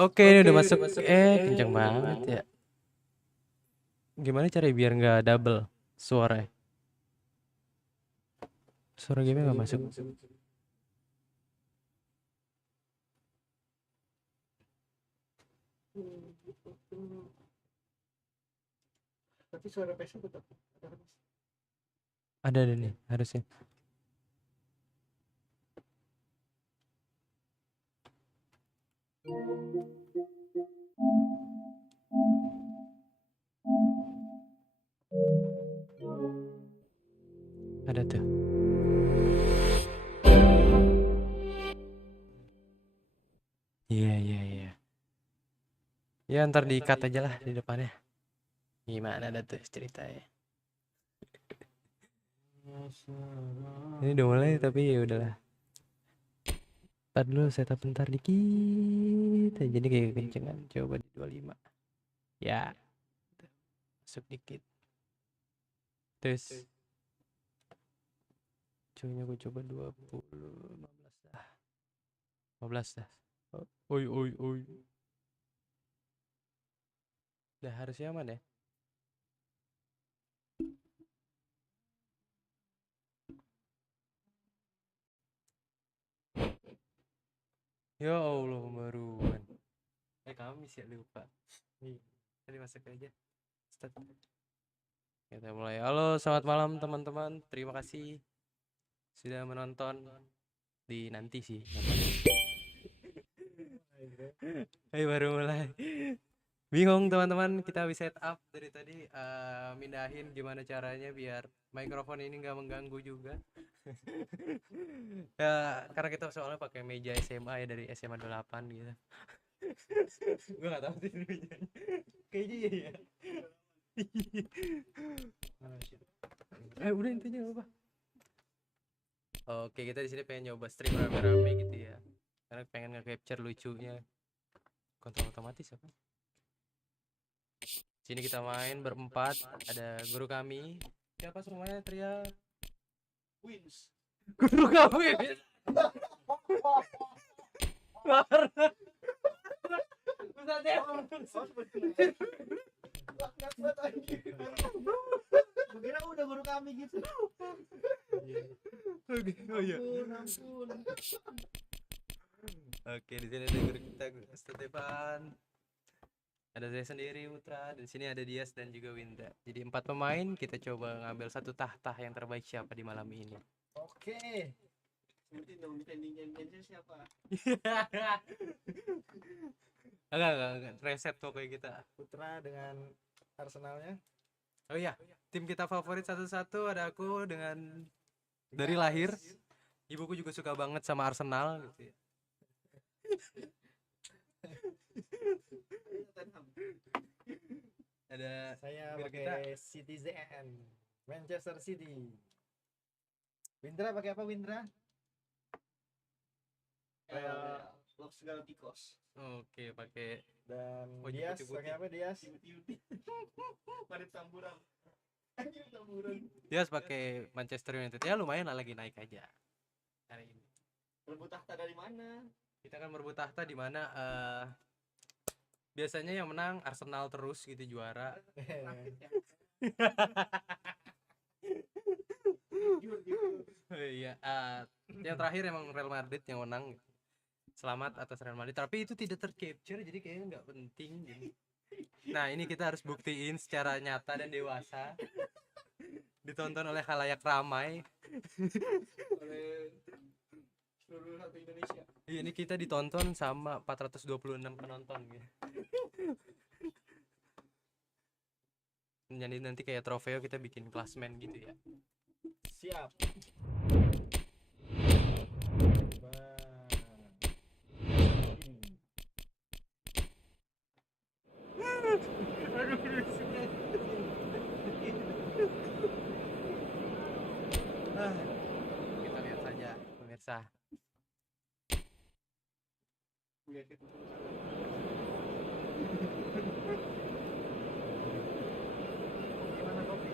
Oke, ini udah masuk. Kenceng banget ya. Gimana cara biar nggak double suara? Suara game nggak masuk. Tapi suara PS tetap Ada nih harusnya. Ada tuh. Iya. Ya ntar di-cut aja lah di depannya. Gimana ada tuh ceritanya? Ini udah mulai tapi ya udahlah. Ntar dulu setup bentar dikit. Jadi kayak kencengan. Coba di 25. Ya. Masuk dikit. Terus. Coba gue coba 20. 15 dah. 15 dah. Oi. Udah harusnya aman ya. Ya Allah pembaruan. Kamis ya lupa. Tadi masuk aja. Start. Kita mulai. Halo, selamat malam teman-teman. Terima kasih sudah menonton di nanti sih. Ayo baru mulai. Bingung teman-teman, kita habis setup dari tadi, mindahin gimana caranya biar mikrofon ini nggak mengganggu juga. Ya, karena kita soalnya pakai meja SMA ya dari SMA 28 gitu. Gue nggak tahu sih mejanya. Kayaknya iya ya. Udah intinya apa? Oke, kita di sini pengen nyoba stream rame-rame gitu ya. Karena pengen nge-capture lucunya. Kontrol otomatis apa? Sini kita main berempat, ada guru kami. Siapa semuanya teriak? Wins. Guru kami. Kira udah guru kami gitu. Oh iya. Ampun. Oke, di sini ada guru kita, Stefan. Ada saya sendiri, Putra. Dan sini ada Dias dan juga Winda. Jadi 4 pemain, kita coba ngambil satu tahta yang terbaik siapa di malam ini. Oke. Sebutin dong defending siapa? Enggak. Reset pokoknya kita. Putra dengan Arsenalnya. Oh iya, tim kita favorit satu-satu ada aku dengan dari lahir. Ibuku juga suka banget sama Arsenal gitu ya. Ada Saya guru pakai Citizen Manchester City. Windra pakai apa Windra? Los Galacticos. Oke, pakai Dan baju Dias putih-putih. pakai apa Dias? Parit tamburan. Dias pakai Manchester United. Ya lumayan lah, lagi naik aja hari ini. Rebut tahta dari mana? Kita akan merebut tahta di mana biasanya yang menang Arsenal terus gitu juara. Iya, yang terakhir emang Real Madrid yang menang. Selamat atas Real Madrid, tapi itu tidak tercapture jadi kayaknya nggak penting gitu. Nah, ini kita harus buktiin secara nyata dan dewasa. Ditonton oleh khalayak ramai. Oleh seluruh satu Indonesia. Iya, ini kita ditonton sama 426 penonton gitu. Jadi nanti kayak trofeo kita bikin klasmen gitu ya. Siap. Kita lihat saja pemirsa. Gimana kopi?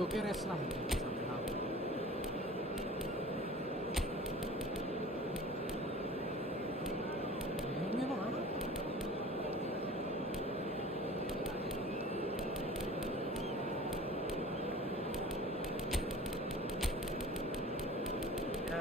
oke res lah sampai habis. Ini emang apa? Ya,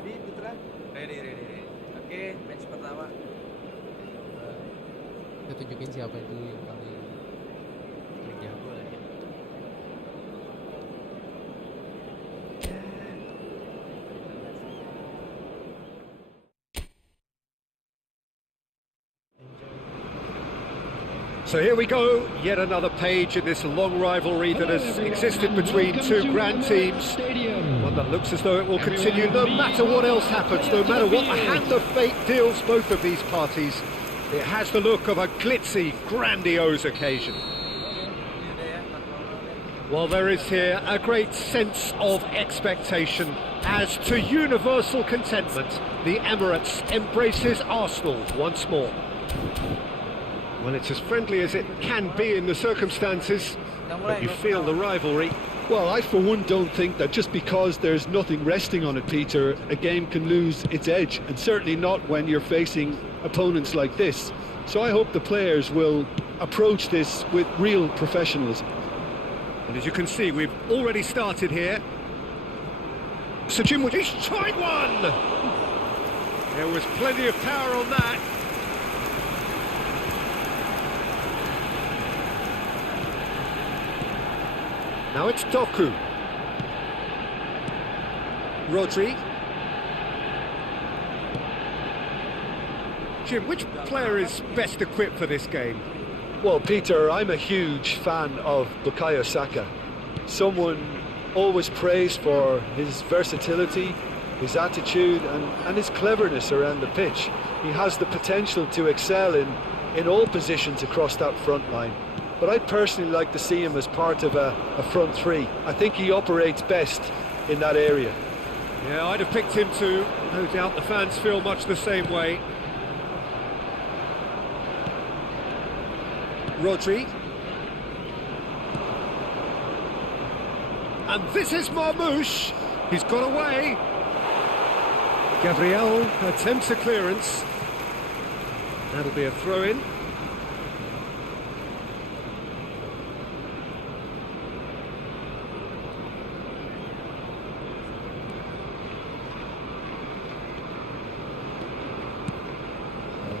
Jadi Putra, ready. Oke, match pertama. Kita tunjukin siapa dulu yang paling Jago lah ya. So here we go, yet another page in this long rivalry that has existed between two grand teams. One that looks as though it will continue no matter what else happens, no matter what the hand of fate deals both of these parties. It has the look of a glitzy, grandiose occasion. While there is here a great sense of expectation, as to universal contentment, the Emirates embraces Arsenal once more. Well, it's as friendly as it can be in the circumstances, but you feel the rivalry. Well, I for one don't think that just because there's nothing resting on it, Peter, a game can lose its edge, and certainly not when you're facing opponents like this. So I hope the players will approach this with real professionalism. And as you can see, we've already started here. So Jim, he's tried one! There was plenty of power on that. Now it's Doku. Rodri. Jim, which player is best equipped for this game? Well, Peter, I'm a huge fan of Bukayo Saka. Someone always praised for his versatility, his attitude and his cleverness around the pitch. He has the potential to excel in all positions across that front line. But I'd personally like to see him as part of a front three. I think he operates best in that area. Yeah, I'd have picked him too. No doubt the fans feel much the same way. Rodri. And this is Marmoush. He's got away. Gabriel attempts a clearance. That'll be a throw-in.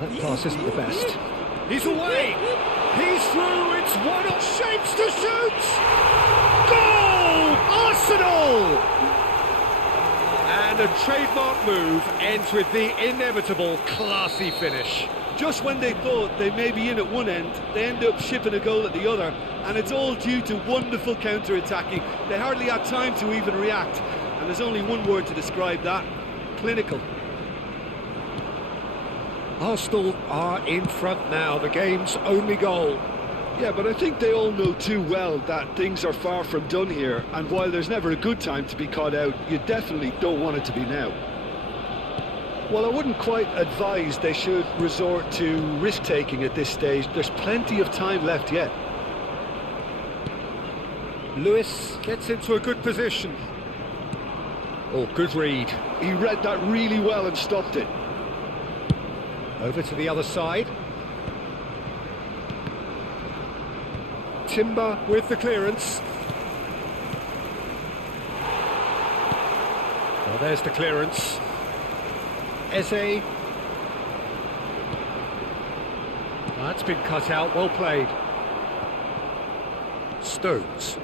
That pass isn't the best. He's away! He's through! It's one of shapes to shoot! Goal! Arsenal! And a trademark move ends with the inevitable classy finish. Just when they thought they may be in at one end, they end up shipping a goal at the other, and it's all due to wonderful counter-attacking. They hardly had time to even react, and there's only one word to describe that: clinical. Arsenal are in front now, the game's only goal. Yeah, but I think they all know too well that things are far from done here, and while there's never a good time to be caught out, you definitely don't want it to be now. Well, I wouldn't quite advise they should resort to risk-taking at this stage. There's plenty of time left yet. Lewis gets into a good position. Oh, good read. He read that really well and stopped it. Over to the other side. Timber with the clearance. Well, there's the clearance. Eze. That's been cut out, well played. Stones.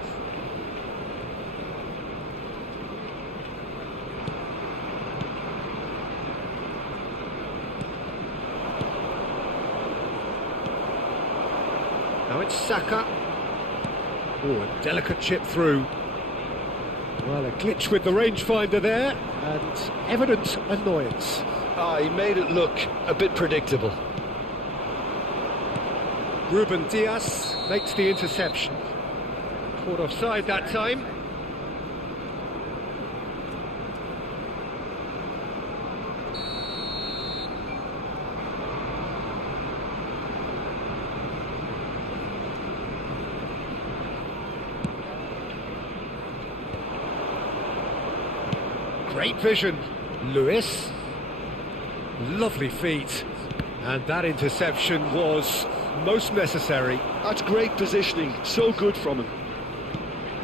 Now it's Saka. Oh, a delicate chip through. Well, a glitch with the rangefinder there, and evident annoyance. He made it look a bit predictable. Ruben Diaz makes the interception. Caught offside that time. Great vision. Lewis. Lovely feet. And that interception was most necessary. That's great positioning, so good from him.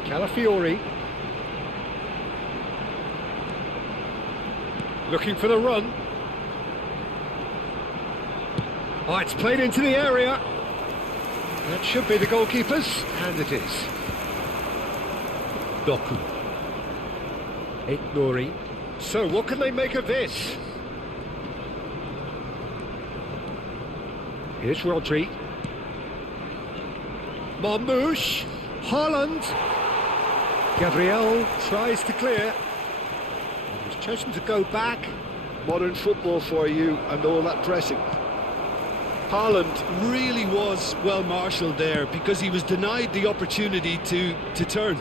Calafiori. Looking for the run. Oh, it's played into the area. That should be the goalkeeper's, and it is. Doku. Nori. So what can they make of this? Here's Rodri. Marmouche. Haaland. Gabriel tries to clear. He's chosen to go back. Modern football for you and all that pressing. Haaland really was well marshalled there because he was denied the opportunity to turn.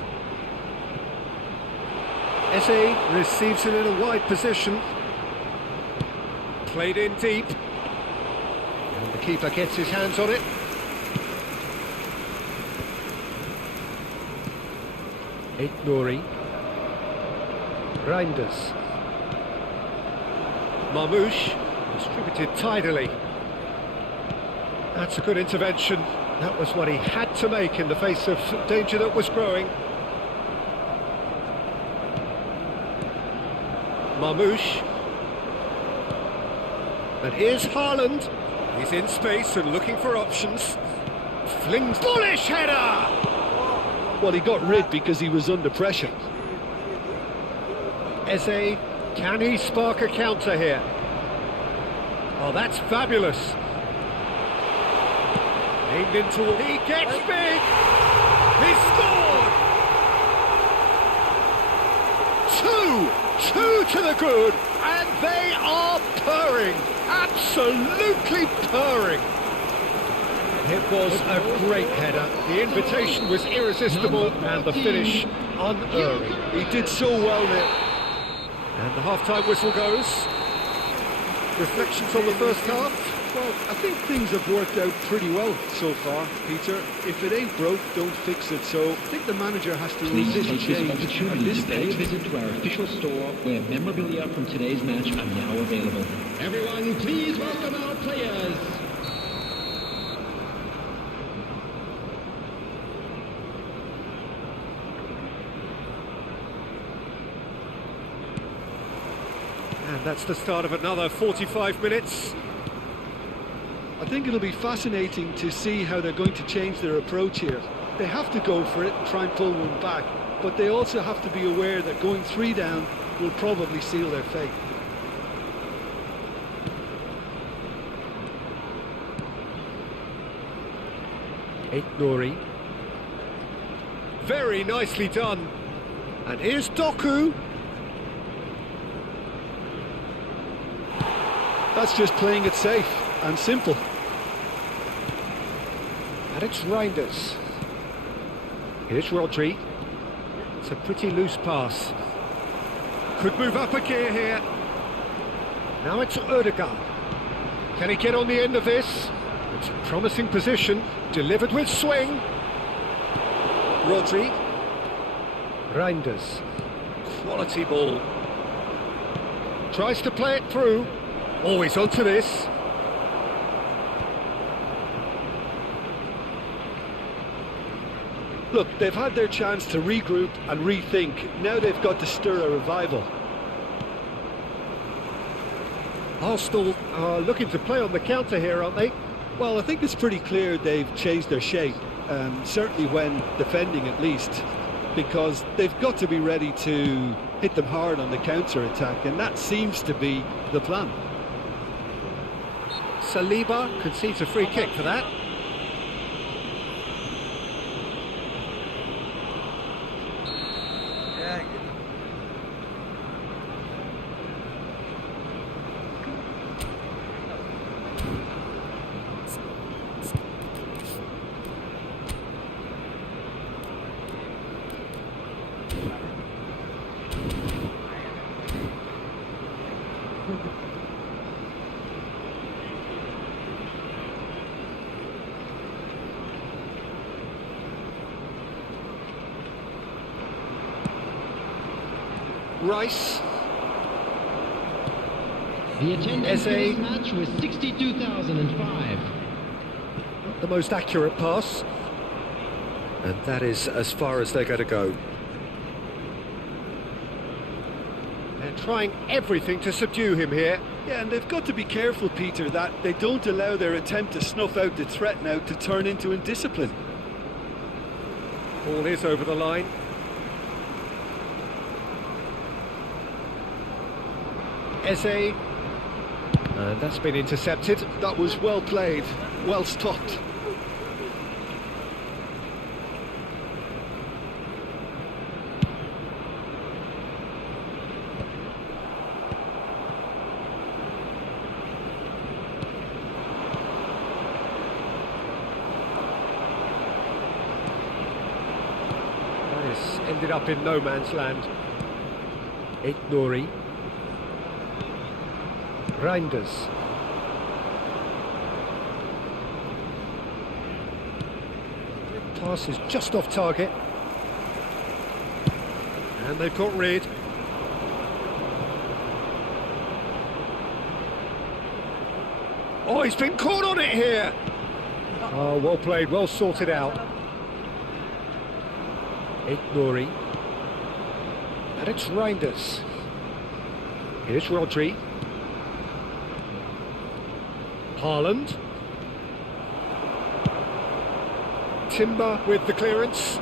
Eze receives it in a wide position. Played in deep. And the keeper gets his hands on it. Nori. Reinders. Marmouche distributed tidily. That's a good intervention. That was what he had to make in the face of danger that was growing. Marmouche. And here's Haaland. He's in space and looking for options. Flings bullish header! Well, he got rid because he was under pressure. Eze, can he spark a counter here? Oh, that's fabulous. Aimed into... He gets big! He scored! Two to the good, and they are purring. Absolutely purring. It was a great header. The invitation was irresistible and the finish unerring. He did so well there. And the half-time whistle goes. Reflections on the first half? Well, I think things have worked out pretty well so far, Peter. If it ain't broke, don't fix it. So I think the manager has to Please resist take this change at opportunity this to pay a stage. visit to our official store where memorabilia from today's match are now available. Everyone, please welcome our players. And that's the start of another 45 minutes. I think it'll be fascinating to see how they're going to change their approach here. They have to go for it and try and pull one back, but they also have to be aware that going 3 down will probably seal their fate. Nori. Very nicely done. And here's Doku. That's just playing it safe. and simple. And it's Reinders. Here's Rodri. It's a pretty loose pass. Could move up a gear here. Now it's Ødegaard. Can he get on the end of this? It's a promising position. Delivered with swing. Rodri. Reinders. Quality ball. Tries to play it through. Always onto this. Look, they've had their chance to regroup and rethink. Now they've got to stir a revival. Arsenal are looking to play on the counter here, aren't they? Well, I think it's pretty clear they've changed their shape, certainly when defending at least, because they've got to be ready to hit them hard on the counter-attack, and that seems to be the plan. Saliba concedes a free kick for that. Ya gitu. Rice. The attendance for Eze. this match was 62,005. Not the most accurate pass. And that is as far as they're going to go. They're trying everything to subdue him here. Yeah, and they've got to be careful, Peter, that they don't allow their attempt to snuff out the threat now to turn into indiscipline. Ball is over the line. Eze. And that's been intercepted. That was well played, well stopped. That has ended up in no man's land. Nori. Reinders. Pass is just off target. And they've got rid. Oh, he's been caught on it here. Oh, well played, well sorted out. Nori. And it's Reinders. Here's Rodri. Haaland. Timber with the clearance.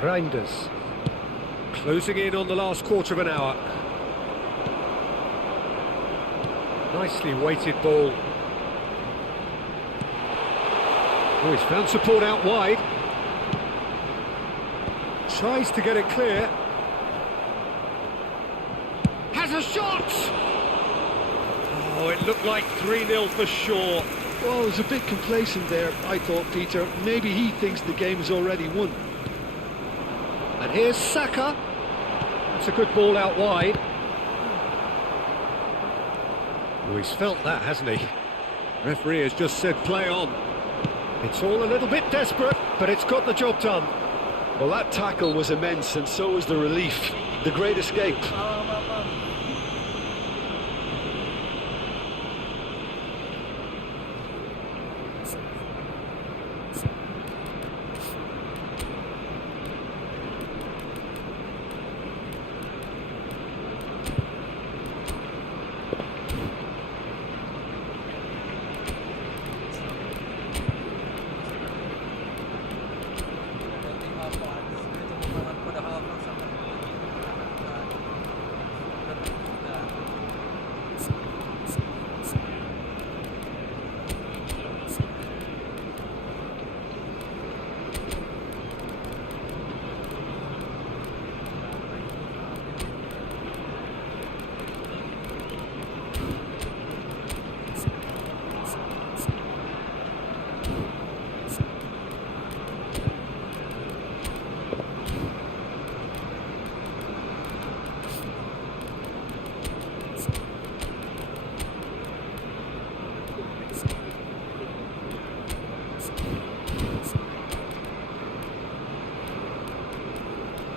Reinders. Closing in on the last quarter of an hour. Nicely weighted ball. Oh, he's found support out wide. Tries to get it clear. Has a shot! Oh, it looked like 3-0 for sure. Well, it was a bit complacent there, I thought, Peter. Maybe he thinks the game's already won. And here's Saka. That's a good ball out wide. Oh, he's felt that, hasn't he? Referee has just said play on. It's all a little bit desperate, but it's got the job done. Well, that tackle was immense, and so was the relief. The great escape.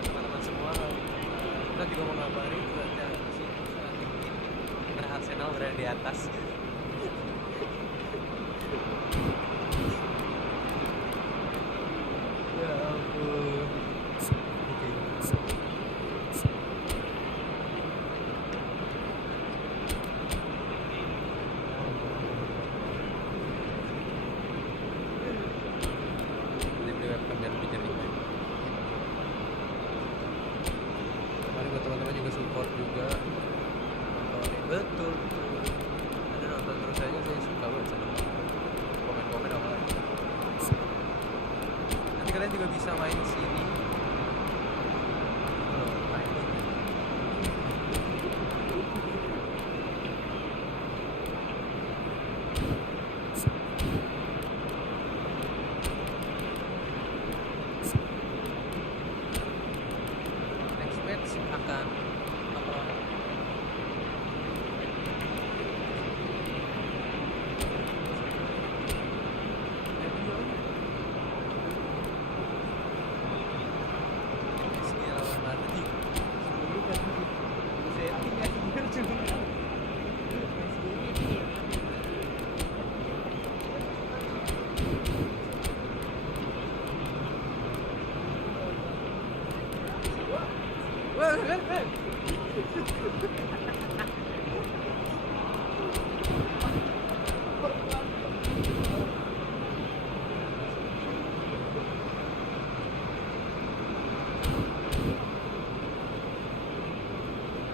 Teman-teman semua, kita juga mau ngabarin cuaca di sini sangat dingin karena Arsenal berada di atas. Ya ampun. Jadi beli webcam biar lebih jernih. Mari buat teman-teman juga support juga nontonin, betul ada nonton terus aja, saya suka banget sama komen-komen apa lagi. Nanti kalian juga bisa main sini. Oh, main sini. Next match akan apa?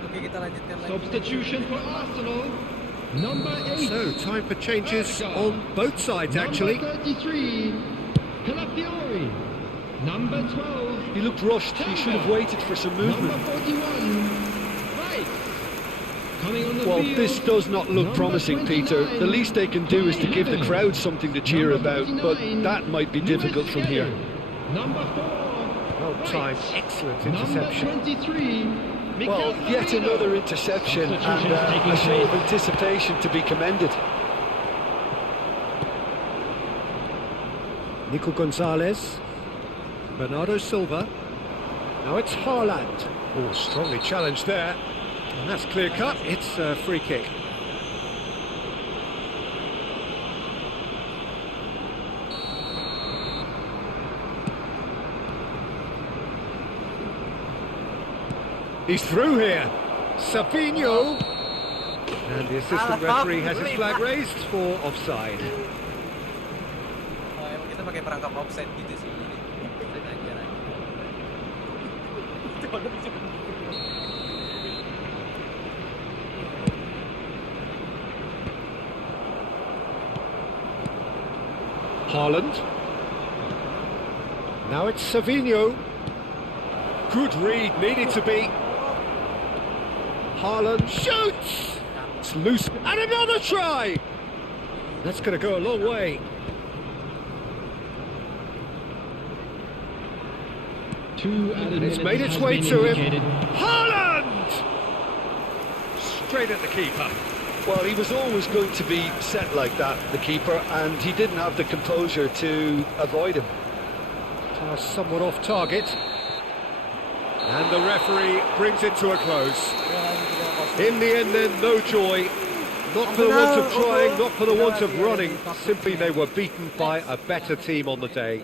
Oke, kita lanjutkan lagi. Substitution for Arsenal. Number 8. So, time for changes on both sides, actually. Number 33. Calafiori. Number 12. He looked rushed. He should have waited for some Number movement. 41. Right. Coming on the Well, field. this does not look Number promising, Peter. 29. The least they can do is to give the crowd something to cheer Number about, but 49. that might be difficult from here. Number 4. Well timed, excellent interception. Number 23. Well, yet another interception and a show of anticipation to be commended. Nico Gonzalez, Bernardo Silva. Now it's Haaland. Oh, strongly challenged there. And that's clear cut. It's a free kick. He's through here. Savinho. And the assistant referee has his flag raised for offside. Oh, emang kita pakai perangkap offset gitu sih. Offset aja lah. Haaland. Now it's Savinho. Good read, needed to be. Haaland shoots! It's loose, and another try! That's going to go a long way. Two added It's minutes made its has way been to him. indicated. Haaland! Straight at the keeper. Well, he was always going to be set like that, the keeper, and he didn't have the composure to avoid him. Pass somewhat off target. And the referee brings it to a close. In the end then, no joy. Not for the want of trying, not for the want of running. Simply they were beaten by a better team on the day.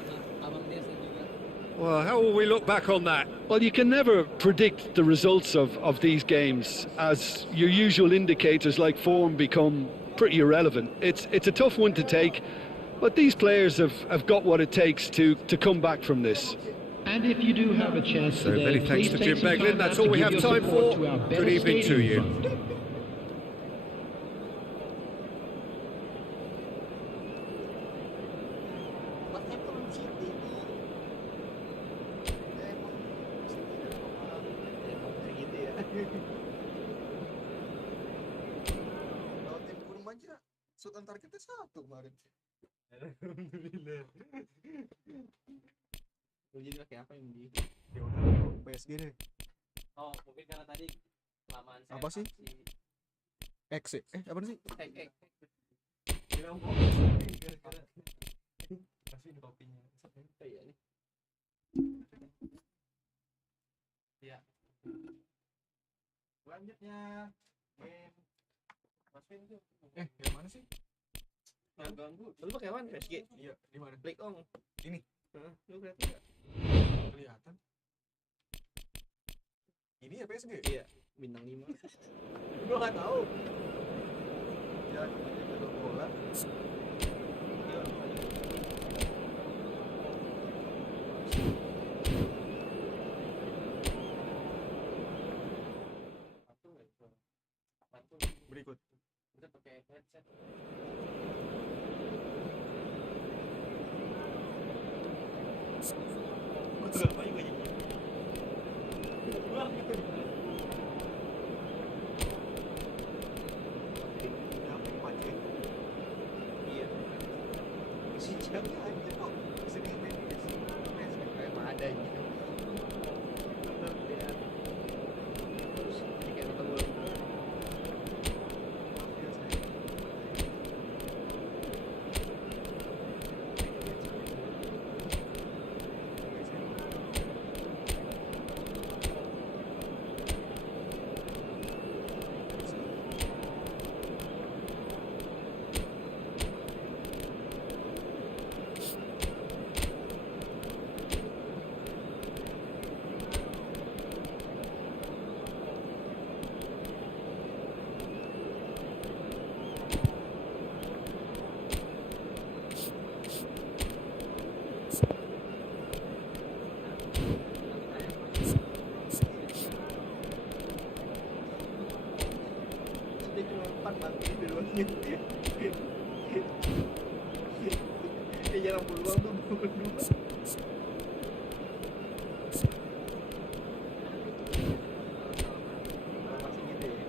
Well, how will we look back on that? Well, you can never predict the results of these games, as your usual indicators like form become pretty irrelevant. It's a tough one to take, but these players have got what it takes to come back from this. And if you do have a chance So today, many thanks please to take Jim some Beglin. time That's out all to we give have your time support for. to our Good better evening to stadium you. fund. Kalau tim burung aja shoot on targetnya 1 kemarin. Alhamdulillah. Lu jadi pakai apa yang di Ya udah, PSG deh. Oh, mungkin karena tadi kelamaan saya Apa sih? X apa sih? saatnya game masukin tuh. Yang mana sih? Ganggu. Lu pakai mana? PSG. Iya, di mana? Klik on. Ini. Heeh, lu kelihatan enggak? Kelihatan. Ini ya PSG? Iya, bintang 5. Gua enggak tahu. Ya, namanya kalau bola. Iya, Berikut. Kita pakai headset. Apa juga gitu. Iya. Si jamin aja kok. Sering main di sini. Kayak ada gitu. Bener lihat. Terus kayak nonton bola. Dia cuma 4 mati di luarnya. Dia jarang peluang tuh berdua. Masih gitu ya.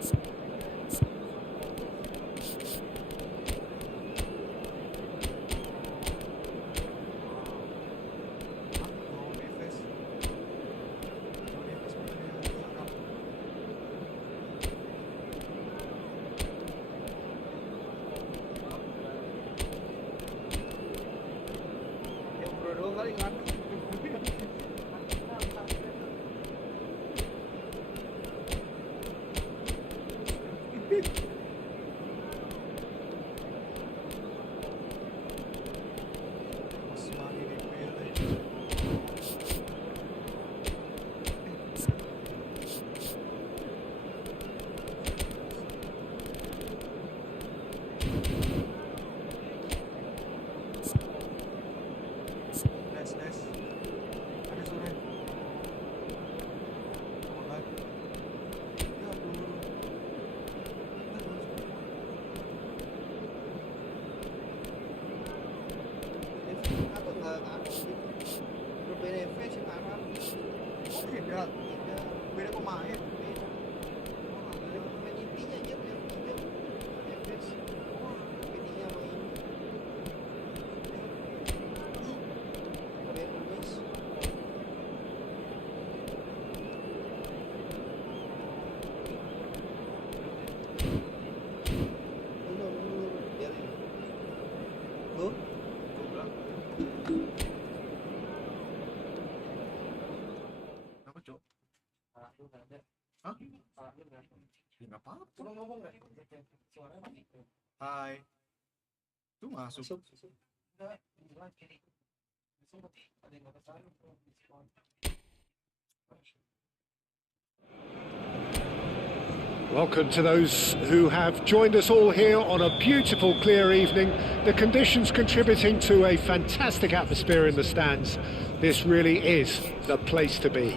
Yang bro doang kali kan. Atau enggak grup BNV sekarang Beda. Beda pemain. ada pemain intinya aja yang tiga FS intinya main Panas. Mundur biarin. Go. Apa, Cok? Salah lu nggak ada. Hah? Salah lu nggak ada. Ya, nggak apa-apa. Coba ngomong nggak? Suaranya mati. Hai. Tuh masuk. Enggak, bilang kiri. Disebut ada yang nggak kesana. Diskon. Welcome to those who have joined us all here on a beautiful, clear evening. The conditions contributing to a fantastic atmosphere in the stands. This really is the place to be.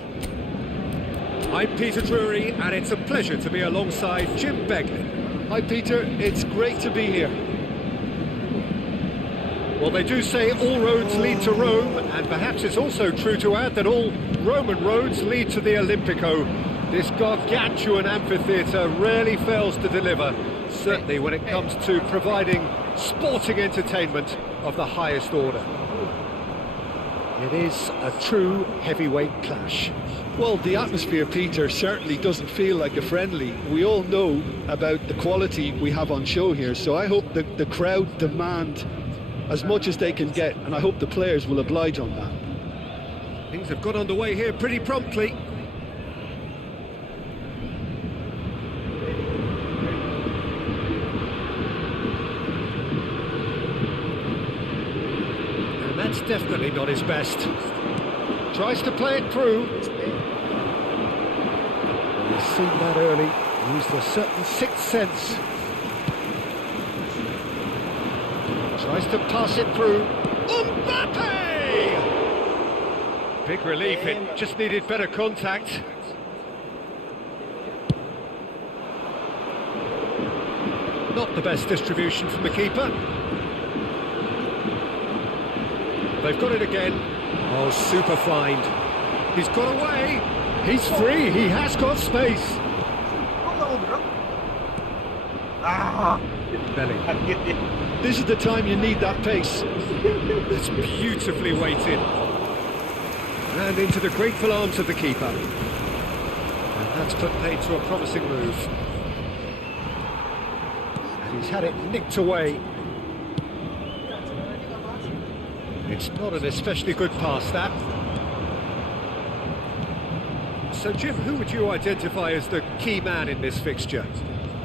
I'm Peter Drury, and it's a pleasure to be alongside Jim Beglin. Hi Peter, it's great to be here. Well, they do say all roads lead to Rome, and perhaps it's also true to add that all Roman roads lead to the Olimpico. This gargantuan amphitheatre rarely fails to deliver, certainly when it comes to providing sporting entertainment of the highest order. It is a true heavyweight clash. Well, the atmosphere, Peter, certainly doesn't feel like a friendly. We all know about the quality we have on show here, so I hope that the crowd demand as much as they can get, and I hope the players will oblige on that. Things have got underway here pretty promptly. That's definitely not his best. Tries to play it through. He's seen that early. Used a certain sixth sense. Tries to pass it through. Mbappe! Big relief, it just needed better contact. Not the best distribution from the keeper. They've got it again. Oh, super find. He's got away. He's free. He has got space. Belly. This is the time you need that pace. It's beautifully weighted. And into the grateful arms of the keeper. And that's put paid to a promising move. And he's had it nicked away. It's not an especially good pass, that. So, Jim, who would you identify as the key man in this fixture?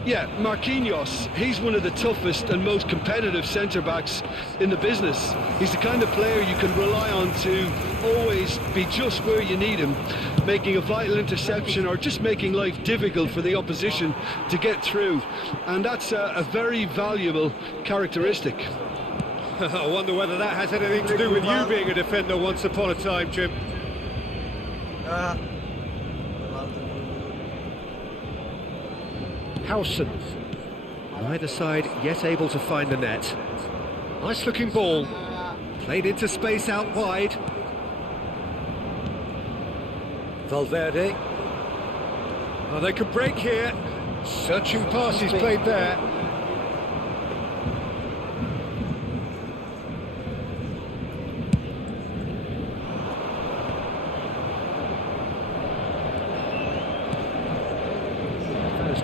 Yeah, Marquinhos, he's one of the toughest and most competitive centre-backs in the business. He's the kind of player you can rely on to always be just where you need him, making a vital interception or just making life difficult for the opposition to get through. And that's a very valuable characteristic. I wonder whether that has anything to do with you being a defender once upon a time, Jim. Howson. Either side yet able to find the net. Nice looking ball. Played into space out wide. Valverde. Oh, they could break here. Searching pass he's played there.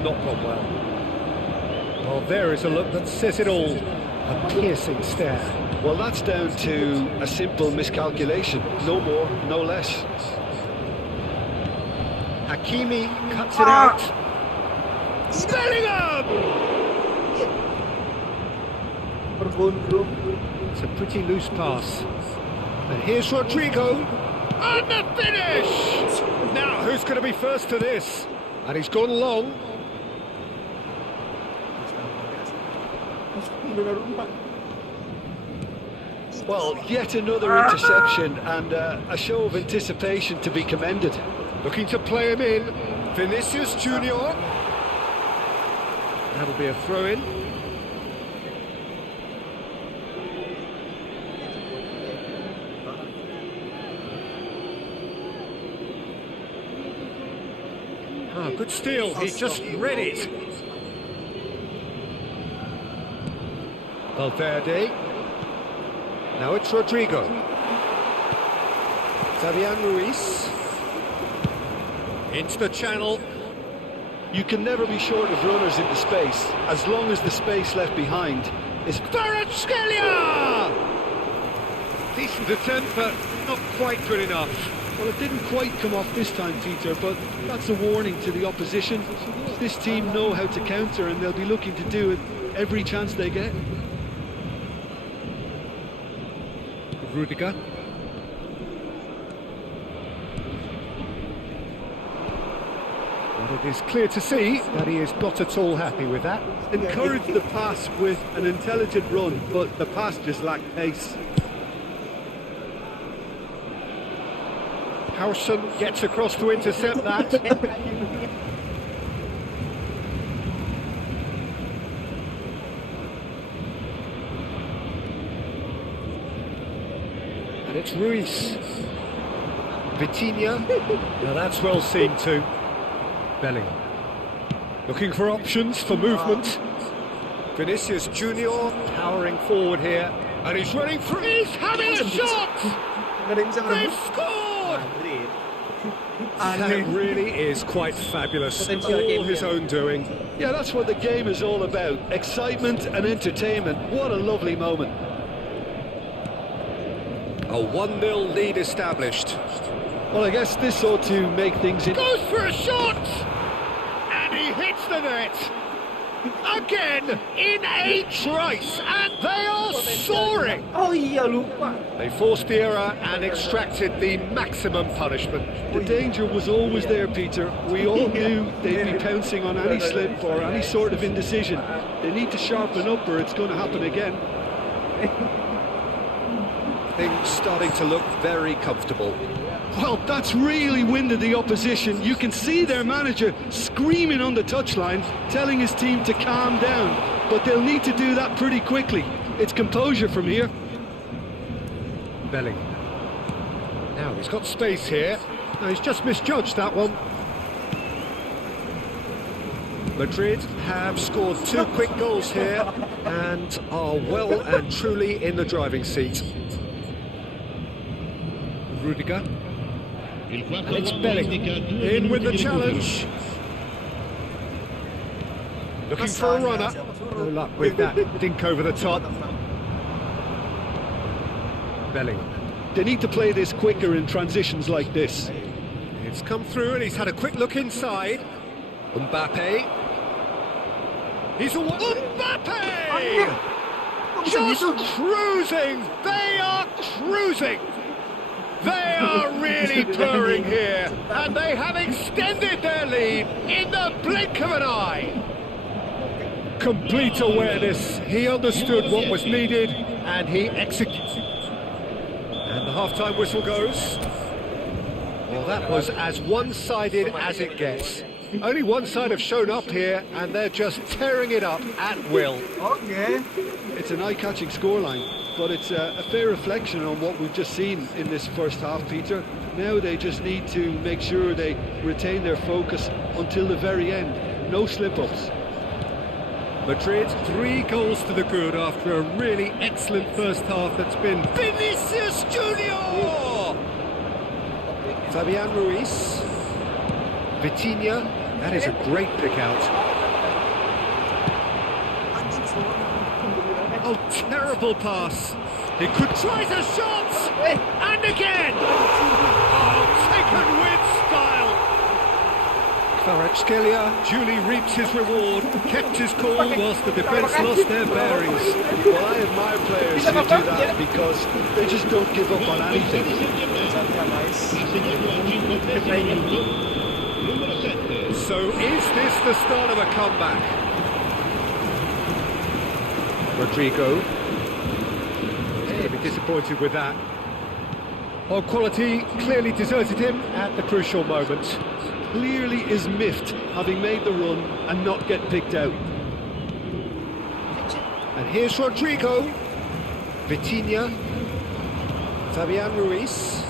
Not gone well. Well, there is a look that says it all. A piercing stare. Well, that's down to a simple miscalculation. No more, no less. Hakimi cuts it out. Bellingham! It's a pretty loose pass. And here's Rodrigo. And the finish! Now, who's going to be first to this? And he's gone long. Well, yet another interception and a show of anticipation to be commended. Looking to play him in. Vinicius Junior. That'll be a throw-in. Oh, good steal. He just read it. Valverde. Now it's Rodrigo. Fabian Ruiz. Into the channel. You can never be short of runners into space, as long as the space left behind is... Kvaratskhelia! Decent attempt, but not quite good enough. Well, it didn't quite come off this time, Peter, but that's a warning to the opposition. This team know how to counter, and they'll be looking to do it every chance they get. Rudiger. And it is clear to see that he is not at all happy with that. Encouraged the pass with an intelligent run, but the pass just lacked pace. Howson gets across to intercept that. And it's Ruiz. Vitinha. Now that's well seen too. Bellingham. Looking for options for movement. Vinicius Junior powering forward here. And he's running through. He's having a shot! They've scored! That really is quite fabulous. All his own doing. Yeah, that's what the game is all about. Excitement and entertainment. What a lovely moment. A 1-0 lead established. Well, I guess this ought to make things... Goes for a shot! And he hits the net! Again, in a trice, and they are soaring! Oh iya, lupa. They forced the error and extracted the maximum punishment. The danger was always there, Peter. We all knew they'd be pouncing on any slip or any sort of indecision. They need to sharpen up or it's going to happen again. Things starting to look very comfortable. Well, that's really winded the opposition. You can see their manager screaming on the touchline, telling his team to calm down. But they'll need to do that pretty quickly. It's composure from here. Belling. Now he's got space here. Now he's just misjudged that one. Madrid have scored 2 quick goals here and are well and truly in the driving seat. Rudiger. And it's Belling in with the challenge. Looking for a runner. No luck with that. Dink over the top. Belling. They need to play this quicker in transitions like this. It's come through and he's had a quick look inside. Mbappe. He's a Mbappe! Just cruising! They are cruising! They are really purring here, and they have extended their lead in the blink of an eye. Complete awareness. He understood what was needed, and he executed. And the half-time whistle goes. Well, that was as one-sided as it gets. Only one side have shown up here, and they're just tearing it up at will. Okay. It's an eye-catching scoreline, but it's a fair reflection on what we've just seen in this first half, Peter. Now they just need to make sure they retain their focus until the very end. No slip-ups. Madrid, 3 goals to the good after a really excellent first half that's been Vinicius Junior! Fabian Ruiz. Vitinha, that is a great pick out. Oh, terrible pass. He could try the shots, and again. Oh, taken with style. Kvaratskhelia duly reaps his reward, kept his cool whilst the defence lost their bearings. Well, I admire players who do that because they just don't give up on anything. So is this the start of a comeback? Rodrigo. He's going to be disappointed with that. Well, quality clearly deserted him at the crucial moment. Clearly is miffed having made the run and not get picked out. And here's Rodrigo. Vitinha. Fabian Ruiz.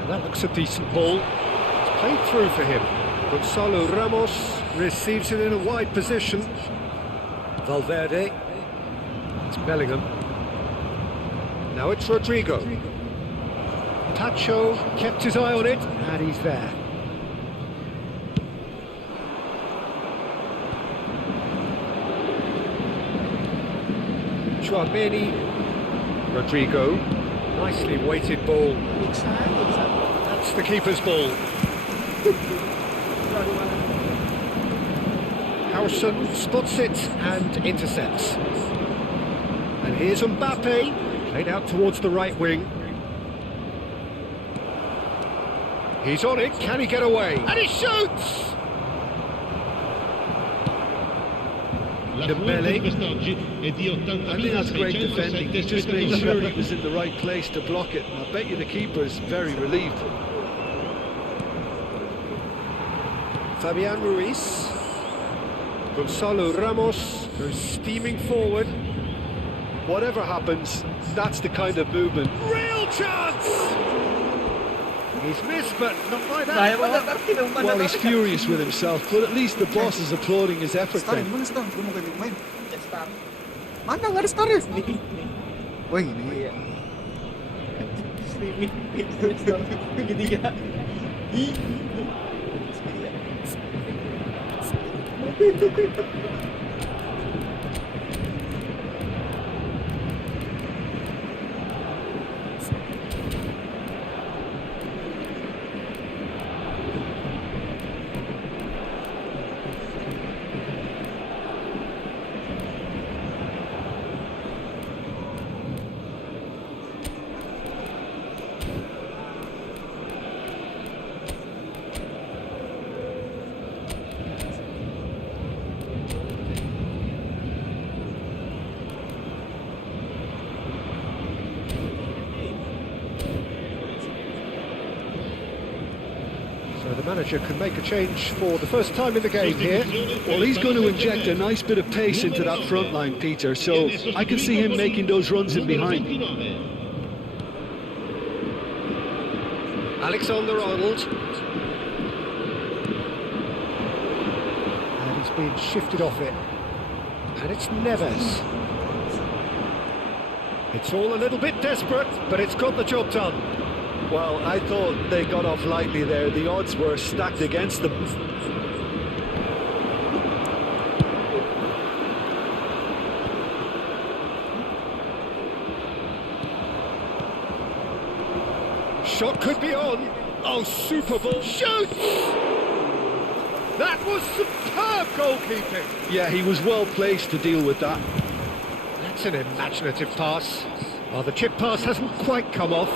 And that looks a decent ball. It's played through for him. Gonzalo Ramos receives it in a wide position. Valverde. It's Bellingham. Now it's Rodrigo. Tacho kept his eye on it, and he's there. Chouameni. Rodrigo. Nicely weighted ball. That's the keeper's ball. Harrison spots it and intercepts. And here's Mbappe, played out towards the right wing. He's on it, can he get away? And he shoots! Dembele. I think that's great defending. He just made sure he was in the right place to block it. And I bet you the keeper's very relieved. Fabian Ruiz. Gonzalo Ramos goes steaming forward. Whatever happens, that's the kind of movement. Real chance! He's missed, but not by that. Well, he's furious with himself, but at least the boss is applauding his effort Star, then. gimana Star? Gue mau ganti pemain. Mana nggak ada Star ya? Wah ini. Segitiga. So the manager can make a change for the first time in the game here. Well, he's going to inject a nice bit of pace into that front line, Peter, so I can see him making those runs in behind. Alexander-Arnold. And he's been shifted off it. And it's Neves. It's all a little bit desperate, but it's got the job done. Well, I thought they got off lightly there. The odds were stacked against them. Shot could be on. Oh, super ball. Shoots! That was superb goalkeeping. Yeah, he was well placed to deal with that. That's an imaginative pass. Well, the chip pass hasn't quite come off.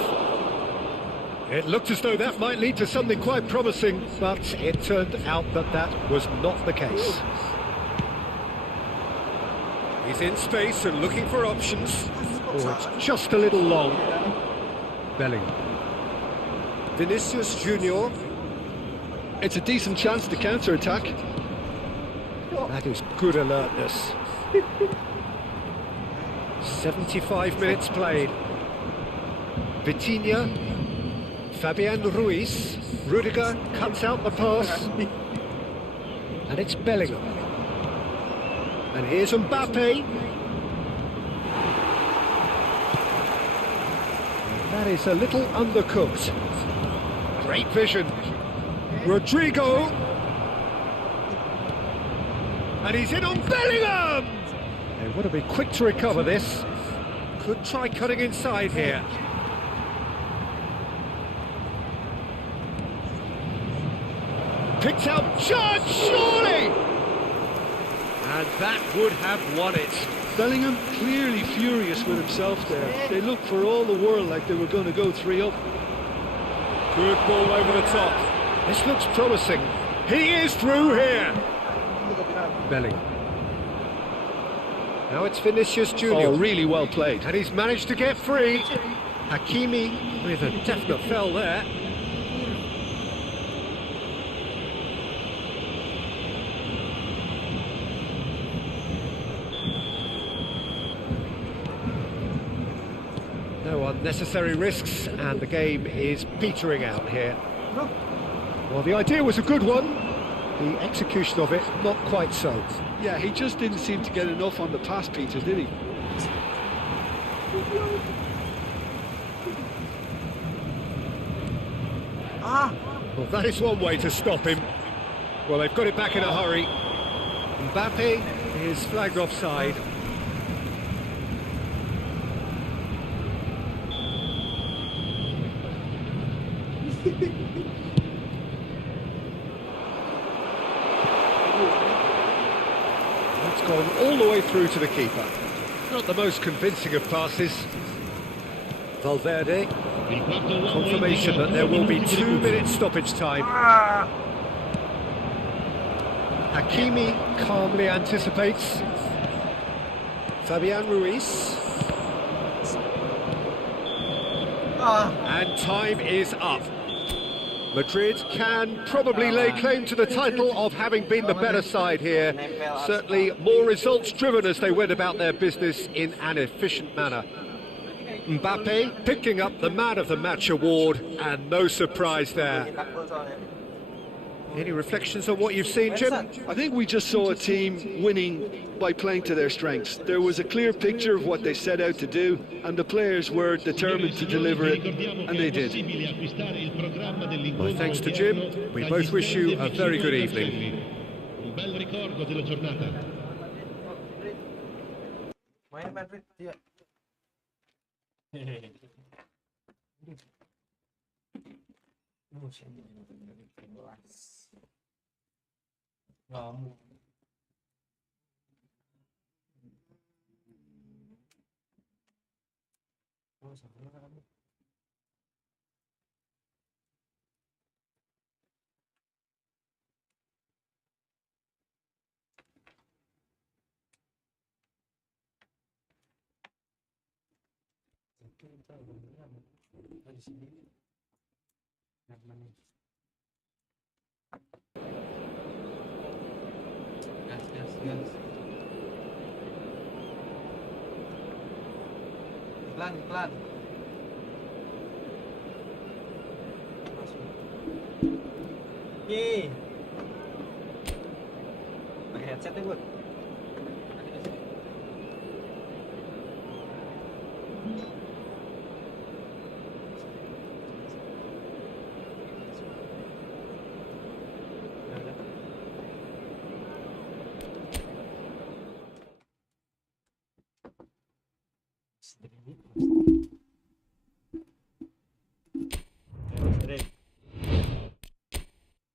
It looked as though that might lead to something quite promising, but it turned out that that was not the case. He's in space and looking for options. Oh, it's just a little long. Bellingham. Vinicius Junior. It's a decent chance to counter-attack. That is good alertness. 75 minutes played. Vitinha. Fabian Ruiz. Rudiger cuts out the pass. And it's Bellingham. And here's Mbappe. That is a little undercooked. Great vision. Rodrigo. And he's in on Bellingham! They want to be quick to recover this. Could try cutting inside here. Picked out Judge, surely! And that would have won it. Bellingham clearly furious with himself there. They looked for all the world like they were going to go 3 up. Good ball over the top. This looks promising. He is through here. Bellingham. Now it's Vinicius Junior. Oh, really well played. And he's managed to get free. Hakimi with a definite foul there. No unnecessary risks, and the game is petering out here. Well, the idea was a good one. The execution of it, not quite so. Yeah, he just didn't seem to get enough on the pass, Peter, did he? Well, that is one way to stop him. Well, they've got it back in a hurry. Mbappe is flagged offside. It's gone all the way through to the keeper. Not the most convincing of passes. Valverde. Confirmation that there will be 2 minutes stoppage time. Hakimi calmly anticipates. Fabian Ruiz. And time is up. Madrid can probably lay claim to the title of having been the better side here. Certainly more results driven as they went about their business in an efficient manner. Mbappe picking up the Man of the Match award, and no surprise there. Any reflections on what you've seen, Jim? I think we just saw a team winning by playing to their strengths. There was a clear picture of what they set out to do, and the players were determined to deliver it, and they did. Well, thanks to Jim, we both wish you a very good evening. Main Madrid dia. Kamu. Oh, salah kamu. Di sini. Yang mana? Pelan. Ye. Pakai headset ya, Bud.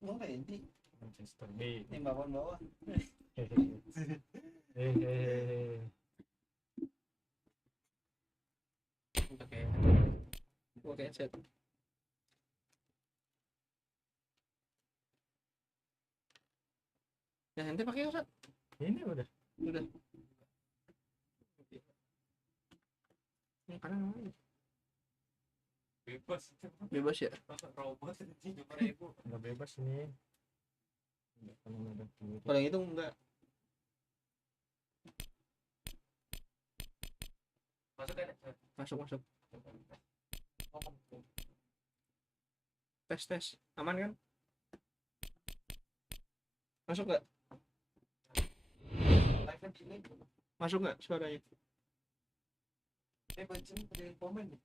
Mau ini Manchester B. yang bawah. Pakai headset. Ya nanti pakai headset. Ini udah. Kanan mana? Bebas Ya. robot 7.000 nggak bebas nih. Kalau yang itu enggak. Masuk. Tes. Aman kan? Masuk enggak? Masuk enggak suaranya? Baca dari komen nih.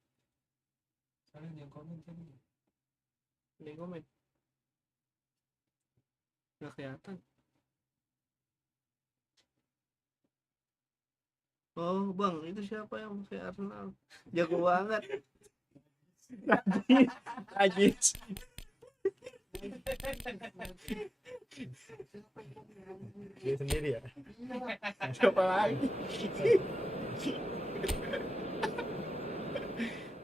Salah yang komen tadi. Ini komen. Nggak kelihatan. Oh bang, itu siapa yang pakai Arsenal? Jago banget. Ajis. Dia sendiri ya. Siapa lagi?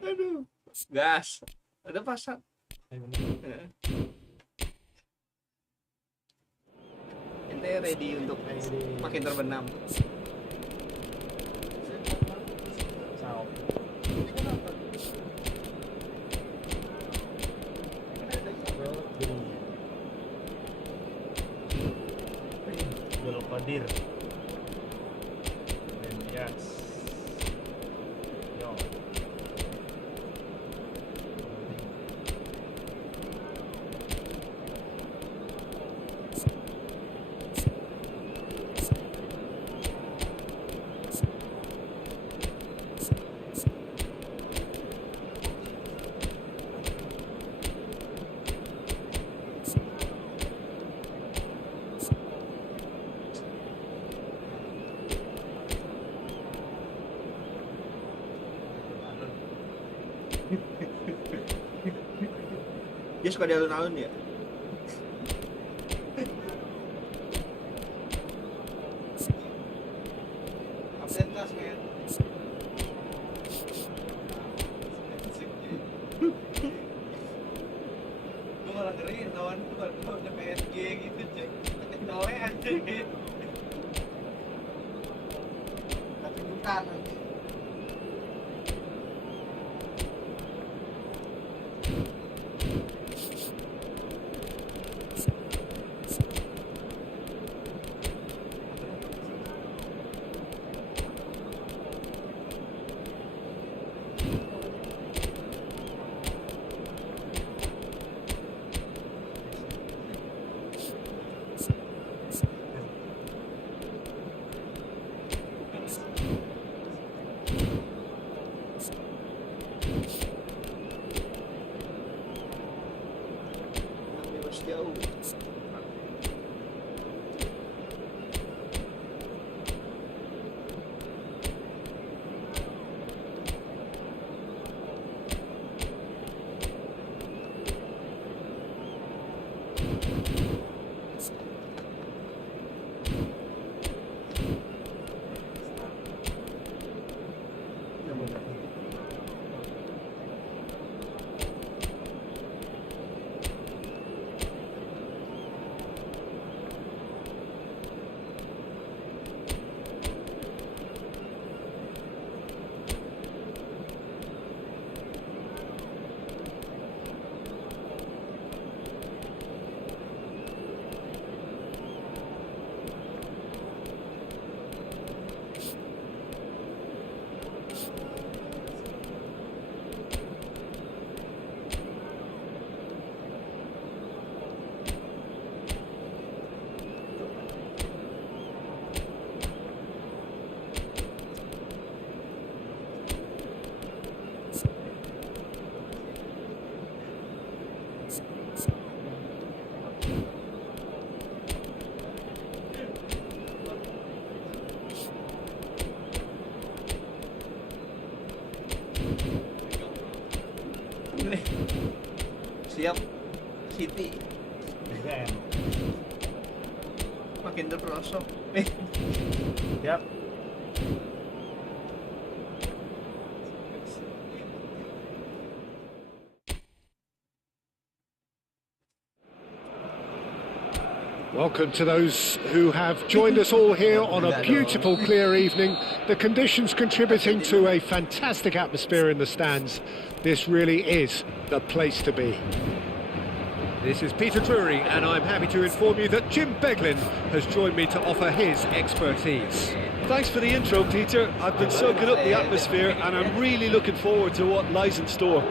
Aduh. Gas. Ada pasang. Ente ready untuk makin terbenam. Qadir. Yes. Yo. Dia suka di alun-alun ya? Absen kelas men. Gue malah ngeri kawan gue baru udah PSG gitu cek. Ketawa aja gitu. Tapi bukan nanti. Siap. City. Makin terperosok. Siap. Welcome to those who have joined us all here on a beautiful, clear evening. The conditions contributing to a fantastic atmosphere in the stands. This really is the place to be. This is Peter Drury, and I'm happy to inform you that Jim Beglin has joined me to offer his expertise. Thanks for the intro, Peter. I've been soaking up the atmosphere and I'm really looking forward to what lies in store.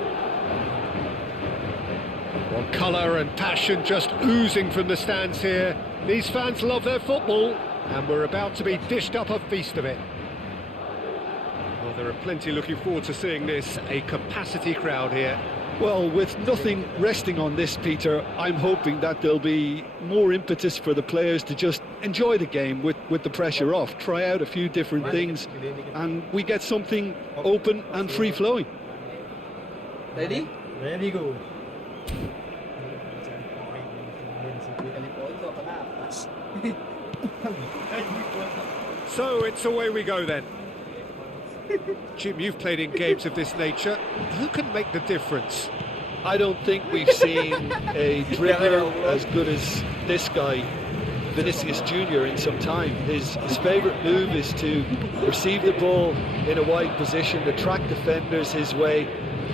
Well, colour and passion just oozing from the stands here. These fans love their football, and we're about to be dished up a feast of it. Well, there are plenty looking forward to seeing this, a capacity crowd here. Well, with nothing resting on this, Peter, I'm hoping that there'll be more impetus for the players to just enjoy the game with the pressure off, try out a few different things, and we get something open and free-flowing. Ready? Ready go. So it's away we go then. Jim, you've played in games of this nature. Who can make the difference? I don't think we've seen a dribbler as good as this guy, Vinicius Jr., in some time. His favourite move is to receive the ball in a wide position, attract defenders his way,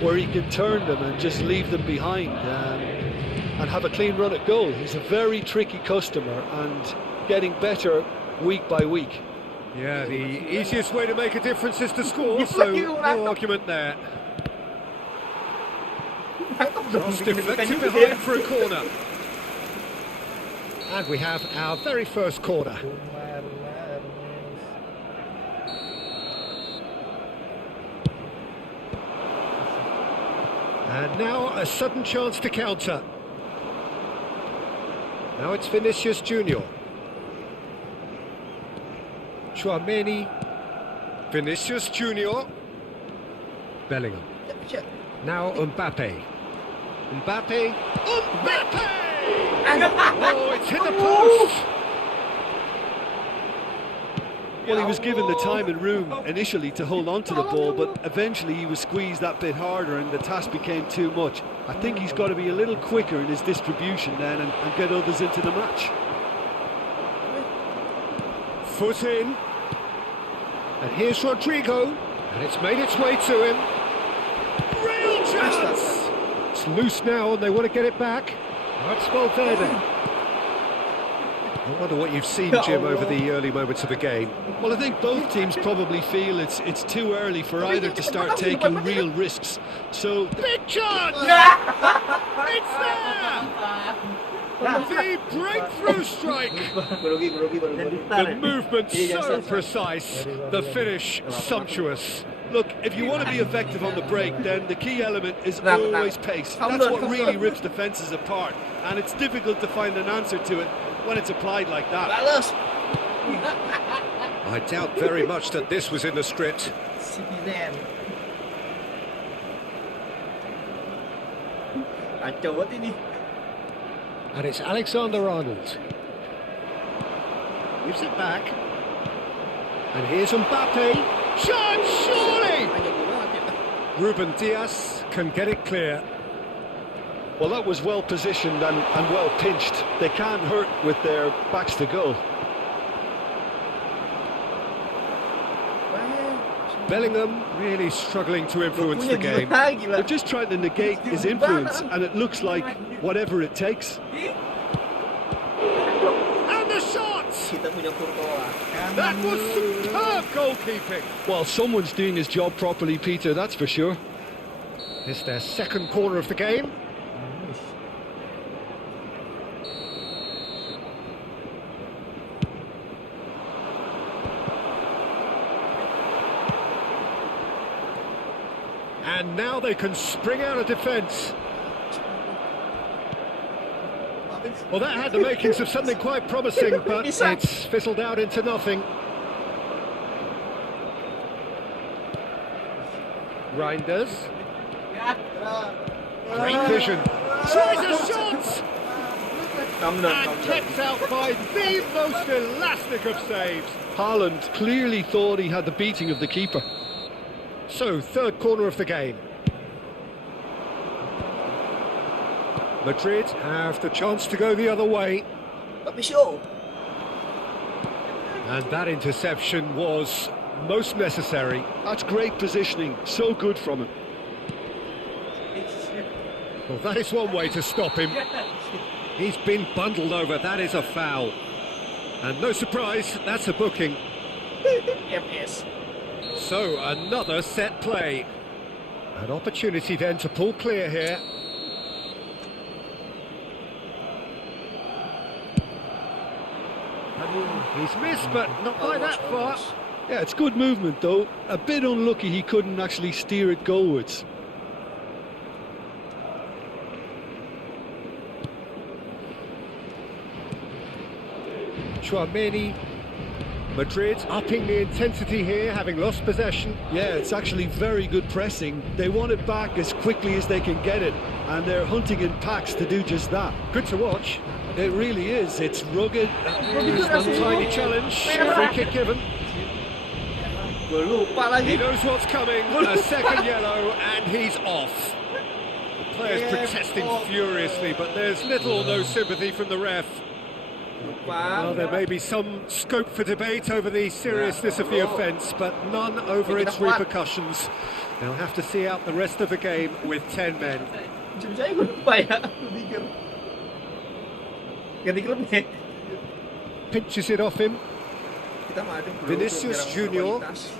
where he can turn them and just leave them behind and have a clean run at goal. He's a very tricky customer and getting better week by week. Yeah, the easiest way to make a difference is to score, so no argument there. Cross deflected behind for a corner. And we have our very first corner. And now a sudden chance to counter. Now it's Vinicius Jr. Chouameni, Vinicius Jr. Bellingham. Now Mbappe. Mbappe. Mbappe! Oh, it's hit the post! Well, he was given the time and room initially to hold on to the ball, but eventually he was squeezed that bit harder and the task became too much. I think he's got to be a little quicker in his distribution then and get others into the match. Foot in. And here's Rodrigo. And it's made its way to him. Real chance! It's loose now and they want to get it back. That's Valverde. I wonder what you've seen, Jim, over the early moments of the game. Well, I think both teams probably feel it's too early for either to start taking real risks. So, Big chance! It's there! The breakthrough strike! The movement so precise, the finish sumptuous. look, if you want to be effective on the break, then the key element is always pace. That's what really rips defences apart, and it's difficult to find an answer to it when it's applied like that. I doubt very much that this was in the script. And it's Alexander-Arnold. Gives it back. And here's Mbappe. Shot, surely! Ruben Diaz can get it clear. Well, that was well positioned and well pinched. They can't hurt with their backs to goal. Bellingham really struggling to influence the game. They're just trying to negate his influence, and it looks like whatever it takes. And the shot! That was superb goalkeeping. Well, someone's doing his job properly, Peter, that's for sure. It's their second corner of the game. And now they can spring out of defence. Well, that had the makings of something quite promising, but it's fizzled out into nothing. Reinders. Great vision. Tries a shot! Come on, And kept out by the most elastic of saves. Haaland clearly thought he had the beating of the keeper. So, third corner of the game. Madrid have the chance to go the other way. Tapi show. And that interception was most necessary. That's great positioning, so good from him. Well, that is one way to stop him. He's been bundled over, that is a foul. And no surprise, that's a booking. MS. So, another set play. An opportunity then to pull clear here. He's missed, but not by that far. Yeah, it's good movement though. A bit unlucky he couldn't actually steer it goalwards. Tchouameni. Madrid upping the intensity here, having lost possession. Yeah, it's actually very good pressing. They want it back as quickly as they can get it, and they're hunting in packs to do just that. Good to watch. It really is. It's rugged. Tiny challenge. Free kick given. Gue lupa He lagi. knows what's coming. A second yellow, and he's off. The players protesting furiously, but there's little or no sympathy from the ref. Well, there may be some scope for debate over the seriousness of the offence, but none over its repercussions. They'll have to see out the rest of the game with 10 men. Saya gue lupa ya. Gue pikir. Ganti klub nih. Pinches it off him, Kita mah ada bro, Vinicius klub Junior. berkualitas.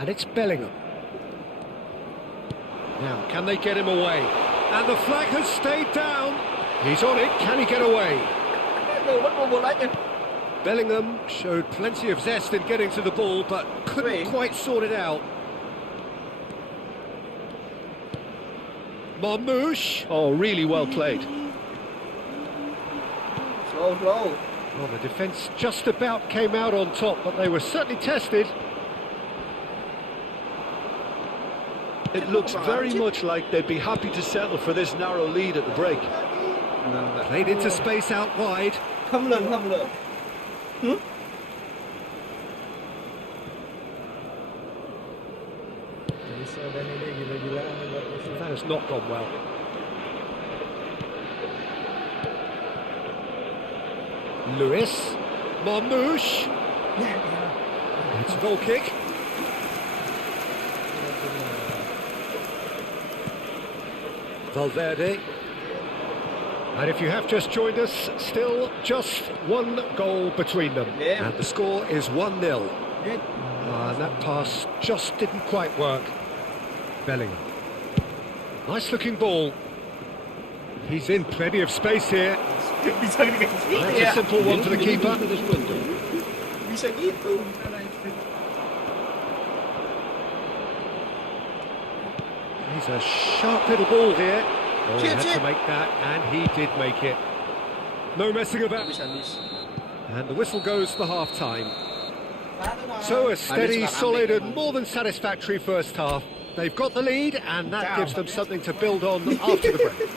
and it's Bellingham. Now, can they get him away? And the flag has stayed down. He's on it. Can he get away? Gue mau bolanya. Bellingham showed plenty of zest in getting to the ball, but couldn't quite sort it out. Marmouche. Oh, really well played. Slow. Well, the defence just about came out on top, but they were certainly tested. It looks very much like they'd be happy to settle for this narrow lead at the break. Played into space out wide. Không lần. That has not gone well. Lewis. Marmouche. It's a goal kick. Valverde. And if you have just joined us, still just one goal between them. Yeah. And the score is 1-0. And that pass just didn't quite work. Bellingham. Nice looking ball. He's in plenty of space here. Bisa dikasih. That's a simple one for the keeper. Bisa gitu. He's a sharp little ball here. Oh, he had Chip. to make that, and he did make it. No messing about. And the whistle goes for half-time. So a steady, solid and more than satisfactory first half. They've got the lead, and that gives them something to build on after the break.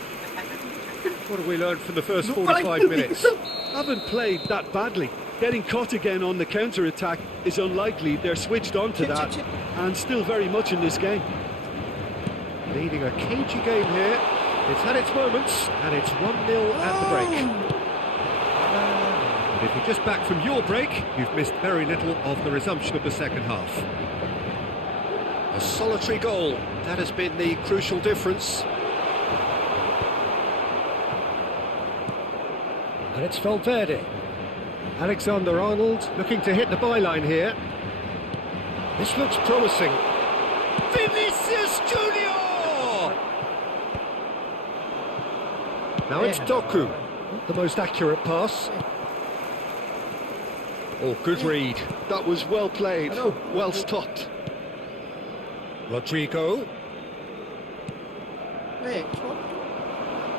What have we learned from the first 45 minutes? Haven't played that badly. Getting caught again on the counter-attack is unlikely. They're switched on to that and still very much in this game. Leading a cagey game here. It's had its moments, and it's 1-0 at the break. And if you're just back from your break, you've missed very little of the resumption of the second half. A solitary goal, that has been the crucial difference. And it's Valverde. Alexander-Arnold looking to hit the byline here. This looks promising. Vinicius Junior! Now it's Doku. Not the most accurate pass. Oh, good read. That was well played, well stopped. Rodrigo.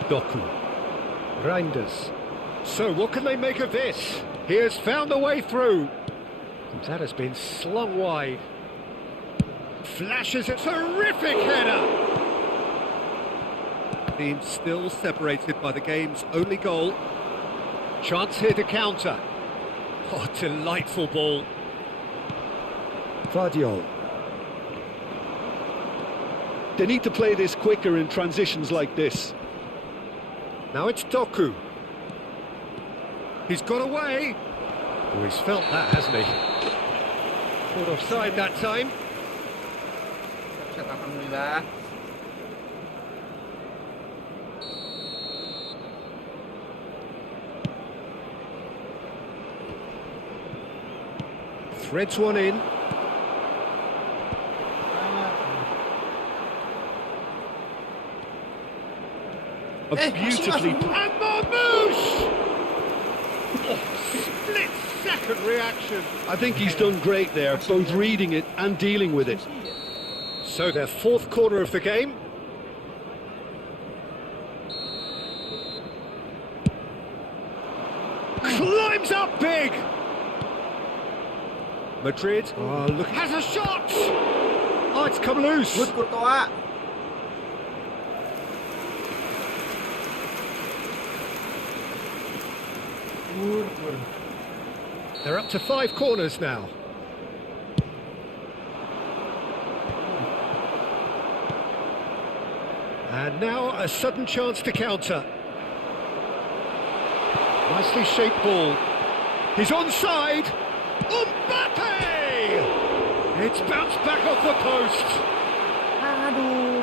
Doku. Reinders. So what can they make of this? He has found a way through. That has been slung wide. Flashes a terrific header. team still separated by the game's only goal. Chance here to counter. Oh, delightful ball. Fadio. They need to play this quicker in transitions like this. Now it's Doku. He's got away. Oh, he's felt that, hasn't he? Caught offside that time. Alhamdulillah. Threads one in. A beautifully... And Marmouche! Oh, split-second reaction. I think he's done great there, both reading it and dealing with it. So their fourth corner of the game. Climbs up big! Madrid, oh look, has a shot! Oh, it's come loose! Good ketawa. They're up to 5 corners now. And now a sudden chance to counter. Nicely shaped ball. He's onside. Mbappe! It's bounced back off the post. Aduh.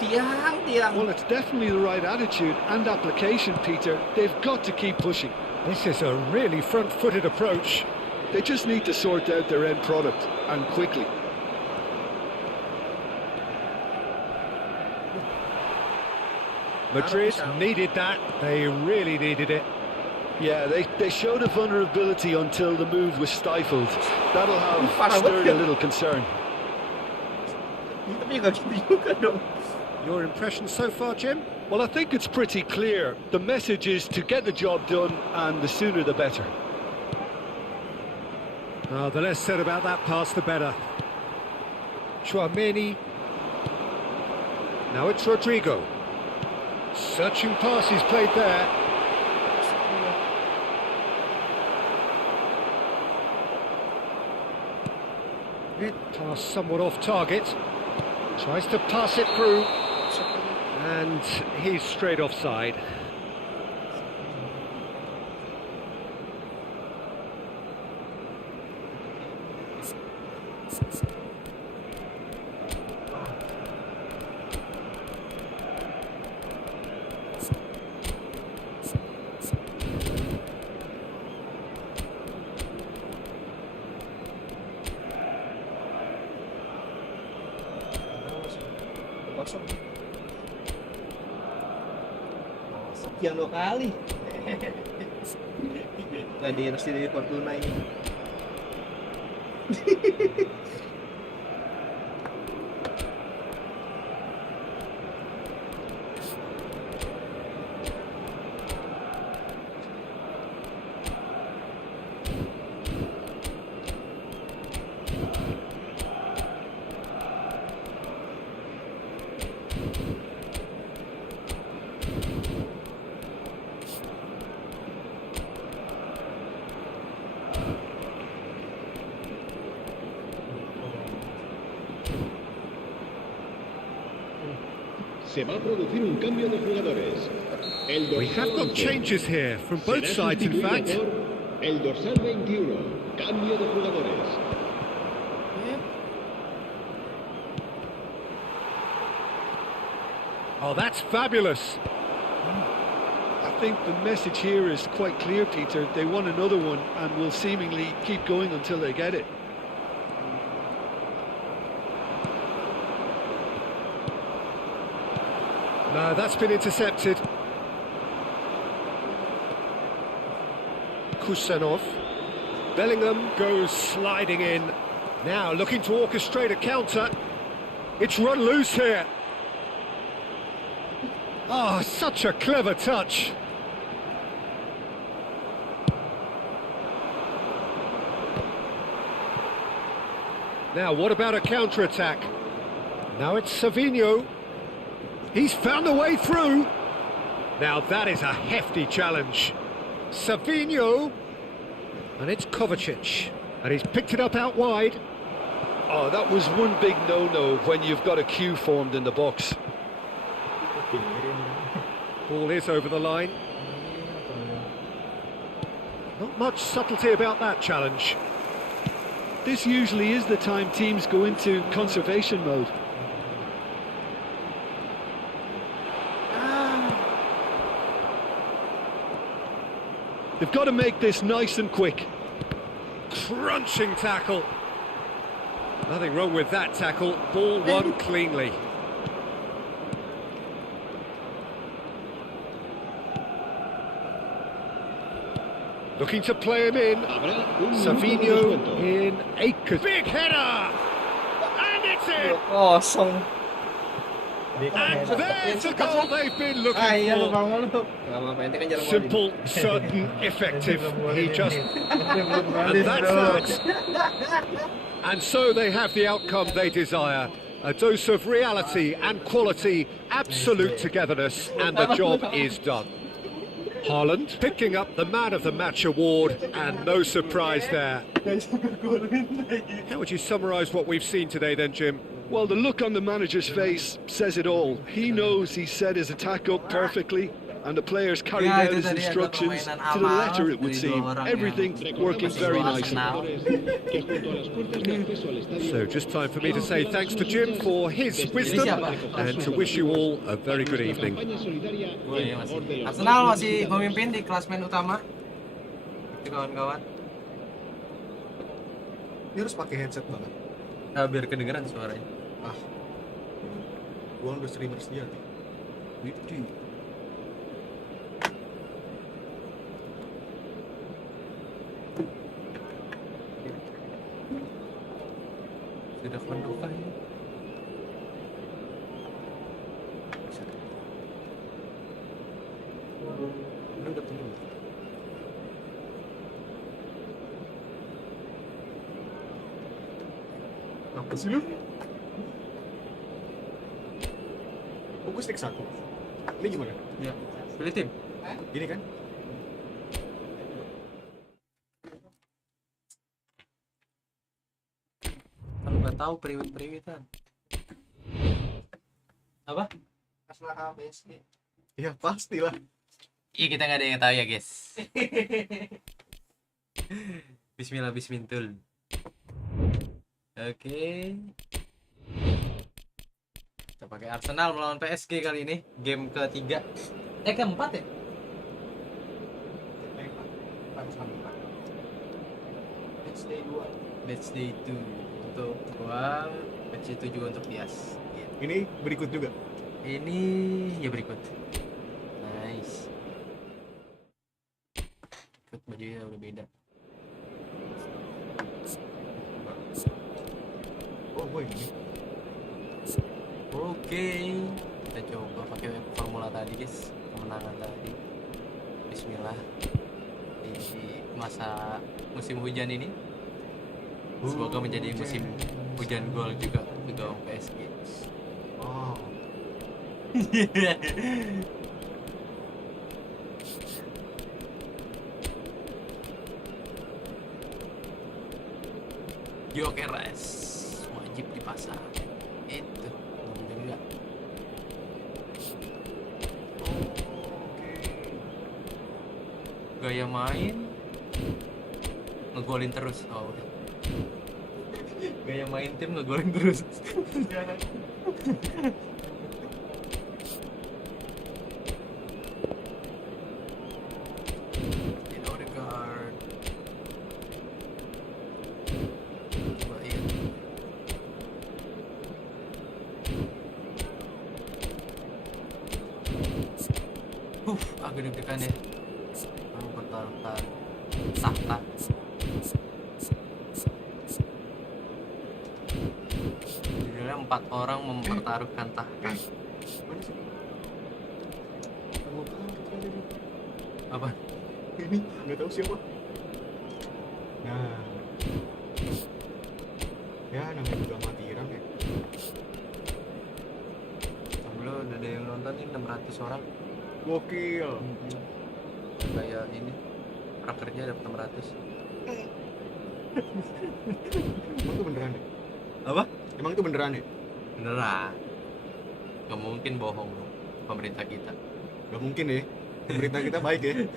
Tiang. Well, it's definitely the right attitude and application, Peter. They've got to keep pushing. This is a really front-footed approach. They just need to sort out their end product, and quickly. Madrid needed that. They really needed it. Yeah, they showed a vulnerability until the move was stifled. That'll have stirred a little concern. Tapi nggak gitu juga dong. Your impression so far, Jim? Well, I think it's pretty clear. The message is to get the job done, and the sooner the better. Oh, the less said about that pass, the better. Chouameni. Now it's Rodrigo. Searching pass he's played there. Pass somewhat off target. Tries to pass it through. And he's straight offside. Kosong. Sekian 2 kali. Nggak diresti dari Fortuna ini. Se va a producir un cambio de jugadores. El We have got 11 changes here from both será sides, in sustituido fact. por el dorsal 21. Cambio de jugadores. Oh, that's fabulous. I think the message here is quite clear, Peter. They want another one and will seemingly keep going until they get it. No, that's been intercepted. Kusanov. Bellingham goes sliding in. Now looking to orchestrate a counter. It's run loose here. Oh, such a clever touch. Now, what about a counter-attack? Now it's Savinho. He's found a way through. Now that is a hefty challenge. Savinho. And it's Kovacic. And he's picked it up out wide. Oh, that was one big no-no when you've got a queue formed in the box. Ball is over the line. Not much subtlety about that challenge. This usually is the time teams go into conservation mode. They've got to make this nice and quick. Crunching tackle. Nothing wrong with that tackle. Ball won cleanly. Looking to play him in. Savinho in Akers. Big header! And it's in! Kosong. And there's the goal they've been looking Iya lu for. bangun lu. Enggak apa-apa, ini kan jarang Simple, certain, effective. He just... And that's that. And so they have the outcome they desire. A dose of reality and quality, absolute togetherness, and the job is done. Haaland picking up the Man of the Match award, and no surprise there. How would you summarise what we've seen today then, Jim? Well, the look on the manager's face says it all. He knows he set his attack up perfectly, and the players carried Ya, out itu his tadi ada instructions permainan to the awal letter, it would dari seem. dua orang Everything yang working very masih nicely. Arsenal. So just time for me to say thanks to Jim for his wisdom, and to wish you all a very good evening. Oh, iya masih. Arsenal masih memimpin di klasemen utama. Itu kawan-kawan. Ini harus pakai headset banget. Nah, biar kedengeran suaranya. Gua udah streamer sejati. Gitu. Sudah penuh kan? Ini udah penuh. Apa sih lu? Fokus tik 1. Ini gimana? Ya, pilih tim. Gini kan? Kalau nggak tahu periwit-periwitan. Apa? Salah BSG. Ya pastilah. Iya, kita nggak ada yang tahu ya guys. Bismillah bismintul. Oke. Kita pakai Arsenal melawan PSG kali ini, game ketiga. Keempat ya? Match day 2 untuk gua, match day 7 untuk Dias. Ini berikut juga. Ini ya berikut. Nice. Ikut bajunya udah beda. Oh, boy ini. Oke, kita coba pakai formula tadi guys, kemenangan tadi. Bismillah. Di masa musim hujan ini, semoga menjadi musim hujan gol juga di gawang PSG. Oh. Jokeres wajib dipasang. Itu enggak. Gaya main ngegolin terus. Oh udah. Gaya main tim ngegolin terus. Odegaard. Coba iya. Agak deg-degan ya. Mau bertaruhan Tahta. Judulnya 4 orang mempertaruhkan Tahta. Apa? Ini nggak tahu siapa. Nah. Ya namanya juga mati Irak ya. Belum ada yang nonton ini 600 orang. Gokil. Kayak ini prakerja dapat 600. Emang itu beneran ya? Apa? Emang itu beneran ya? Beneran. Gak mungkin bohong pemerintah kita. Gak mungkin ya. Pemerintah kita baik ya.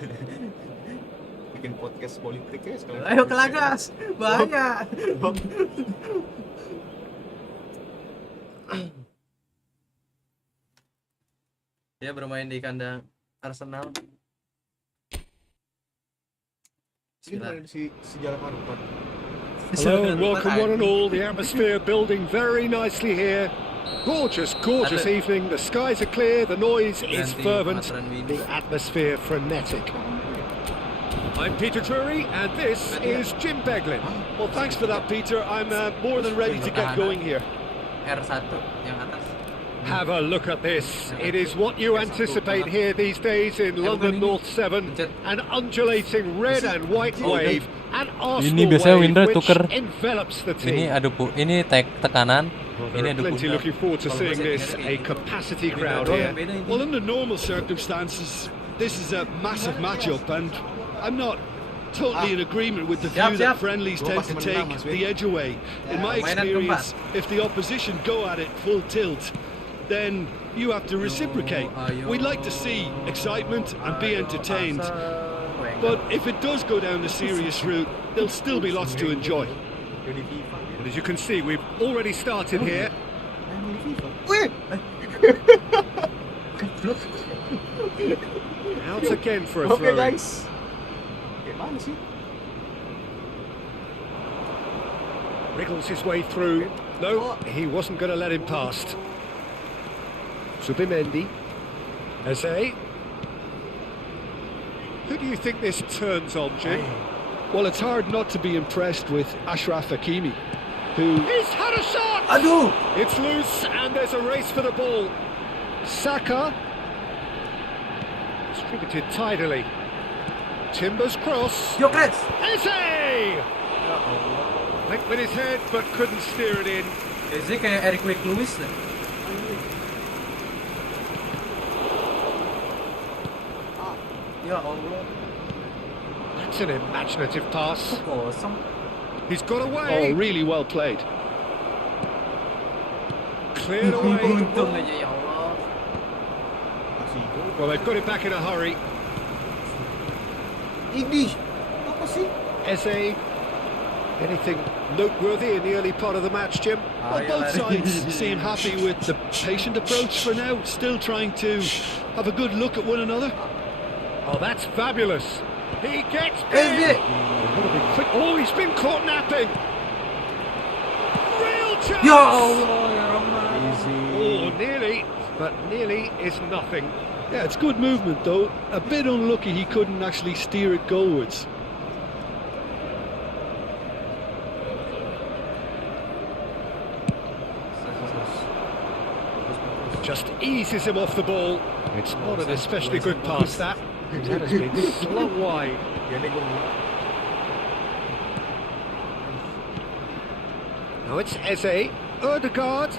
Bikin podcast politik ya sekarang. Ayo ke Lagas, bahaya. Dia bermain di kandang Arsenal. Ini main si Jalan Harupan. Hello and welcome one and all. The atmosphere building very nicely here. Gorgeous, gorgeous evening. The skies are clear, the noise is fervent, the atmosphere frenetic. I'm Peter Drury and this is Jim Beglin. Well, thanks for that, Peter. I'm more than ready to get going here. R1 yang atas. Have a look at this. It is what you anticipate here these days in London North 7. An undulating red and white wave. An Arsenal wave which envelops the team. Ini tekanan. Well, there are plenty looking forward to seeing this. A capacity crowd here. Well, under normal circumstances, this is a massive matchup, and I'm not totally in agreement with the view that friendlies tend to take the edge away. In my experience, if the opposition go at it full tilt, then you have to reciprocate. We'd like to see excitement and be entertained, but if it does go down the serious route, there'll still be lots to enjoy. And as you can see, we've already started here. Out again for a throw. Okay, guys. Mana sih? Wriggles his way through. No, he wasn't going to let him past. Subimendi. Eze. Who do you think this turns on, Jim? Well, it's hard not to be impressed with Ashraf Hakimi, who... He's had a shot! Aduh! It's loose and there's a race for the ball. Saka. Distributed tidily. Timbers cross. Yokres! Eze! Went with his head but couldn't steer it in. Eze kayak Eric Lewis deh. Ya Allah. That's an imaginative pass. Kosong. He's got Oh, away. really well played. Cleared away. Untung aja ya Allah. Well, they've got it back in a hurry. Ini apa sih? Eze. Anything noteworthy in the early part of the match, Jim? Well, both sides seem happy with the patient approach for now, still trying to have a good look at one another. Oh, that's fabulous. He gets Eze! in. Quick. Oh, he's been caught napping. Real chance. Ya Allah ya Rahman. Oh, nearly, but nearly is nothing. Yeah, it's good movement though. A bit unlucky he couldn't actually steer it goalwards. Just eases him off the ball. It's not an especially good pass, that. That has been slung wide. Now it's Eze. Ødegaard.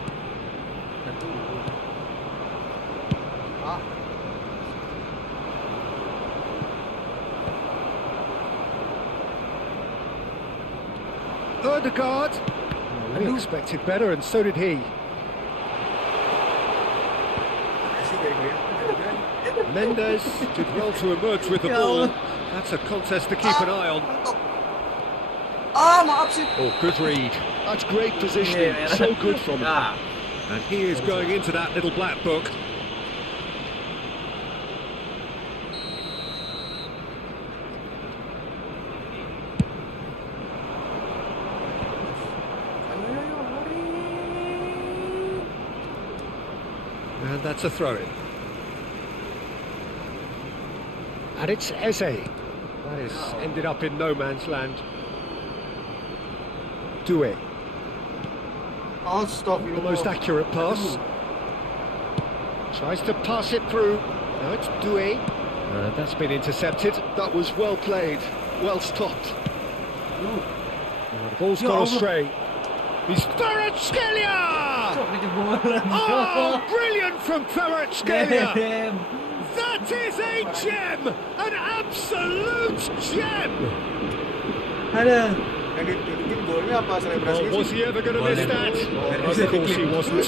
Ødegaard. We expected better, and so did he. Mendes did well to emerge with the ball. That's a contest to keep an eye on. Maaf sih. Oh, good read. That's great positioning, so good from him. And he is going into that little black book. And that's a throw-in. And it's Eze. That is ended up in no man's land. Doué. Astagfirullah. The most accurate pass. Tries to pass it through. Now it's Doué. That's been intercepted. That was well played, well stopped. The ball's gone astray. He's Kvaratskhelia! Masuk kejebolan. Oh, brilliant from Kvaratskhelia. Damn. That is a gem, an absolute gem. Ada. Yang ditunjukin golnya apa selebrasinya Oh, was sih? he ever going to miss that? Of course he wasn't.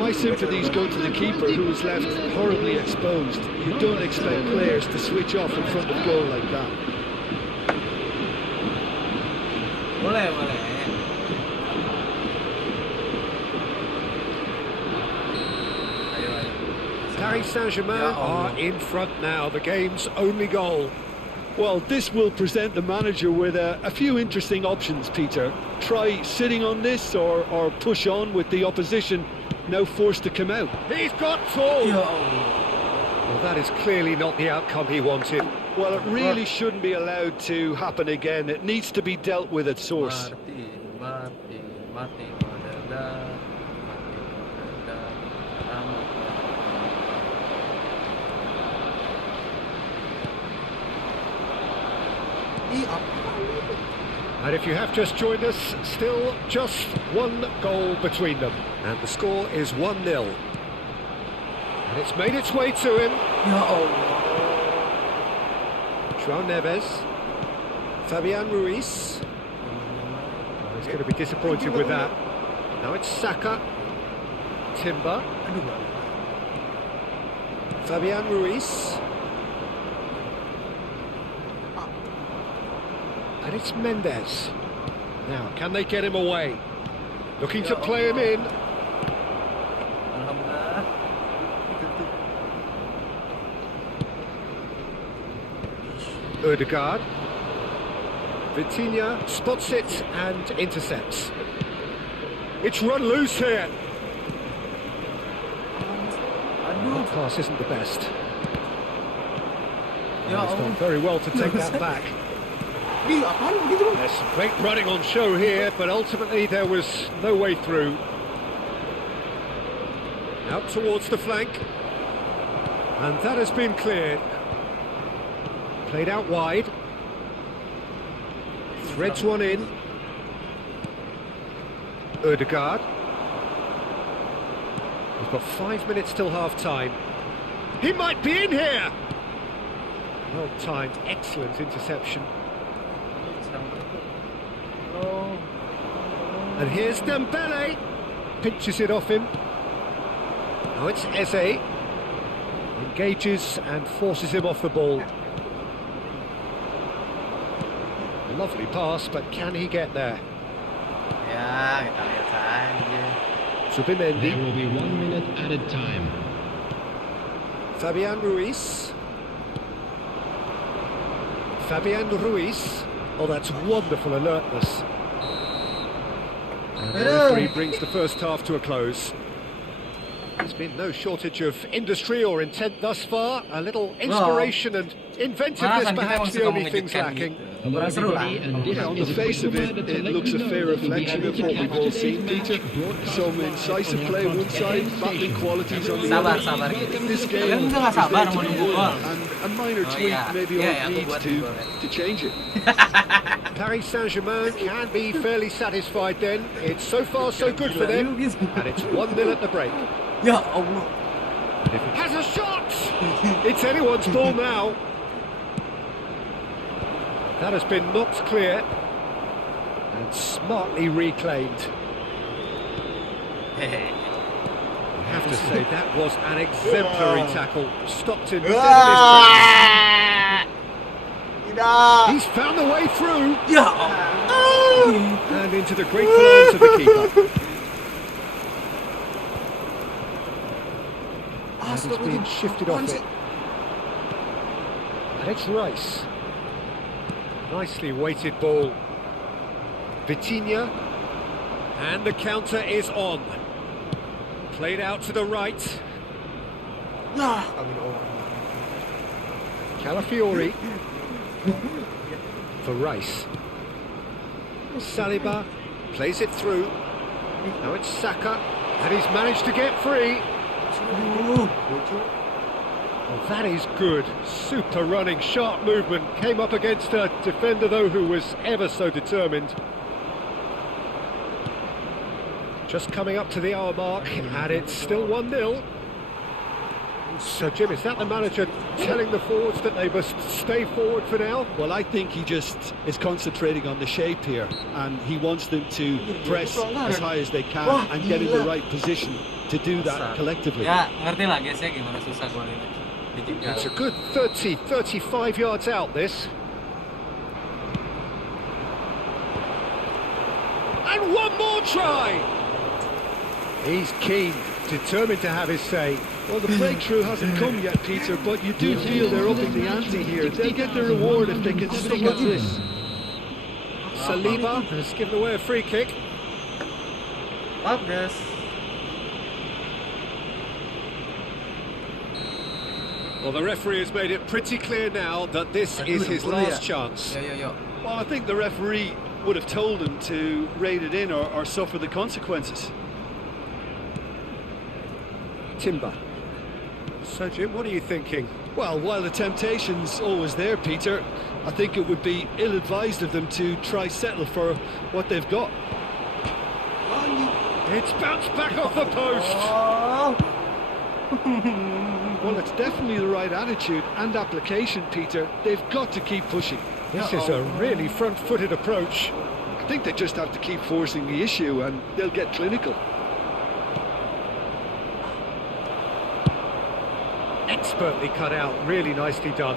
My sympathies go to the keeper who was left horribly exposed. You don't expect players to switch off in front of goal like that. Boleh, boleh. Paris Saint-Germain are in front now, the game's only goal. Well, this will present the manager with a few interesting options, Peter. Try sitting on this or push on with the opposition now forced to come out. He's got full. Ya Allah. Well, that is clearly not the outcome he wanted. Well, it really shouldn't be allowed to happen again. It needs to be dealt with at source. Martin, And if you have just joined us, still just one goal between them. And the score is 1-0. And it's made its way to him. Ya Allah. João Neves. Fabian Ruiz. Oh, he's going to be disappointed with that. Now it's Saka. Timber. Fabian Ruiz. And it's Mendes. Now, can they get him away? Looking to play him in. Alhamdulillah. Ødegaard. Vitinha spots it and intercepts. It's run loose here. That pass isn't the best. Ya He's done Allah. very well to take that back. Ih, apaan begitu bang? There's some great running on show here, but ultimately there was no way through. Out towards the flank. And that has been cleared. Played out wide. Threads one in. Ødegaard. We've got 5 minutes till half-time. He might be in here! Well-timed, excellent interception. And here's Dembele. Pinches it off him. Now it's Eze. Engages and forces him off the ball. A lovely pass, but can he get there? Ya, kita lihat saja. Zubimendi. There will be 1 minute added time. Fabian Ruiz. Fabian Ruiz. Oh, that's wonderful alertness. And the referee brings the first half to a close. There's been no shortage of industry or intent thus far. A little inspiration and inventiveness, Malahan kita perhaps emang the suka only things mengejutkan lacking. gitu. Hello Seru lah. everybody, and this Yeah, on the is a face quick of it, reminder to it let looks you a know fair that we'll be reflection adding of to what the we've all after seen, today's Peter. match, broadcast Some live incisive on play Nonton one side, FM battling station. qualities on the Sabar, other. sabar gitu. This Kalian game udah gak is sabar meant mau to be nunggu won, gol. and a minor Oh, tweak iya. maybe Iya, all aku needs buat to golnya. change it. Paris Saint-Germain can be fairly satisfied then. It's so far so good for them. And it's 1-0 at the break. Ya Allah. Has a shot! It's anyone's ball now. That has been knocked clear and smartly reclaimed. I have to say that was an exemplary tackle. Stopped him dead in his tracks. Tidak. He's found the way through Ya Allah. and into the grateful arms of the keeper. And he's been shifted off it. And it's Rice. Nicely weighted ball. Vitinha. And the counter is on. Played out to the right. Calafiori. For Rice. Saliba plays it through. Now it's Saka. And he's managed to get free. Well, that is good. Super running, sharp movement. Came up against a defender, though, who was ever so determined. Just coming up to the hour mark, and it's still 1-0. So, Jim, is that the manager telling the forwards that they must stay forward for now? Well, I think he just is concentrating on the shape here, and he wants them to press as high as they can and get in the right position to do that collectively. Ya, ngerti lah guysnya gimana susah golin. Dijegal. It's a good 30, 35 yards out, this. And one more try! He's keen, determined to have his say. Well, the breakthrough hasn't come yet, Peter, but you do feel they're upping the ante here. They'll get the reward if they can stick at this. Saliba has given away a free kick. Bagus. Well, the referee has made it pretty clear now that this is his last chance. Yo. Well, I think the referee would have told him to rein it in or suffer the consequences. Timber. So, Jim, what are you thinking? Well, while the temptation's always there, Peter, I think it would be ill-advised of them to try settle for what they've got. It's bounced back off the post. Well, it's definitely the right attitude and application, Peter. They've got to keep pushing. This is a really front-footed approach. I think they just have to keep forcing the issue and they'll get clinical. Expertly cut out, really nicely done.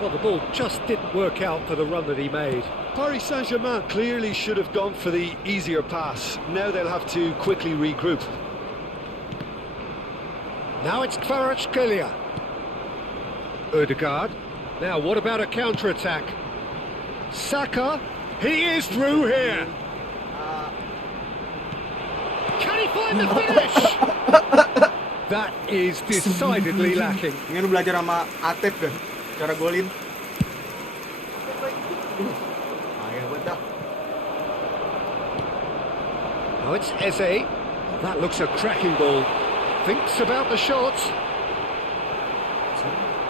Well, the ball just didn't work out for the run that he made. Paris Saint-Germain clearly should have gone for the easier pass. Now they'll have to quickly regroup. Now it's Kvaratskhelia. Ødegaard. Now, what about a counter-attack? Saka. He is through here. Can he find the finish? That is decidedly lacking. Ingin belajar sama Atep deh, cara golin. Now it's Eze. That looks a cracking ball. Thinks about the shot.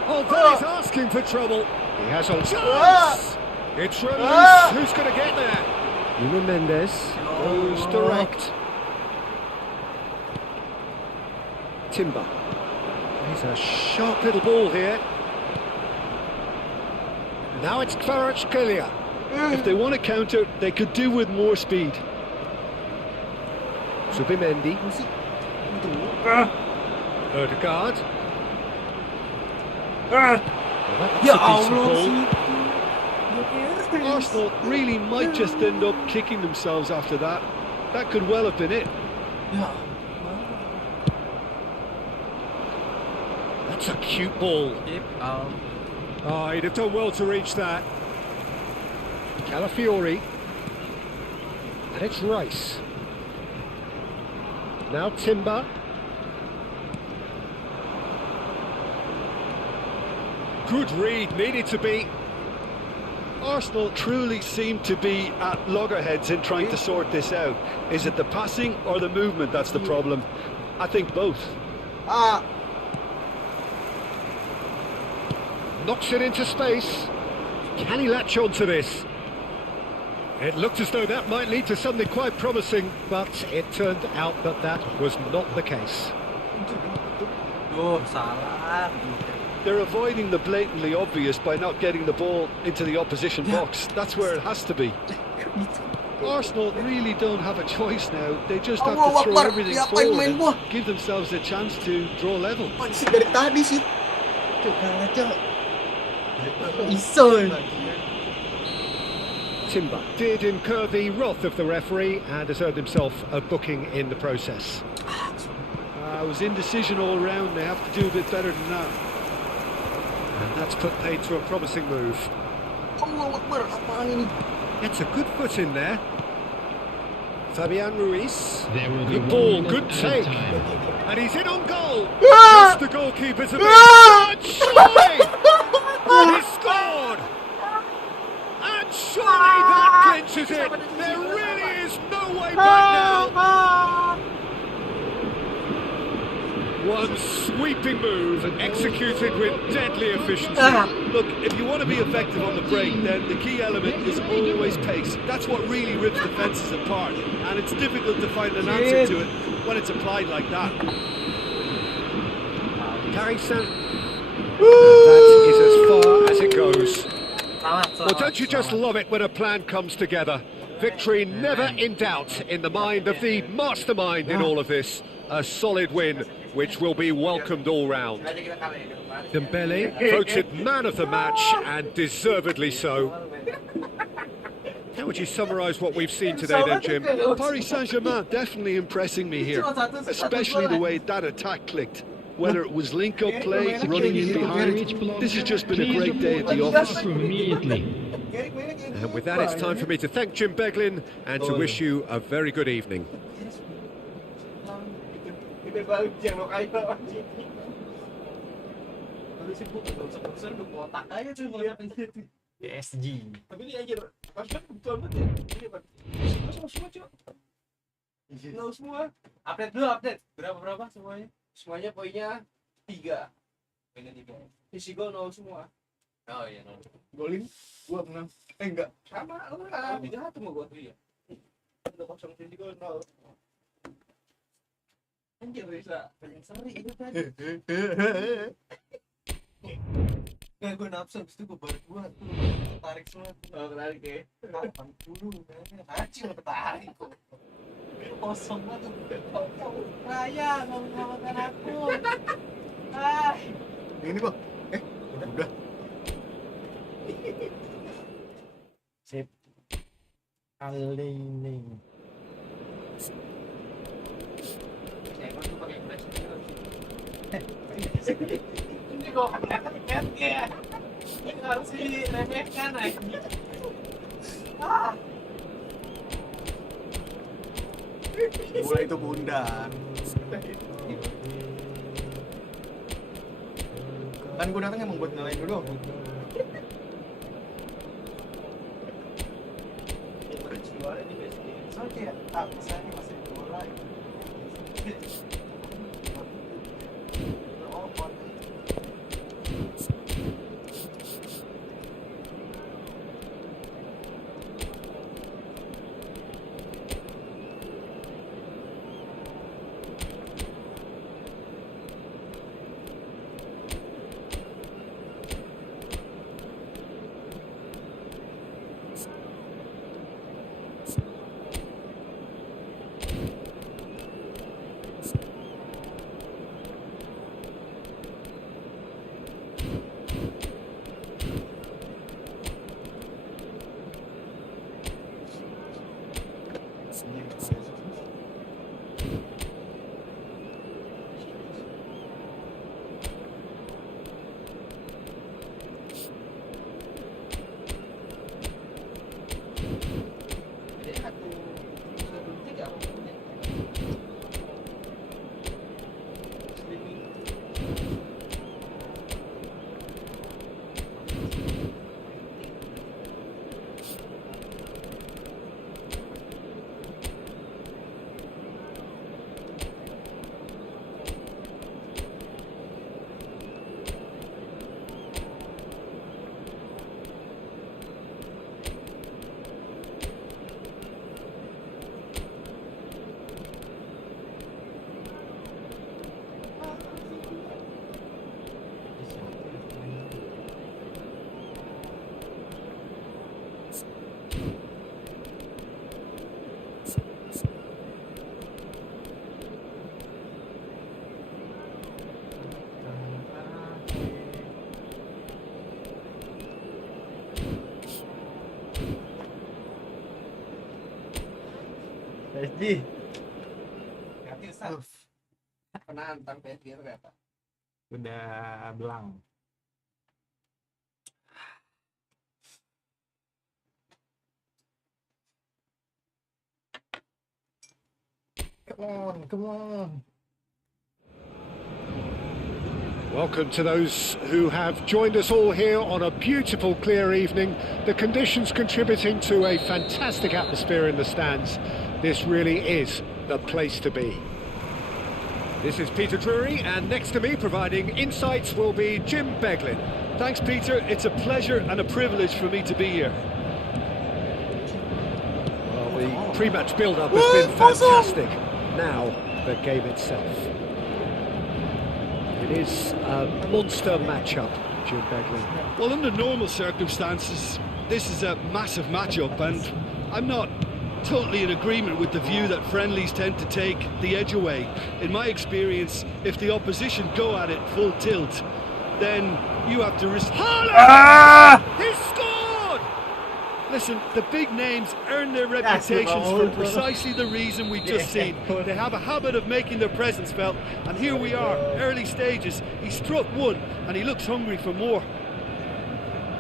Oh, that is asking for trouble. He has a chance. It's released. Who's going to get there? Nuno Mendes goes direct. Timber. He's a sharp little ball here. Now it's Kvaratskhelia. If they want to counter, they could do with more speed. Subimendi. Ødegaard. Ya Allah. Arsenal really might just end up kicking themselves after that. That could well have been it. That's a cute ball. Oh, he'd have done well to reach that. Calafiori. And it's Rice. Now Timber. Good read, needed to be. Arsenal truly seem to be at loggerheads in trying to sort this out. Is it the passing or the movement that's the problem? I think both. Knocks it into space. Can he latch on to this? It looked as though that might lead to something quite promising, but it turned out that that was not the case. Salah. They're avoiding the blatantly obvious by not getting the ball into the opposition box. That's where it has to be. Arsenal really don't have a choice now. They just have to throw everything forward and give themselves a chance to draw level. Dari tadi sih. Timber did incur the wrath of the referee and has earned himself a booking in the process. It was indecision all round. They have to do a bit better than that. And that's put paid to a promising move. It's a good foot in there. Fabian Ruiz. Good ball, good take. And he's in on goal. Just the goalkeeper to make. Surely! He scored! And surely that clinches it. There really is no way back now. One sweeping move executed with deadly efficiency. Look, if you want to be effective on the break, then the key element is always pace. That's what really rips defences apart, and it's difficult to find an answer to it when it's applied like that. That is as far as it goes. Well, don't you just love it when a plan comes together? Victory never in doubt in the mind of the mastermind in all of this. A solid win, which will be welcomed all round. Dembele voted man of the match, and deservedly so. How would you summarise what we've seen today then, Jim? Paris Saint-Germain definitely impressing me here, especially the way that attack clicked. Whether it was link-up play, running in behind, this has just been a great day at the office. And with that, it's time for me to thank Jim Beglin and to wish you a very good evening. PSG. Tapi ini anjir, pasnya kebetulan banget ya. Ini Pak. Semua, Cok. Nol semua. Update dulu, update. Berapa semuanya? Semuanya poinnya 3. Poinnya 3. Isi gol 0 semua. Oh iya, 0. Golin gua menang. Enggak. Sama lah. 3-1 sama gua tuh ya. Udah 0 isi gol 0. Anjir bisa pengen seri itu tadi. Nggak, gue nafsu, abis itu gue baru buat tuh ketarik semua tuh. Oh, ketarik ya? 80 kacau ketarik kok kosong banget tuh. Raya nggak menyelamatkan aku. Ini kok. Udah. Sip. Kali ini ini kok kan ya, ini harus diremehkan aja. Mulai itu bunda. Kan gue datang emang buat nyalain dulu. Soalnya bisa nih masih bola. PSG. Ganti Ustaz. Penantang PSG apa? Udah belang. Come on. Welcome to those who have joined us all here on a beautiful, clear evening. The conditions contributing to a fantastic atmosphere in the stands. This really is the place to be. This is Peter Drury, and next to me providing insights will be Jim Beglin. Thanks, Peter. It's a pleasure and a privilege for me to be here. Well, the pre-match build-up has been fantastic. Now, the game itself. It is a monster matchup, Jim Beglin. Well, under normal circumstances, this is a massive matchup, and I'm not totally in agreement with the view that friendlies tend to take the edge away. In my experience, if the opposition go at it full tilt, then you have to risk. He scored! Listen, the big names earn their reputations for precisely the reason we've just seen. They have a habit of making their presence felt, and here we are, early stages. He struck one, and he looks hungry for more.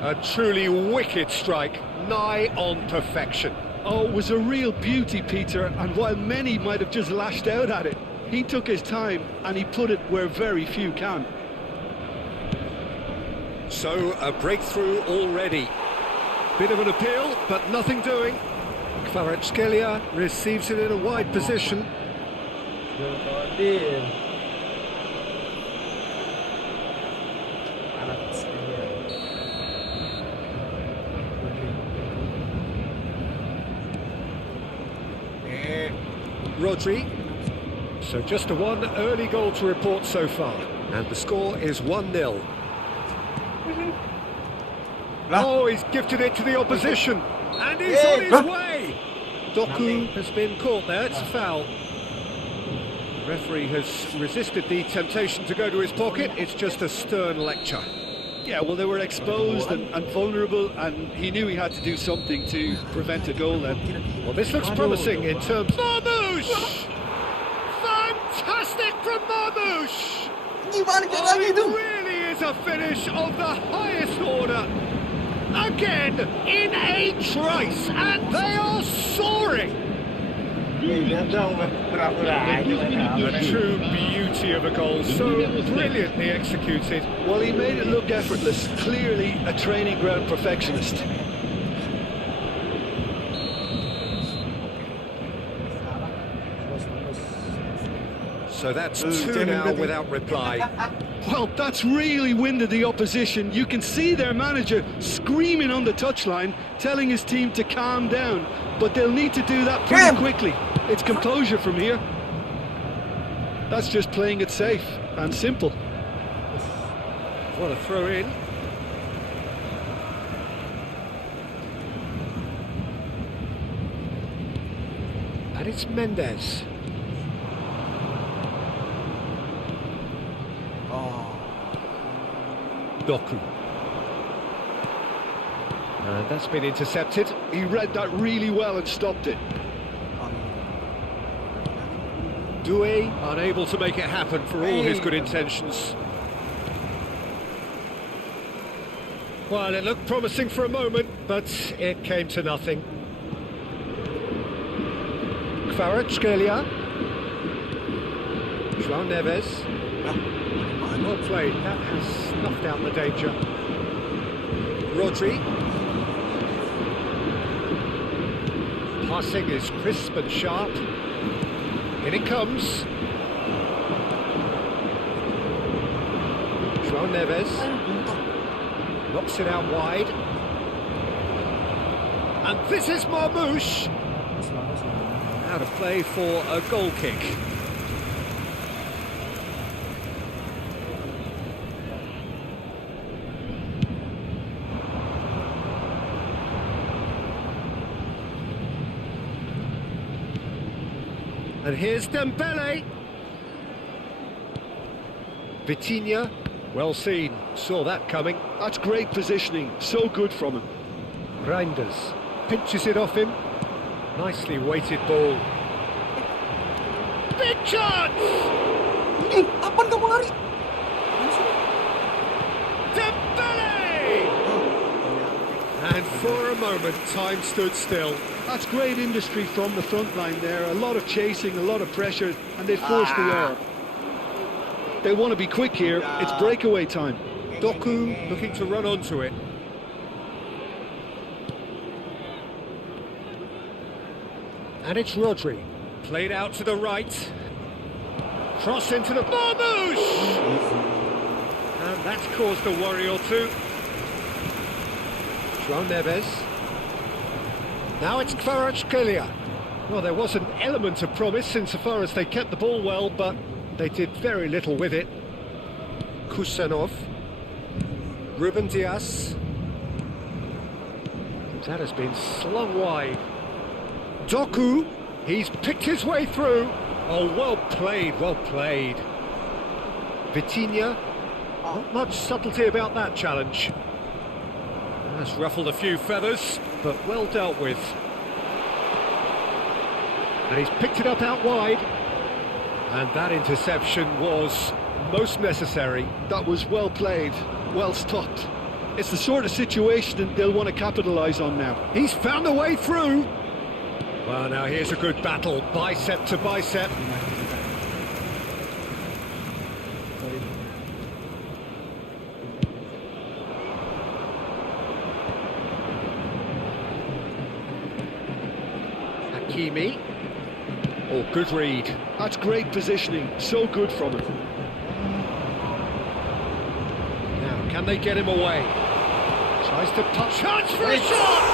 A truly wicked strike, nigh on perfection. Oh, it was a real beauty, Peter, and while many might have just lashed out at it, he took his time and he put it where very few can. So, a breakthrough already. Bit of an appeal, but nothing doing. Kvaratskhelia receives it in a wide position. Rodri. So just a one early goal to report so far. And the score is 1-0. Oh, he's gifted it to the opposition. And he's on his way. Doku has been caught there. It's a foul. The referee has resisted the temptation to go to his pocket. It's just a stern lecture. Yeah, well, they were exposed and vulnerable, and he knew he had to do something to prevent a goal then. Well, this looks promising in terms... Marmoush! Fantastic from Marmoush! Oh, it really is a finish of the highest order. Again, in a trice, and they are soaring. A true beauty of a goal, so brilliantly executed. Well, he made it look effortless. Clearly a training ground perfectionist. So that's two now without reply. Well, that's really winded the opposition. You can see their manager screaming on the touchline, telling his team to calm down. But they'll need to do that pretty quickly. It's composure from here. That's just playing it safe and simple. What a throw in. And it's Mendes. Doku. And that's been intercepted. He read that really well and stopped it. Doué unable to make it happen for all his good intentions. Well, it looked promising for a moment, but it came to nothing. Kvaratskhelia. João Neves. Well played, that has snuffed out the danger. Rodri. Passing is crisp and sharp. In it comes. João Neves. Knocks it out wide. And this is Marmoush. Out of play for a goal kick. And here's Dembele. Vitinha, well seen, saw that coming. That's great positioning, so good from him. Reinders pinches it off him. Nicely weighted ball. Big chance! Kapan kamu lari? Dembele! And for a moment, time stood still. That's great industry from the front line there. A lot of chasing, a lot of pressure, and they forced the error. They want to be quick here. It's breakaway time. Doku looking to run onto it. And it's Rodri. Played out to the right. Cross into the Marmouche! And that's caused a worry or two. João Neves. Now it's Kvaratskhelia. Well, there was an element of promise insofar as they kept the ball well, but they did very little with it. Kusanov. Ruben Dias. That has been slung wide. Doku. He's picked his way through. Oh, well played, well played. Vitinha. Not much subtlety about that challenge. That's ruffled a few feathers, but well dealt with. And he's picked it up out wide. And that interception was most necessary. That was well played, well stopped. It's the sort of situation that they'll want to capitalise on now. He's found a way through. Well, now here's a good battle, bicep to bicep. Hakimi. Oh, good read. That's great positioning, so good from him. Now, can they get him away? Tries to touch. Chance for a shot!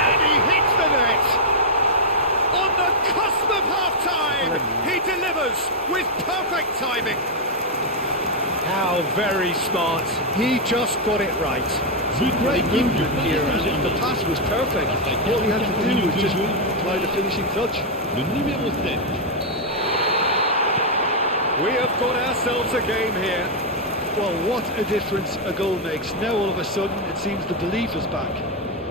And he hits the net! On the cusp of half-time, he delivers with perfect timing. How very smart. He just got it right. Great movement here, and the pass was perfect. All he had to do was just apply the finishing touch. Le numéro 7. We have got ourselves a game here. Well, what a difference a goal makes. Now all of a sudden it seems the belief is back.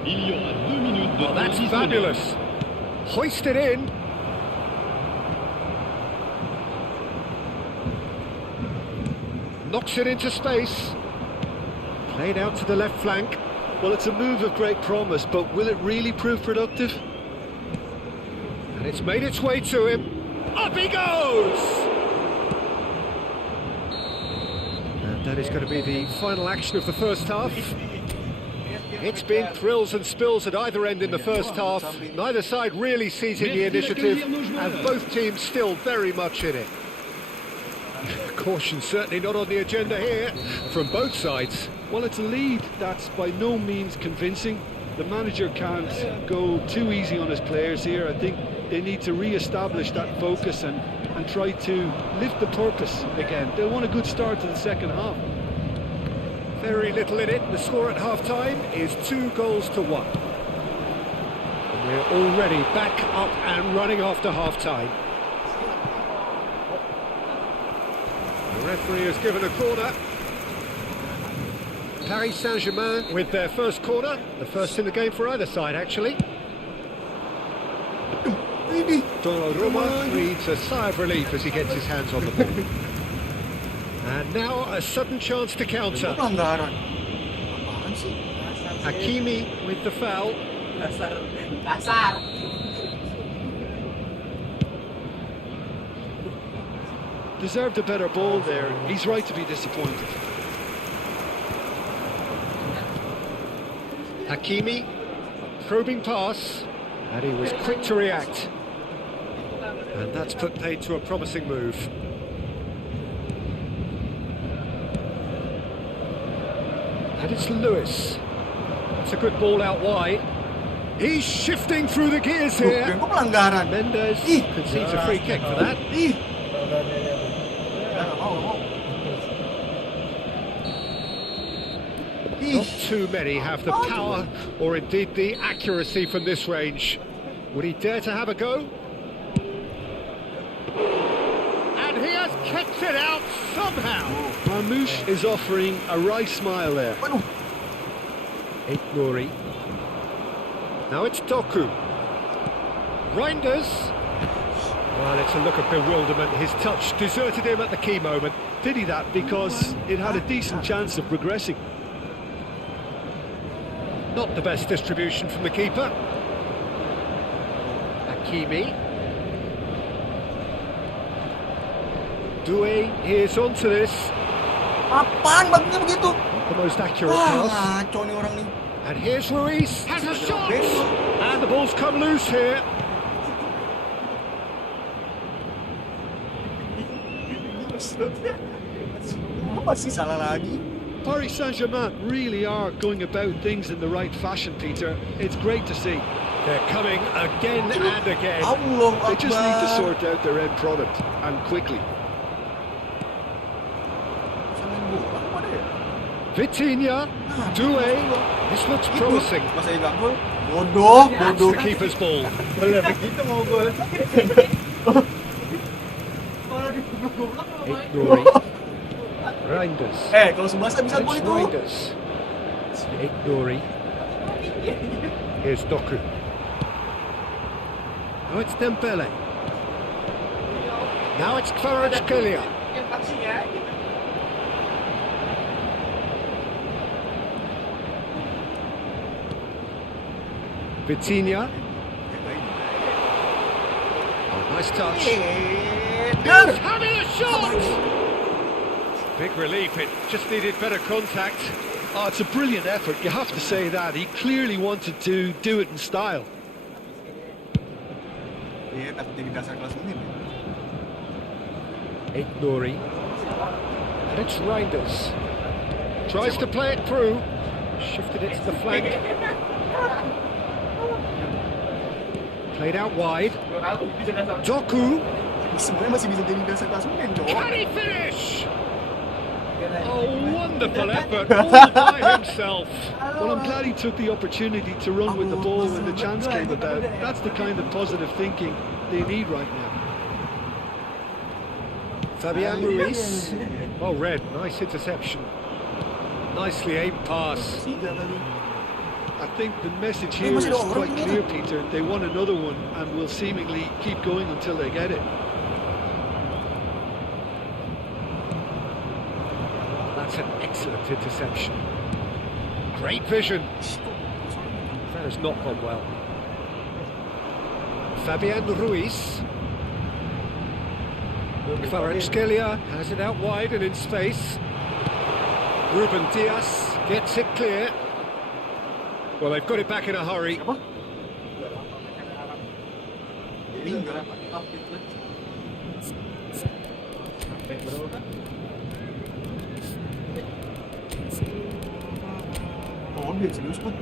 Il y aura 2 minutes de Oh, that's temps fabulous. Hoist it in. Knocks it into space. Played out to the left flank. Well, it's a move of great promise, but will it really prove productive? And it's made its way to him. Up he goes! And that is going to be the final action of the first half. It's been thrills and spills at either end in the first half. Neither side really seizing the initiative, and both teams still very much in it. Caution certainly not on the agenda here from both sides. Well, it's a lead that's by no means convincing. The manager can't go too easy on his players here. I think they need to re-establish that focus and try to lift the purpose again. They'll want a good start to the second half. Very little in it. The score at half-time is 2-1. And we're already back up and running after half-time. The referee has given a corner. Paris Saint-Germain with their first corner. The first in the game for either side, actually. Donnarumma breathes a sigh of relief as he gets his hands on the ball. And now a sudden chance to counter. Pelanggaran. Apaan sih? Hakimi with the foul. Dasar. Deserved a better ball there. He's right to be disappointed. Hakimi, probing pass, and he was quick to react. And that's put paid to a promising move. And it's Lewis. It's a good ball out wide. He's shifting through the gears here. Kok pelanggaran? Mendes concedes a free kick for that. Not too many have the power or indeed the accuracy from this range. Would he dare to have a go? And he has kept it out somehow. Marmouche is offering a wry smile there. Nouri. Now it's Doku. Reinders. Well, it's a look of bewilderment. His touch deserted him at the key moment. Pity that, because it had a decent chance of progressing. Not the best distribution from the keeper. Hakimi. Doué is onto this. Apaan bagusnya begitu? Not the most accurate Wah, pass. ngaco nih orang nih. And here's Ruiz. Has a shot! And the ball's come loose here. Apa sih salah lagi? Paris Saint-Germain really are going about things in the right fashion, Peter. It's great to see. They're coming again and again. Allah They just need to Akbar. sort out their end product, and quickly. Bisa main bola apa deh? Vitinha, Doué. This looks promising. Masa dia gak gol? Bodoh, That's bodoh. the keeper's ball. Boleh begitu mau gol. Ignoring. Reinders. Kalau Subasa bisa gol It's itu. Reinders. Ignoring. Here's Doku. Now it's Dembele. Now it's Kvaratskhelia. Vitinha. Oh, nice touch. He's having a shot! Big relief, it just needed better contact. Oh, it's a brilliant effort, you have to say that. He clearly wanted to do it in style. Iya, takut jadi dasar kelas ini. Ignori. And it's Reinders. Tries to play it through. Shifted it to the flank. Played out wide. Doku. Semuanya masih bisa jadi dasar kelas ini, Cok. Can he finish? Oh, wonderful effort all by himself. Well, I'm glad he took the opportunity to run with the ball when the chance came about. That's the kind of positive thinking they need right now. Fabian Ruiz. Oh, Red, nice interception. Nicely aimed pass. I think the message here is quite clear, Peter. They want another one and will seemingly keep going until they get it. That's an excellent interception. Great vision. That has not gone well. Fabian Ruiz. Kvaratskhelia has it out wide and in space. Ruben Diaz gets it clear. Well, they've got it back in a hurry. Oh, dia serius pun.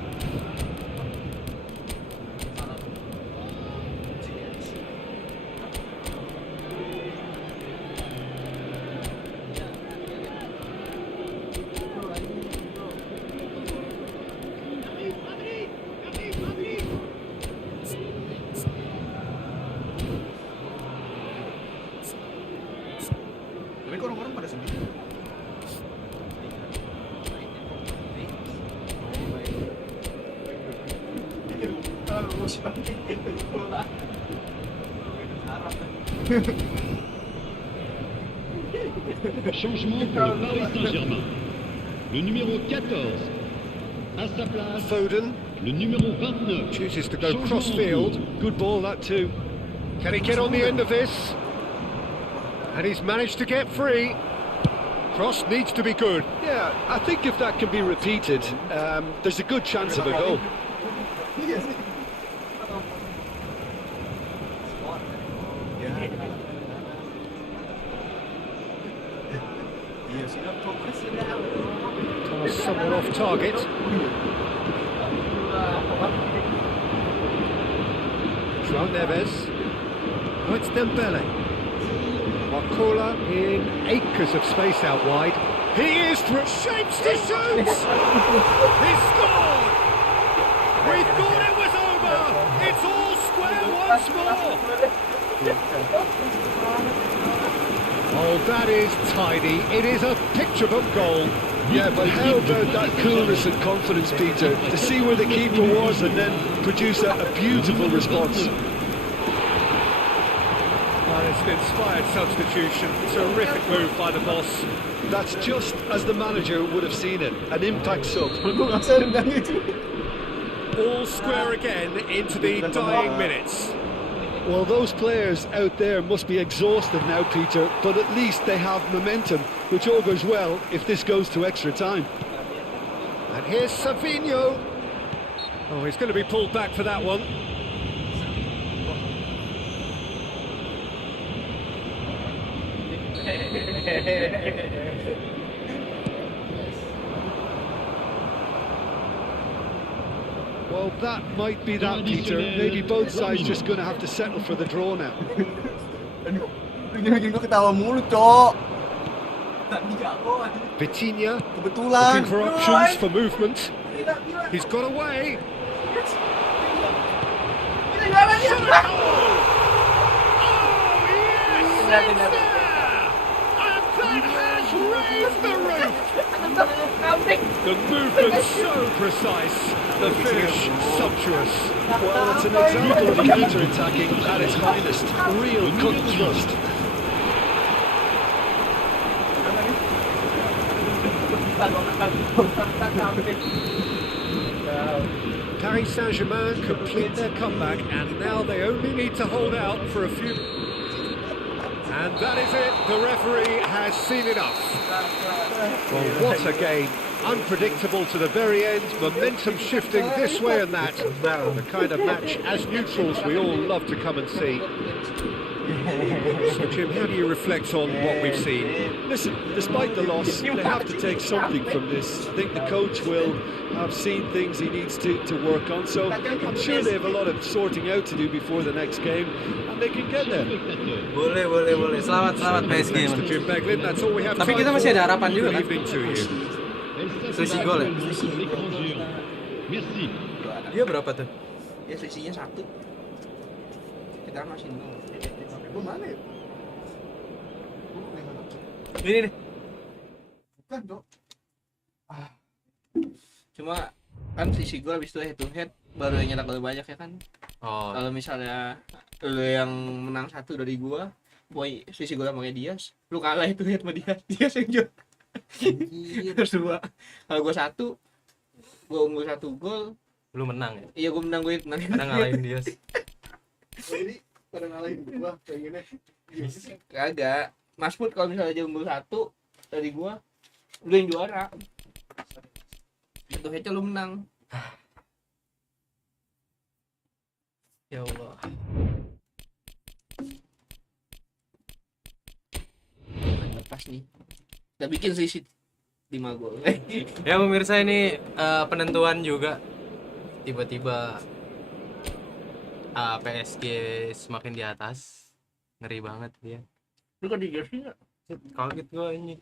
Tapi kok orang-orang pada sedih? Changement pour le Paris Saint-Germain. Le numéro 14. À sa place, Foden le numéro 29. chooses to go Changement cross-field. en cours. Good ball, that too. Can he get on the end of this? And he's managed to get free. Cross needs to be good. Yeah, I think if that can be repeated, there's a good chance of a goal. Iya sih. Iya sih, progres ya. Someone off target. João Neves. Oh, it's Dembele. Marcola in acres of space out wide. He is through. Shapes to shoot! He scored! We thought it was over! It's all square once more! Oh, that is tidy. It is a picture book goal. Yeah, but how about that coolness and confidence, Peter, to see where the keeper was and then produce a beautiful response. Well, it's an inspired substitution. Terrific move by the boss. That's just as the manager would have seen it, an impact sub. All square again into the dying minutes. Well, those players out there must be exhausted now, Peter, but at least they have momentum, which augurs well if this goes to extra time. And here's Savinho. Oh, he's going to be pulled back for that one. Well, that might be that, Peter. Maybe both sides just going to have to settle for the draw now. Aduh, lu bikin gua ketawa mulu, Cok. Tadi jago. Vitinha Kebetulan. looking for options for movement. He's got away. The movement so precise, the finish sumptuous. Well, it's an example of counter-attacking at its finest. Real cut thrust. Paris Saint-Germain complete their comeback, and now they only need to hold out for a few. And that is it. The referee has seen enough. Well, what a game. Unpredictable to the very end. Momentum shifting this way and that. The kind of match, as neutrals, we all love to come and see. So, Jim, how do you reflect on what we've seen? Listen, despite the loss, they have to take something from this. I think the coach will have seen things he needs to work on. So I'm sure they have a lot of sorting out to do before the next game, and they can get there. Boleh. Selamat PSG. Thanks to Jim Beglin. That's all we have Tapi time kita masih for. ada harapan juga, Good kan? evening to you. Selisih gol ya? Merci. Dia berapa tuh? Ya selisihnya 1. Kita masih 0. Gua mana ya? Ini nih. Bukan, Cok. Cuma kan sisi gol habis itu head to head baru yang nyetak gol banyak ya kan. Oh. Kalau misalnya lu yang menang 1 dari gua, boy sisi gol sama Dias, lu kalah itu head sama Dias yang juara. Terus 2. Kalau gua 1, gua unggul 1 gol. Lu menang ya? Iya gua menang, gue menang. Karena ngalahin dia. Ini pada ngalahin gua kayak gini. Kagak. Mas Put kalau misalnya dia unggul 1 dari gua, lu yang juara. Itu headnya lu menang. Ya Allah. Pas nih. Kita bikin selisih 5 gol. Ya pemirsa, ini penentuan juga. Tiba-tiba PSG semakin di atas. Ngeri banget dia. Lu kan di jersey enggak? Kaget gua ini.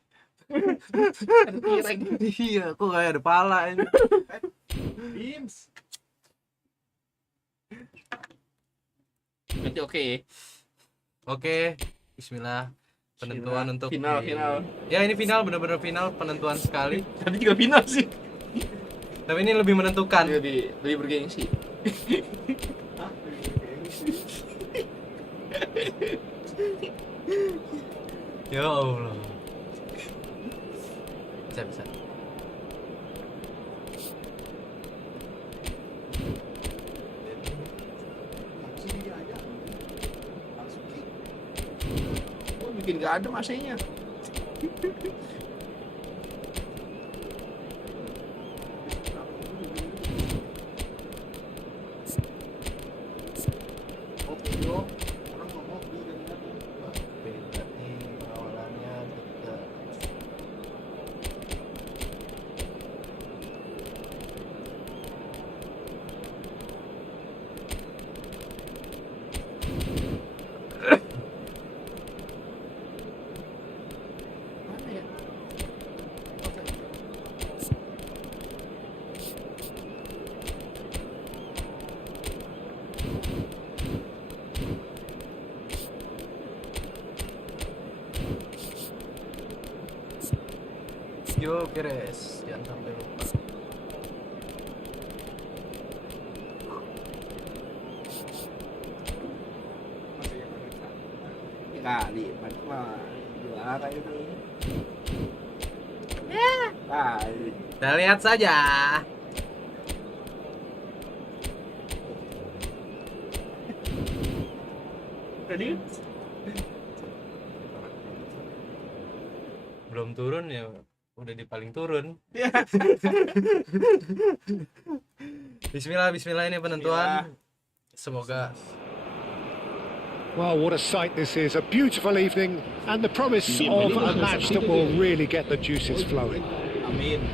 Ada tireng. Iya, kok kayak ada pala ini. Beams. Berarti oke ya. Oke, bismillah. Penentuan Bismillah. untuk Final. Ya ini final, benar-benar final, penentuan sekali. Tadi juga final sih. Tapi ini lebih menentukan. Lebih bergengsi. Ya Allah. Bisa. Oh, bikin gak ada masanya. Yo, beres. Jangan sampai lupa. Kali, mah juara ini. Ya. Kali. Kita lihat saja. Tadi Belum turun ya, udah di paling turun. Bismillah ini penentuan. Semoga Well, what a sight this is. A beautiful evening and the promise of a match that will really get the juices flowing. Amin.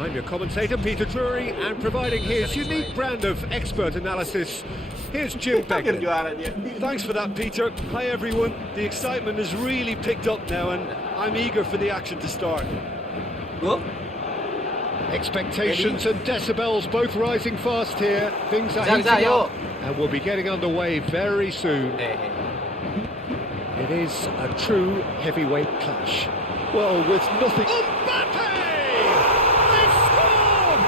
I'm your commentator, Peter Drury, and providing his unique brand of expert analysis, here's Jim Hampir Beckett. juara dia. Thanks for that, Peter. Hi, everyone. The excitement has really picked up now, and I'm eager for the action to start. Gol. Expectations and decibels both rising fast here. Things are Zak, heating Zak, yo. up and we'll be getting underway very soon. It is a true heavyweight clash. Well, with nothing... Mbappe! They've scored!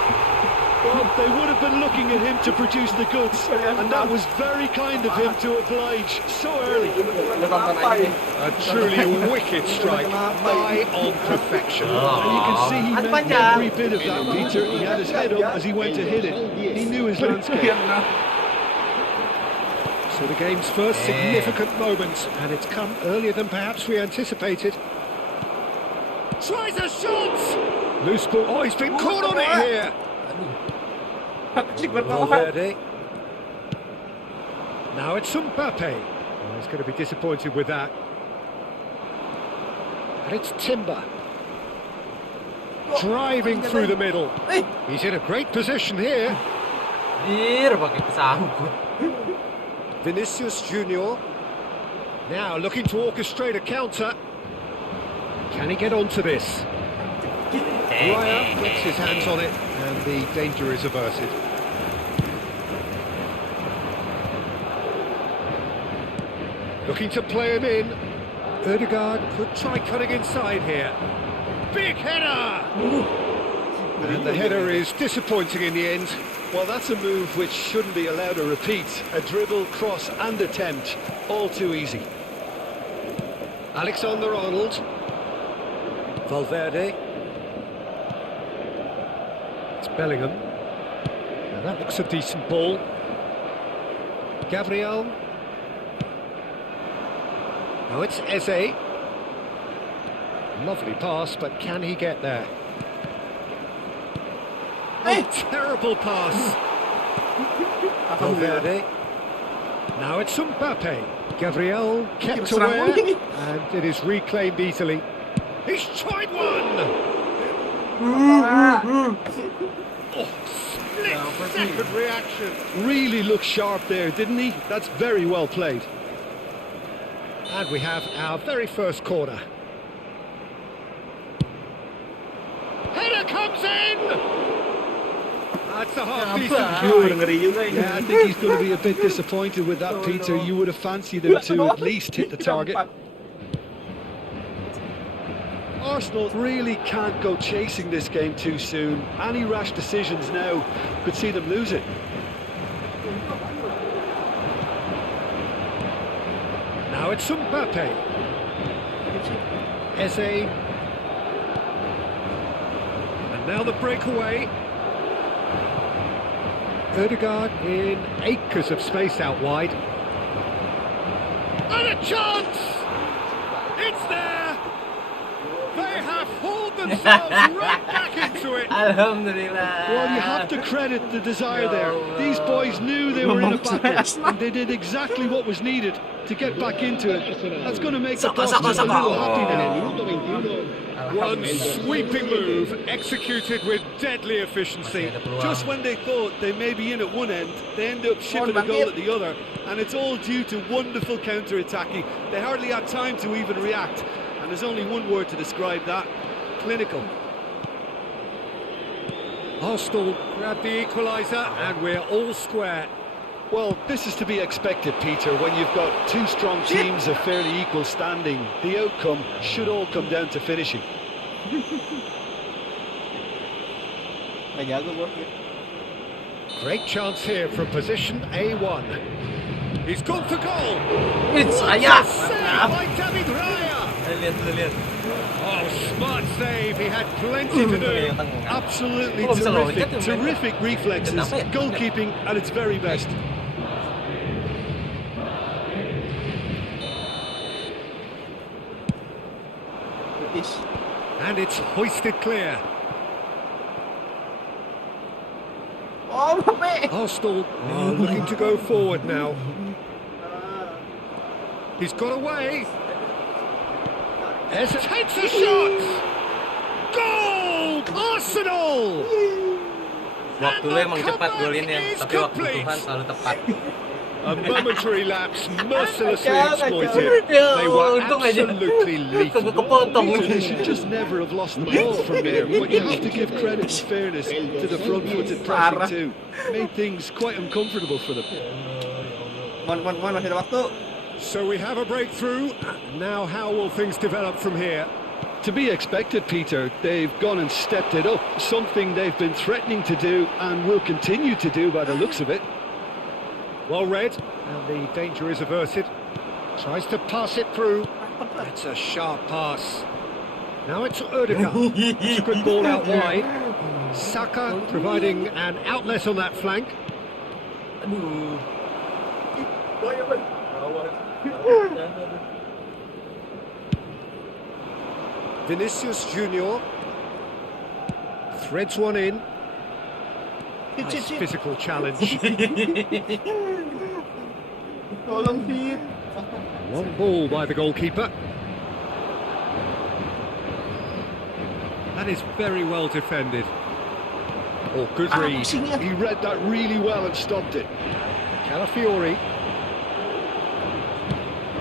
Well, they would have been looking at him to produce the goods, and that was very kind of him to oblige so early. Udah tonton aja deh. A truly wicked strike, nigh on perfection. And you can see he Ada meant panjang. every bit of that, Peter. He had his head up as he went to hit it. He knew his landscape. So the game's first significant moment, and it's come earlier than perhaps we anticipated. Tries a shot! Loose ball. Oh, he's been caught on it here. Valverde. Now it's Mbappe. Oh, he's going to be disappointed with that. And it's Timber. Driving through the middle. He's in a great position here. Dir pakai kesangkut. Vinicius Junior. Now looking to orchestrate a counter. Can he get onto this? Raya gets his hands on it and the danger is averted. Looking to play him in. Ødegaard could try cutting inside here. Big header! And the header is disappointing in the end. Well, that's a move which shouldn't be allowed to repeat. A dribble, cross and attempt. All too easy. Alexander-Arnold. Valverde. It's Bellingham. Now that looks a decent ball. Gabriel. Now it's Eze. Lovely pass, but can he get there? Oh, terrible pass. Valverde. Now it's Mbappe. Gabriel kept away, and it is reclaimed easily. He's tried one! Oh, split-second reaction. Really looked sharp there, didn't he? That's very well played. And we have our very first corner. Header comes in! That's a half-decent try. Ngeri juga ini. Yeah, I think he's going to be a bit disappointed with that, Peter. You would have fancied him to at least hit the target. Arsenal really can't go chasing this game too soon. Any rash decisions now could see them lose it. Now it's Mbappe. Eze. And now the breakaway. Ødegaard in acres of space out wide. And a chance! It's there! They have hauled themselves right back into it! Alhamdulillah. Well, you have to credit the desire there. These boys knew they were in a battle, and they did exactly what was needed to get back into it. That's going to make the boss just a little happy now. One sweeping move, executed with deadly efficiency. Just when they thought they may be in at one end, they end up shipping a goal at the other, and it's all due to wonderful counter-attacking. They hardly had time to even react, and there's only one word to describe that: clinical. Arsenal grab the equaliser, and we're all square. Well, this is to be expected, Peter, when you've got two strong teams of fairly equal standing. The outcome should all come down to finishing. Nggak jago gua. Great chance here from position A1. He's gone for goal. It's ayah. Save by David Raya. Lihat. Oh, smart save. He had plenty to do. Absolutely Oh, bisa loncat terrific, tuh, terrific reflexes. Kenapa ya? Goalkeeping at its very best. Betis. And it's hoisted clear. Oh, Mbappe. Arsenal are looking to go forward now. He's got away. Takes a shot. Goal! Arsenal! Waktu lu emang cepat golinnya, tapi waktu Tuhan selalu tepat. A momentary lapse mercilessly exploited. They were absolutely lethal. They should just never have lost the ball from there, but you have to give credit and fairness to the front-footed pressing too. Made things quite uncomfortable for them. Mon, masih ada waktu. So we have a breakthrough. Now how will things develop from here? To be expected, Peter. They've gone and stepped it up, something they've been threatening to do and will continue to do by the looks of it. Well read, and the danger is averted. Tries to pass it through. That's a sharp pass. Now it's Odegaard. It's a good ball out wide. Saka providing an outlet on that flank. Vinicius Junior threads one in. Nice physical challenge. Tolong Fit. One ball by the goalkeeper. That is very well defended. Oh, good read. He read that really well and stopped it. Calafiori.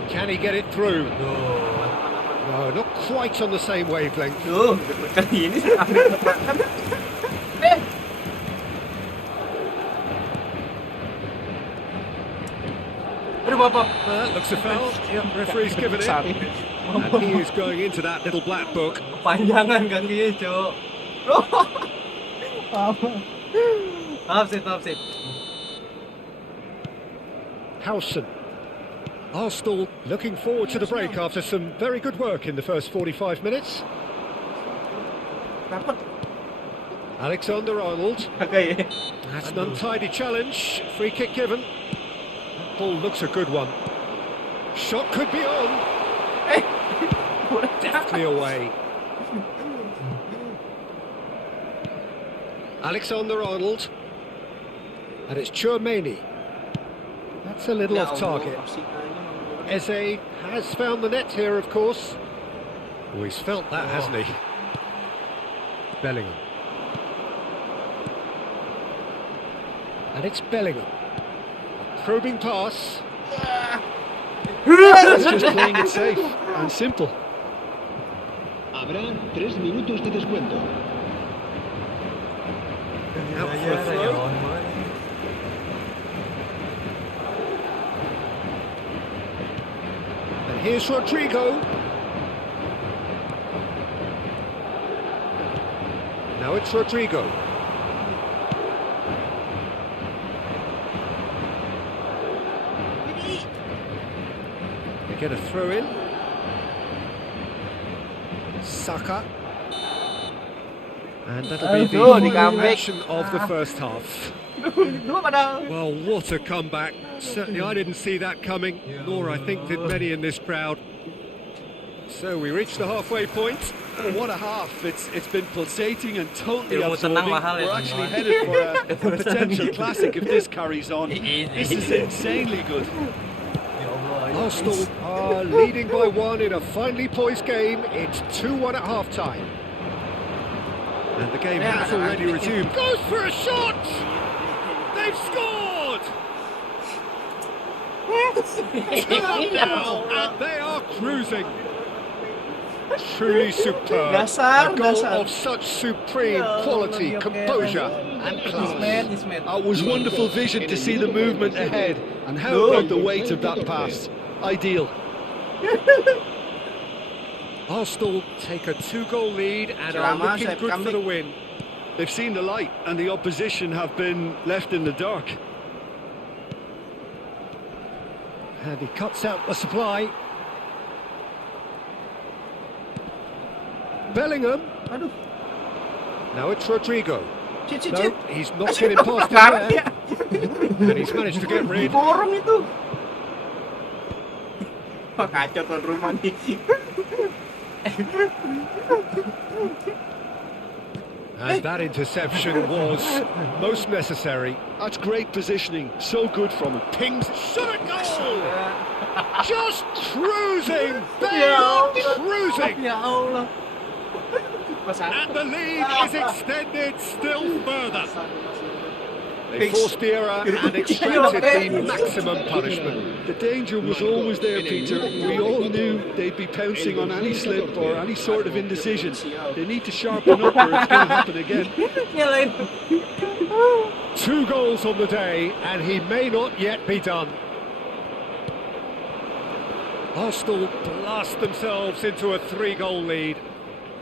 Can he get it through? No, not quite on the same wavelength. Kali ini That looks a foul. Referee's given it. And he is going into that little black book. Panjangan kakinya, Cok. Maaf sih. Howson. Arsenal looking forward to the break after some very good work in the first 45 minutes. Alexander-Arnold. Okay. That's an untidy challenge. Free kick given. Ball looks a good one. Shot could be on. Deftly away. Alexander-Arnold. And it's Pemain. That's a little off target. Eze has found the net here, of course. Oh, he's felt that, hasn't he? Bellingham. And it's Bellingham. Probing pass. That's just playing it safe and simple. Habrá 3 minutos de descuento. Out for a throw. And here's Rodrigo. Now it's Rodrigo. They get a throw in. Saka. And that'll be the final action of the first half. Well, what a comeback. Certainly I didn't see that coming, nor I think did many in this crowd. So we reached the halfway point. Oh, what a half. It's been pulsating and totally Ilmu tenang absorbing. mahal ya, We're actually headed for a potential classic if this carries on. This is insanely good. Arsenal are leading by 1 in a finely poised game. It's 2-1 at half-time. And the game has already resumed. Goes for a shot! They've scored! 2-1 now, and they are cruising. Truly superb. A goal of such supreme quality, composure and class. It was wonderful vision to see the movement ahead, and how about the weight of that pass? Ideal. Arsenal take a 2-goal lead and are looking good for the win. They've seen the light, and the opposition have been left in the dark. And he cuts out the supply. Bellingham. Now it's Rodrigo. No, he's not getting past him there. And he's managed to get rid. Borong itu. Kacau tuan rumah nih. And that interception was most necessary. That's great positioning. So good from him. Pings shot a goal! Just cruising! They are cruising! Ya Allah. And the lead is extended still further. They forced the error and extracted the maximum punishment. The danger was always there, Peter. We all knew they'd be pouncing on any slip or any sort of indecision. They need to sharpen up or it's going to happen again. 2 goals on the day, and he may not yet be done. Arsenal blast themselves into a 3-goal lead.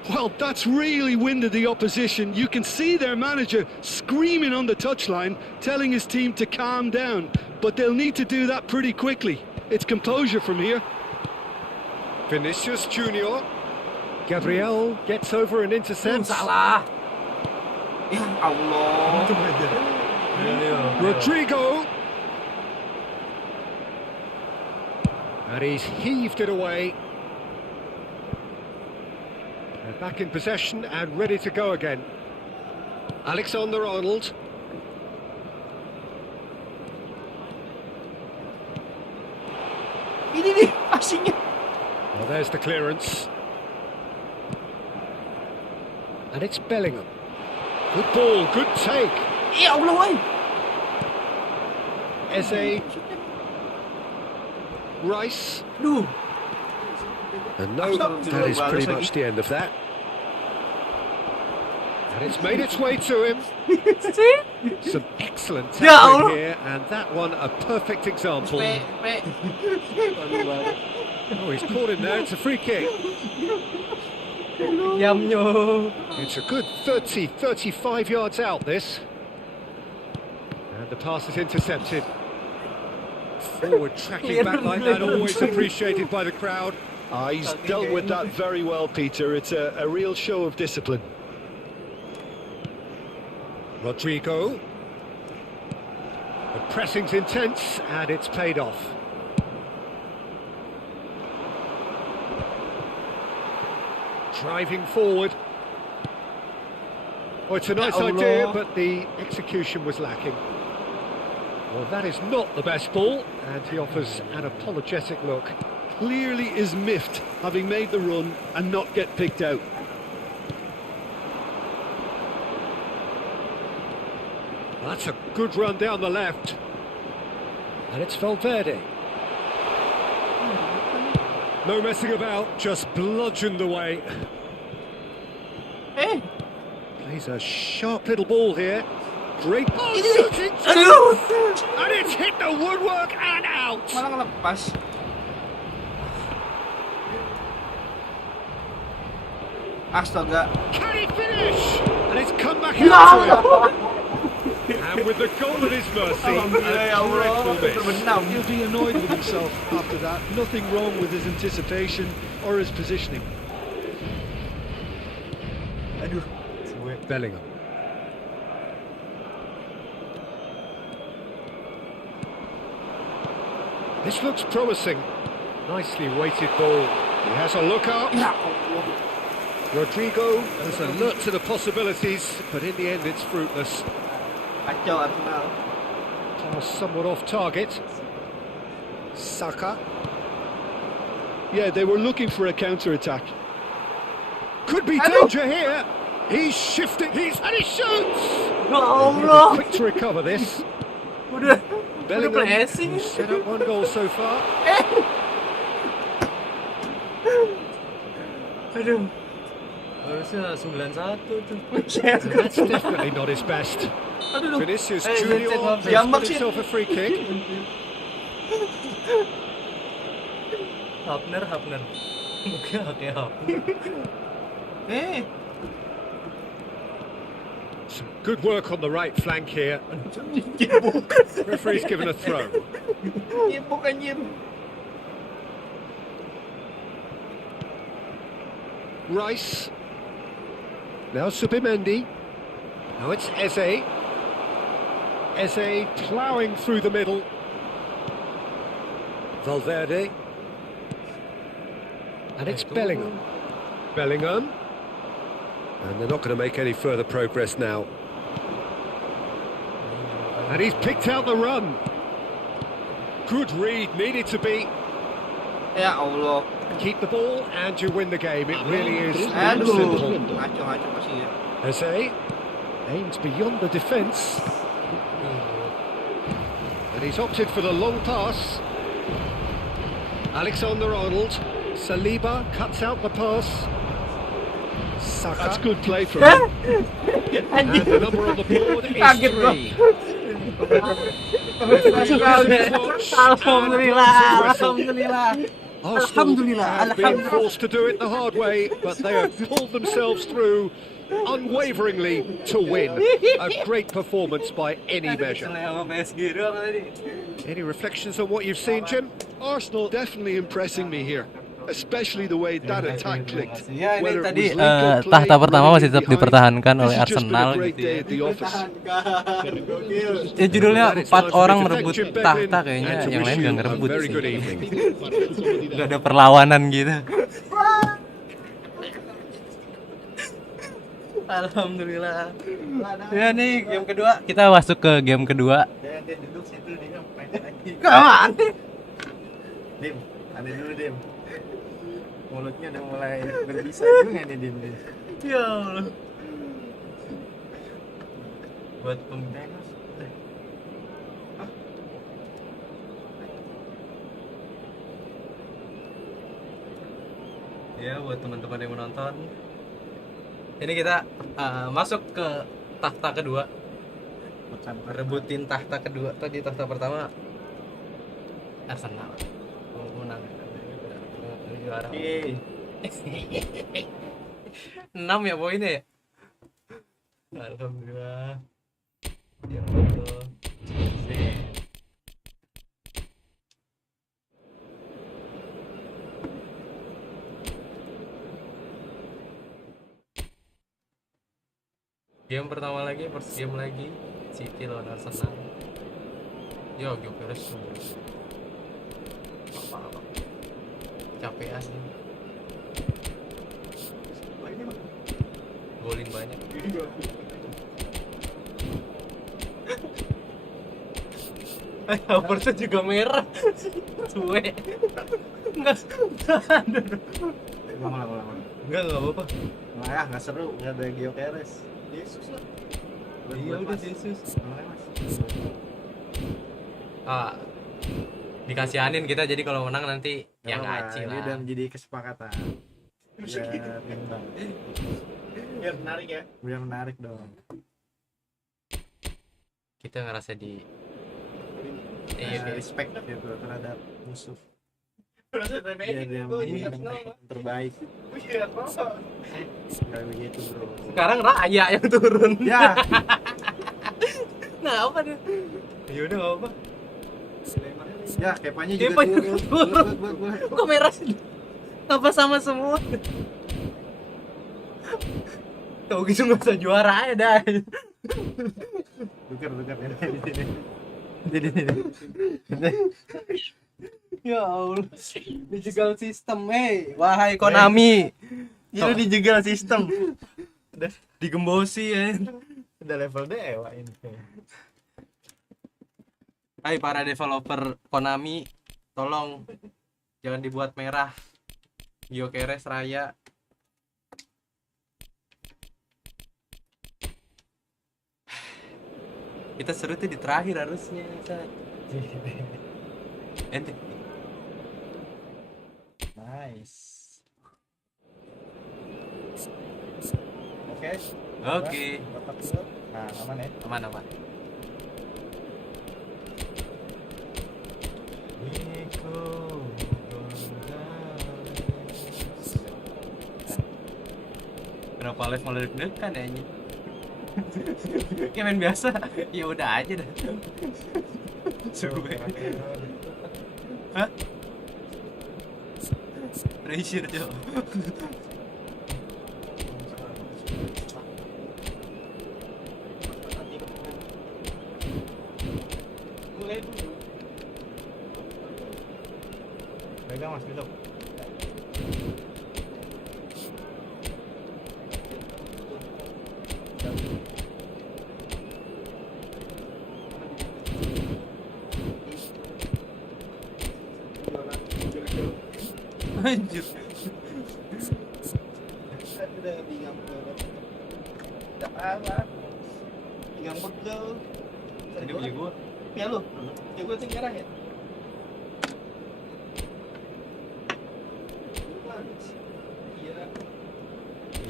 Well, that's really winded the opposition. You can see their manager screaming on the touchline, telling his team to calm down. But they'll need to do that pretty quickly. It's composure from here. Vinicius Junior. Gabriel gets over and intercepts. Salah. Ya Allah. Rodrigo. And he's heaved it away. They're back in possession and ready to go again. Alexander-Arnold. Ini nih passingnya. Well, there's the clearance. And it's Bellingham. Good ball, good take. Ya Allah, woi. Eze. Rice. Duh. And no, that is pretty much the end of that. And it's made its way to him. Some excellent tackling here, and that one a perfect example. Oh, he's caught him there. It's a free kick. It's a good 30, 35 yards out, this. And the pass is intercepted. Forward tracking back like that, always appreciated by the crowd. He's dealt with that very well, Peter. It's a real show of discipline. Rodrigo. The pressing's intense, and it's paid off. Driving forward. Oh, it's a nice idea, but the execution was lacking. Well, that is not the best ball, and he offers an apologetic look. Clearly is miffed, having made the run and not get picked out. That's a good run down the left. And it's Valverde. No messing about, just bludgeoned away. Plays a sharp little ball here. Great ball shooting. And it's hit the woodwork and out. Malah ngelepas. Astaga. Can he finish? And it's come back out to him. And with the goal at his mercy, a dreadful miss. He'll be annoyed with himself after that. Nothing wrong with his anticipation or his positioning. Bellingham. This looks promising. Nicely weighted ball. He has a look up. Rodrigo is alert to the possibilities, but in the end it's fruitless. Kacau Arsenal. Pass somewhat off target. Saka. Yeah, they were looking for a counter-attack. Could be danger here. He's shifting. And he shoots. Quick to recover this. Bellingham who's set up 1 goal so far. Harusnya 9-1 tuh. That's definitely not his best. Vinicius Junior has got himself a free kick. Hapner. Bukan kayak Hapner. Some good work on the right flank here. Referee's given a throw. Rice. Now Subimendi. Now it's Eze. Eze ploughing through the middle. Valverde. And it's Bellingham. Bellingham. And they're not going to make any further progress now. And he's picked out the run. Good read, needed to be. Ya Allah. Keep the ball and you win the game. It really is that Aduh. simple. Ngaco pasti ya. Eze aims beyond the defence. And he's opted for the long pass. Alexander-Arnold. Saliba cuts out the pass. Saka. That's good play from him. And the number on the board is 3. Alhamdulillah. Arsenal have been forced to do it the hard way, but they have pulled themselves through unwaveringly to win. A great performance by any measure. Any reflections on what you've seen, Jim? Arsenal definitely impressing me here, especially the way that attack clicked. Ya ini Whether it tadi was late play, tahta pertama masih tetap behind, dipertahankan this oleh has just been a Arsenal great gitu day ya. at the office. Ya judulnya 4 orang merebut tahta kayaknya, And to yang wish lain you gak a ngerebut very sih. good evening. Gak ada perlawanan gitu. Alhamdulillah. Ya nih game kedua, kita masuk ke game kedua. Dia duduk situ dia main lagi. Kawan. Dim, ada dulu Dim. Mulutnya udah mulai berbisa juga nih Dim. Ya Allah. Buat pemain. Ya buat teman-teman yang menonton. Ini kita masuk ke tahta kedua. Rebutin tahta kedua. Tadi tahta pertama Arsenal menang. Juara. 6 ya poinnya ya. Alhamdulillah. Ya Allah. Game pertama lagi, first game lagi, City lawan Arsenal. Yo, beres semua. Apa-apa. Capek asli. Golin banyak. Opernya juga merah. Suwe. Enggak. Ulang. Enggak apa-apa. Nah, nggak seru, nggak ada Giokeres. Yesus lah. Iya udah Yesus. Dikasihanin kita, jadi kalau menang nanti yang ngaci Ini udah lah. menjadi kesepakatan. Biar imbang. Biar menarik ya. Biar menarik dong. Kita ngerasa di Respect gitu terhadap musuh. Biar dia terbaik. Gak begitu bro. Sekarang Raya yang turun. Ya. Nah apa deh? Ya udah nggak apa. Ya, kepanya juga Kepanya turun. Buat. Kok merah sih? Apa sama semua? Tahu gitu nggak usah juara aja dah. Tukar Jadi. Ya Allah, dijegal sistem, wahai Konami. Itu dijegal sistem. Udah digembosi ya. Udah level dewa ini. Hai para developer Konami, tolong jangan dibuat merah. Giokeres Raya. Kita seru tuh di terakhir harusnya. Ente. Nice. Oke. Nah, aman ya. Aman. Kenapa live malah deg-degan ya ini? Kayak main biasa. Ya udah aja dah. Suwe. Hah? Pressure coba. Pegang Mas Bilok. Anjir. Udah pinggang pegel. Enggak apa. Pinggang pegel. Ini punya gua. Ya lu. Ya gua tuh ngarah ya.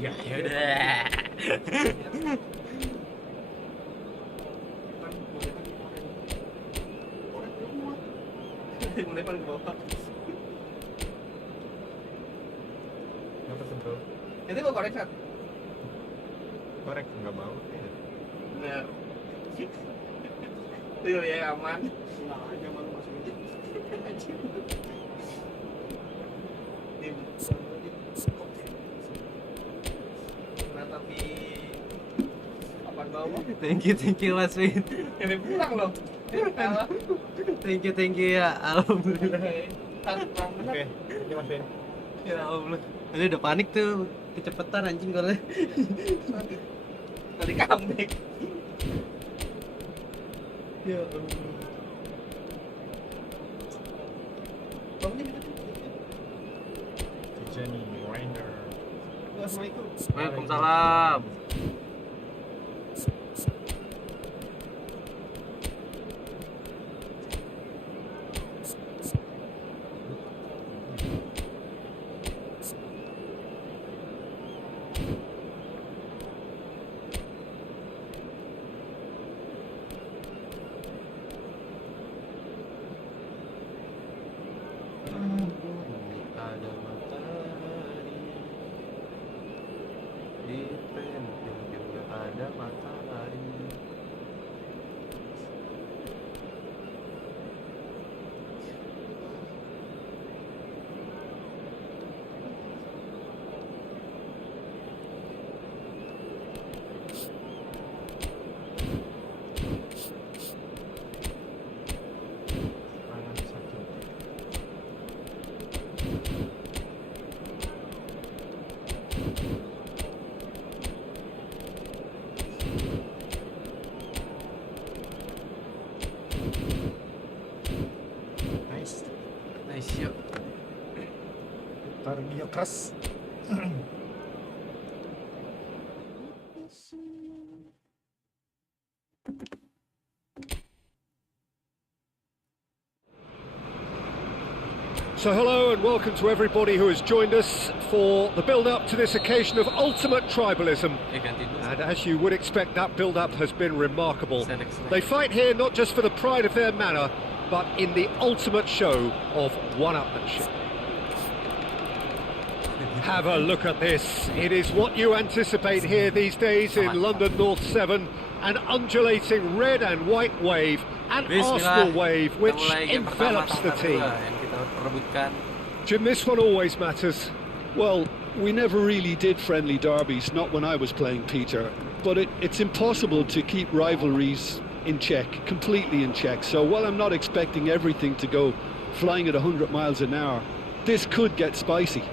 Iya. Ya udah. Mulai paling bawah. Apa sentuh? Itu mau korek Sat? Korek nggak mau. Bener. Tuh ya aman. Nah, aja malu masukin. Nah, tapi papan bawah. Thank you Mas Win. Ini pulang loh. Kalah. Thank you ya. Alhamdulillah. Oke, ini Mas Ben. Ya Allah. Ini udah panik tuh. Kecepetan anjing golnya. Tadi comeback. Ya Allah. Bangunnya gitu. Jenny Winder. Assalamualaikum. Waalaikumsalam. Ada matahari di penting juga ada matahari. Tangan satu. Nice. Nice yuk. Taruh dia keras. So hello and welcome to everybody who has joined us for the build-up to this occasion of ultimate tribalism. Ganti dulu. And as you would expect, that build-up has been remarkable. Select. They fight here not just for the pride of their manor, but in the ultimate show of one-upmanship. Have a look at this. It is what you anticipate here these days in London North 7. An undulating red and white wave, an Arsenal wave which envelops the team. Yang kita perebutkan. Jim, this one always matters. Well, we never really did friendly derbies, not when I was playing, Peter. But it's impossible to keep rivalries in check, completely in check. So while I'm not expecting everything to go flying at 100 miles an hour, this could get spicy.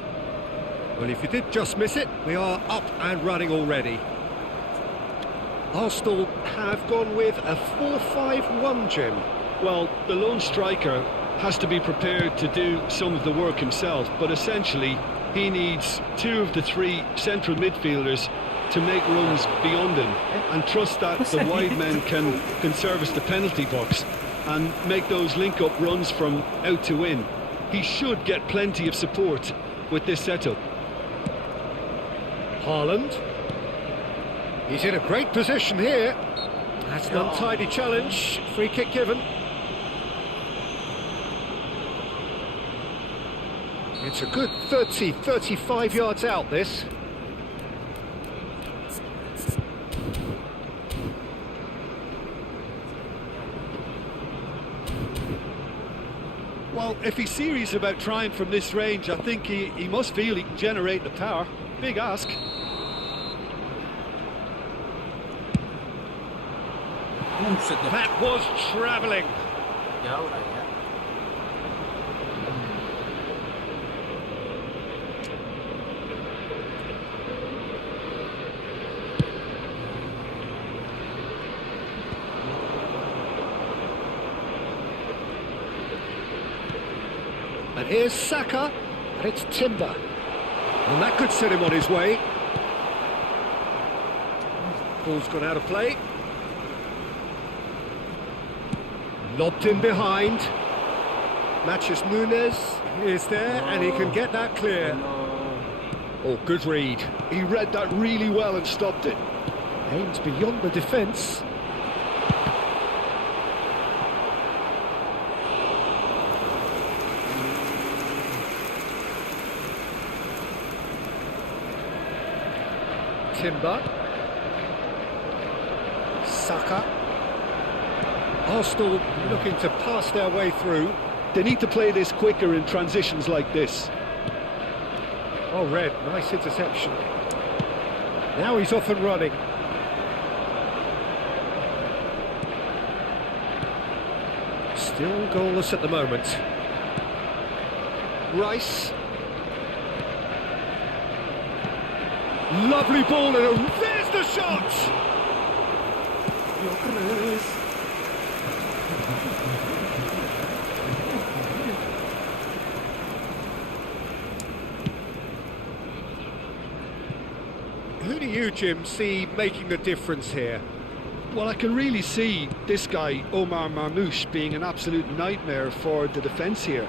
Well, if you did just miss it, we are up and running already. Arsenal have gone with a 4-5-1, Jim. Well, the lone striker has to be prepared to do some of the work himself, but essentially he needs two of the three central midfielders to make runs beyond him and trust that the wide men can service the penalty box and make those link-up runs from out to in. He should get plenty of support with this setup. Haaland. He's in a great position here. That's an untidy challenge. Free kick given. It's a good 30, 35 yards out, this. Well, if he's serious about trying from this range, I think he must feel he can generate the power. Big ask. That was travelling. Jauh lah ya. And here's Saka, and it's Timber. And that could set him on his way. Ball's gone out of play. Lobbed in behind. Matches Nunes is there, and he can get that clear. Oh, good read. He read that really well and stopped it. Aims beyond the defence. Timber. Saka. Arsenal looking to pass their way through. They need to play this quicker in transitions like this. Oh, Red, nice interception. Now he's off and running. Still goalless at the moment. Rice. Lovely ball and there's the shot! Who do you, Jim, see making the difference here? Well, I can really see this guy, Omar Marmoush, being an absolute nightmare for the defence here.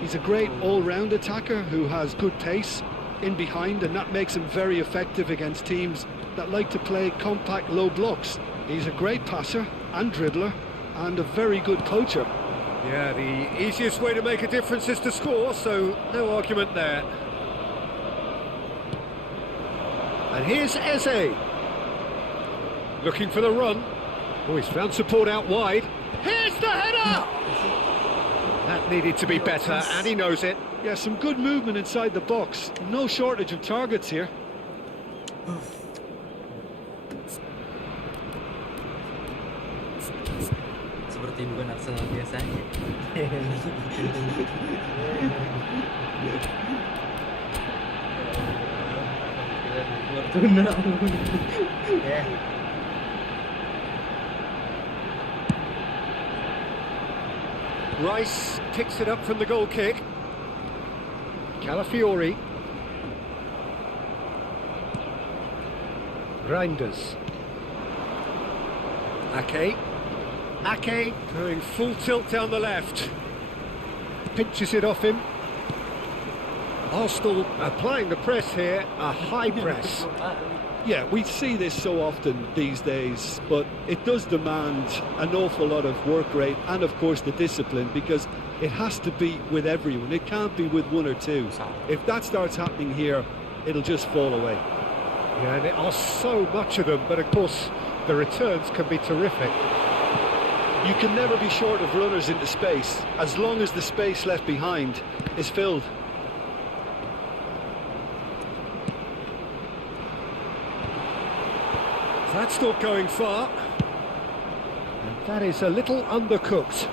He's a great all-round attacker who has good pace in behind, and that makes him very effective against teams that like to play compact low blocks. He's a great passer and dribbler and a very good poacher. Yeah, the easiest way to make a difference is to score, so no argument there. And here's Eze. Looking for the run. Oh, he's found support out wide. Here's the header! That needed to be better, and he knows it. Yeah, some good movement inside the box. No shortage of targets here. Seperti bukan Arsenal biasanya. Fortuna. Yeah. Rice picks it up from the goal kick. Calafiori. Grinders. Ake. Ake going full tilt down the left. Pinches it off him. Arsenal applying the press here, a high press. Yeah, we see this so often these days, but it does demand an awful lot of work rate and, of course, the discipline, because it has to be with everyone. It can't be with one or two. If that starts happening here, it'll just fall away. Yeah, and there are so much of them, but of course the returns can be terrific. You can never be short of runners into space, as long as the space left behind is filled. That's not going far. And that is a little undercooked.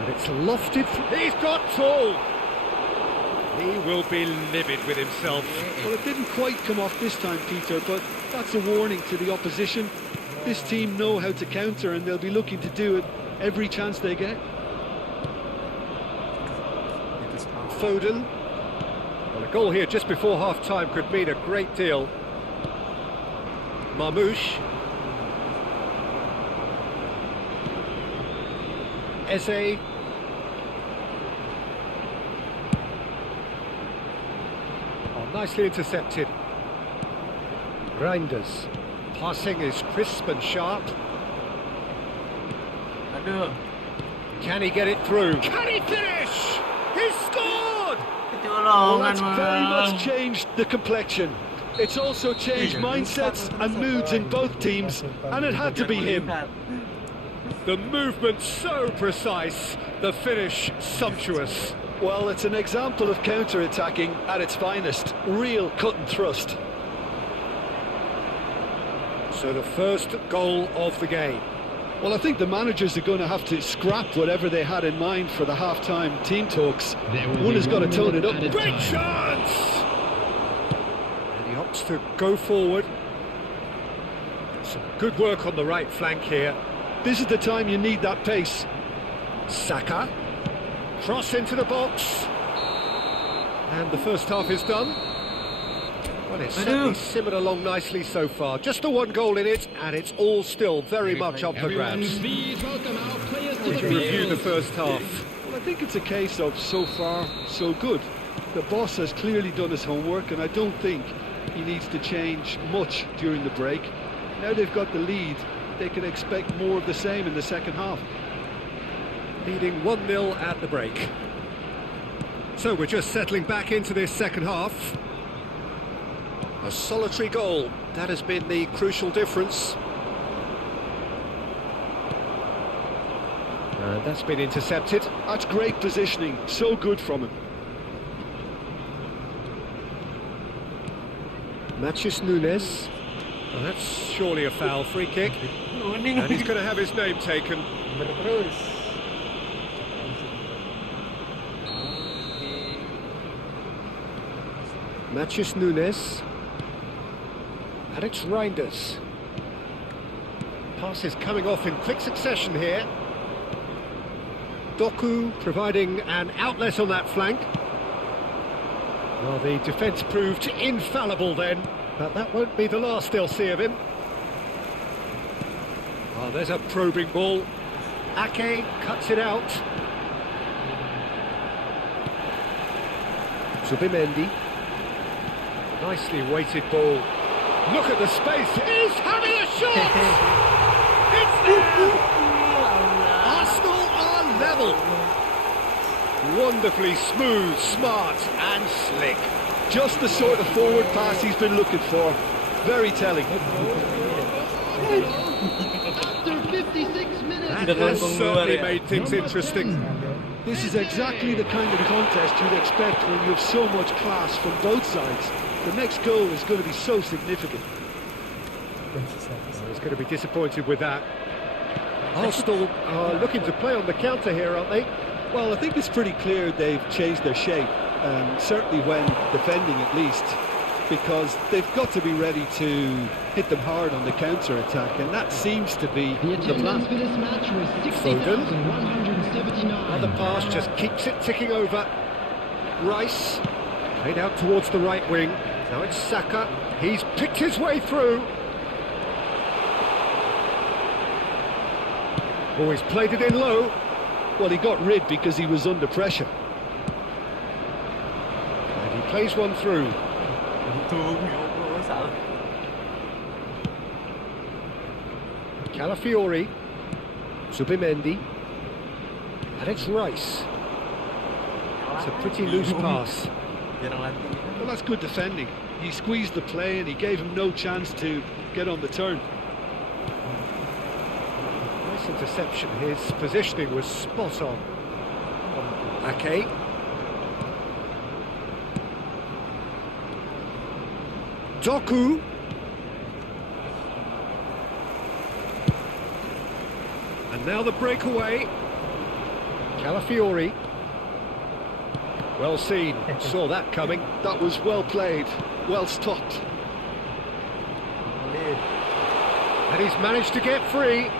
And it's lofted. He's got tall. He will be livid with himself. Well, it didn't quite come off this time, Peter, but that's a warning to the opposition. This team know how to counter, and they'll be looking to do it every chance they get. Foden. Well, a goal here just before half-time could mean a great deal. Marmoush. Eze. Oh, nicely intercepted. Grinders. Passing is crisp and sharp. Aduh. Can he get it through? Can he finish? He scored! Well, that's very much changed the complexion. It's also changed mindsets and moods in both teams, and it had to be him. The movement so precise, the finish sumptuous. Well, it's an example of counter-attacking at its finest. Real cut and thrust. So the first goal of the game. Well, I think the managers are going to have to scrap whatever they had in mind for the half-time team talks. One has got to tone it up. Great chance! And he opts to go forward. Some good work on the right flank here. This is the time you need that pace. Saka. Cross into the box. And the first half is done. Well, it's certainly simmered along nicely so far. Just the one goal in it, and it's all still very much up for Everyone, grabs. please welcome our players to We the can review the field. first half. Well, I think it's a case of so far, so good. The boss has clearly done his homework, and I don't think he needs to change much during the break. Now they've got the lead, they can expect more of the same in the second half. Leading 1-0 at the break. So we're just settling back into this second half. A solitary goal, that has been the crucial difference. And that's been intercepted. That's great positioning, so good from him. Matches Nunes. Oh, that's surely a foul, free kick. And he's going to have his name taken. Terus. Matches Nunes. And it's Reinders. Passes coming off in quick succession here. Doku providing an outlet on that flank. Well, the defence proved infallible then, but that won't be the last they'll see of him. Oh, there's a probing ball. Ake cuts it out. Zubimendi. Nicely weighted ball. Look at the space. He's having a shot! It's there! Arsenal are level. Wonderfully smooth, smart and slick. Just the sort of forward pass he's been looking for. Very telling. After 56 minutes. That has certainly made things interesting. This is exactly the kind of contest you'd expect when you have so much class from both sides. The next goal is going to be so significant. He's going to be disappointed with that. Arsenal are looking to play on the counter here, aren't they? Well, I think it's pretty clear they've changed their shape, certainly when defending at least, because they've got to be ready to hit them hard on the counter-attack, and that seems to be The the attendance plan. for this match was Foden. 60,179. Another pass just keeps it ticking over. Rice, played out towards the right wing. Now it's Saka. He's picked his way through. Oh, he's played it in low. Well, he got rid because he was under pressure. And he plays one through. Calafiori. Zubimendi. And it's Rice. It's a pretty loose pass. Well, that's good defending. He squeezed the play and he gave him no chance to get on the turn. Nice interception. His positioning was spot on. Ake. Doku. And now the breakaway. Calafiori. Well seen. Saw that coming. That was well played, well stopped. And he's managed to get free.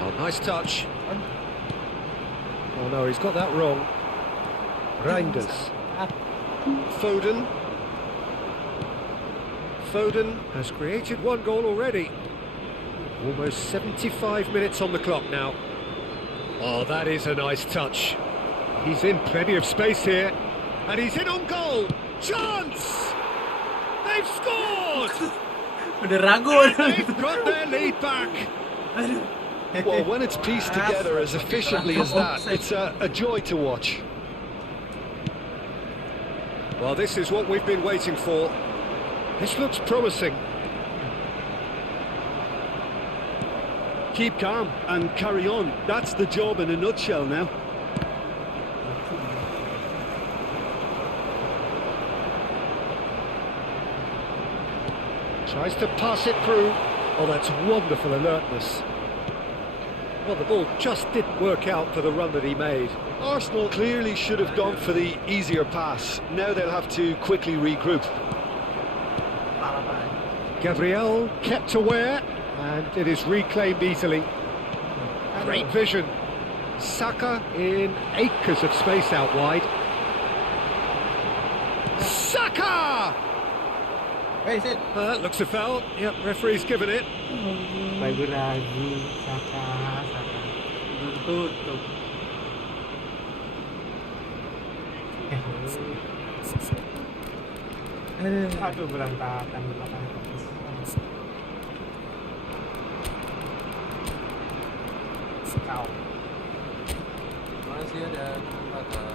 Oh, nice touch. Oh no, he's got that wrong. Reinders. Foden. Foden has created one goal already. Almost 75 minutes on the clock now. Oh, that is a nice touch. He's in plenty of space here. And he's in on goal. Chance! They've scored! Udah ragu. They've got their lead back. Well, when it's pieced together as efficiently as that, it's a joy to watch. Well, this is what we've been waiting for. This looks promising. Keep calm and carry on. That's the job in a nutshell now. Tries to pass it through. Oh, that's wonderful alertness. Well, the ball just didn't work out for the run that he made. Arsenal clearly should have gone for the easier pass. Now they'll have to quickly regroup. Gabriel kept aware, and it is reclaimed easily. Great vision. Saka in acres of space out wide. Saka! Hey, sit. That looks a foul. Yep, referee's given it. Ragu-ragu, Saka. Tutup. Aduh, berantakan di belakang. Kau. Masih ada kesempatan.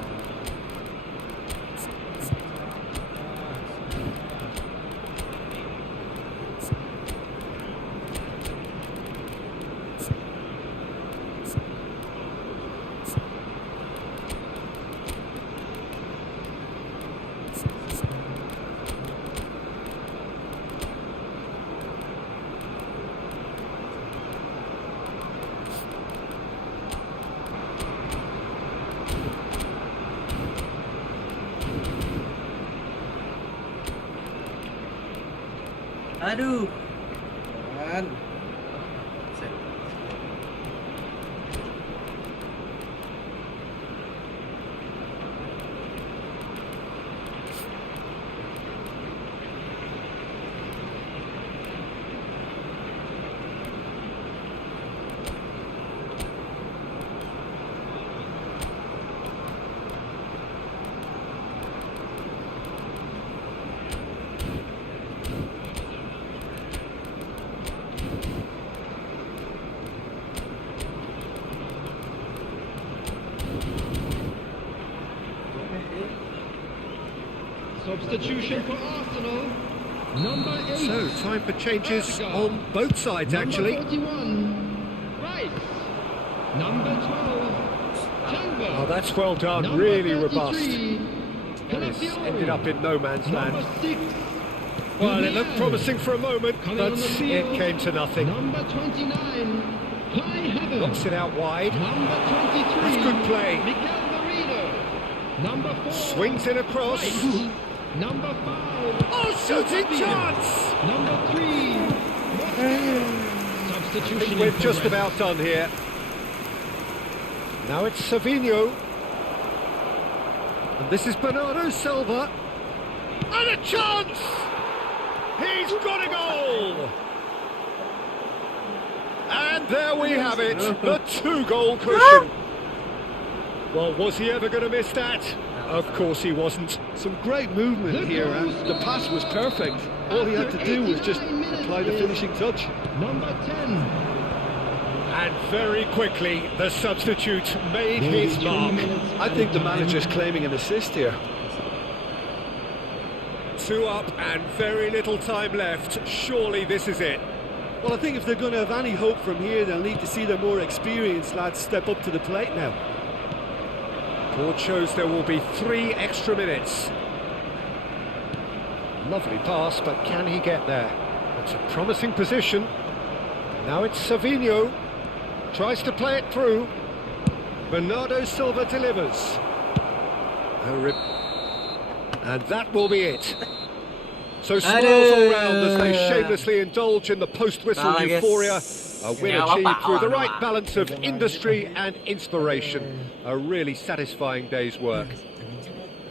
Aduh. Kan. Substitution for Arsenal. Number 8. So, time for changes on both sides, actually. Number 41, Rice. Number 12, Tango. Oh, that's well done. Number Really 33, robust. That has Calafiori. ended up in no man's Number land. 6, Well, it looked Julian. promising for a moment, Coming but on the field. it came to nothing. Number 29, Kai Havertz. Knocks it out wide. Number 23, That's good play. Miguel Merino. Number 4, Swings in across. Rice. Number 5, Oh, shooting chance! Number 3, I substitution. think we're in just progress. about done here. Now it's Savinho. And this is Bernardo Silva. And a chance! He's got a goal! And there we have it, the 2-goal cushion. Well, was he ever going to miss that? Of course he wasn't. Some great movement here, and the pass was perfect. All he had to do was just apply the finishing touch. Number 10. And very quickly, the substitute made his mark. I think the manager's claiming an assist here. 2 up and very little time left. Surely this is it. Well, I think if they're going to have any hope from here, they'll need to see their more experienced lads step up to the plate now. Board shows there will be 3 extra minutes. Lovely pass, but can he get there? It's a promising position. Now it's Savinho. Tries to play it through. Bernardo Silva delivers. And that will be it. So smiles all round as they shamelessly indulge in the post-whistle Salah, guys. euphoria. A win Yeah, achieved through the right apa? balance of industry and inspiration. A really satisfying day's work.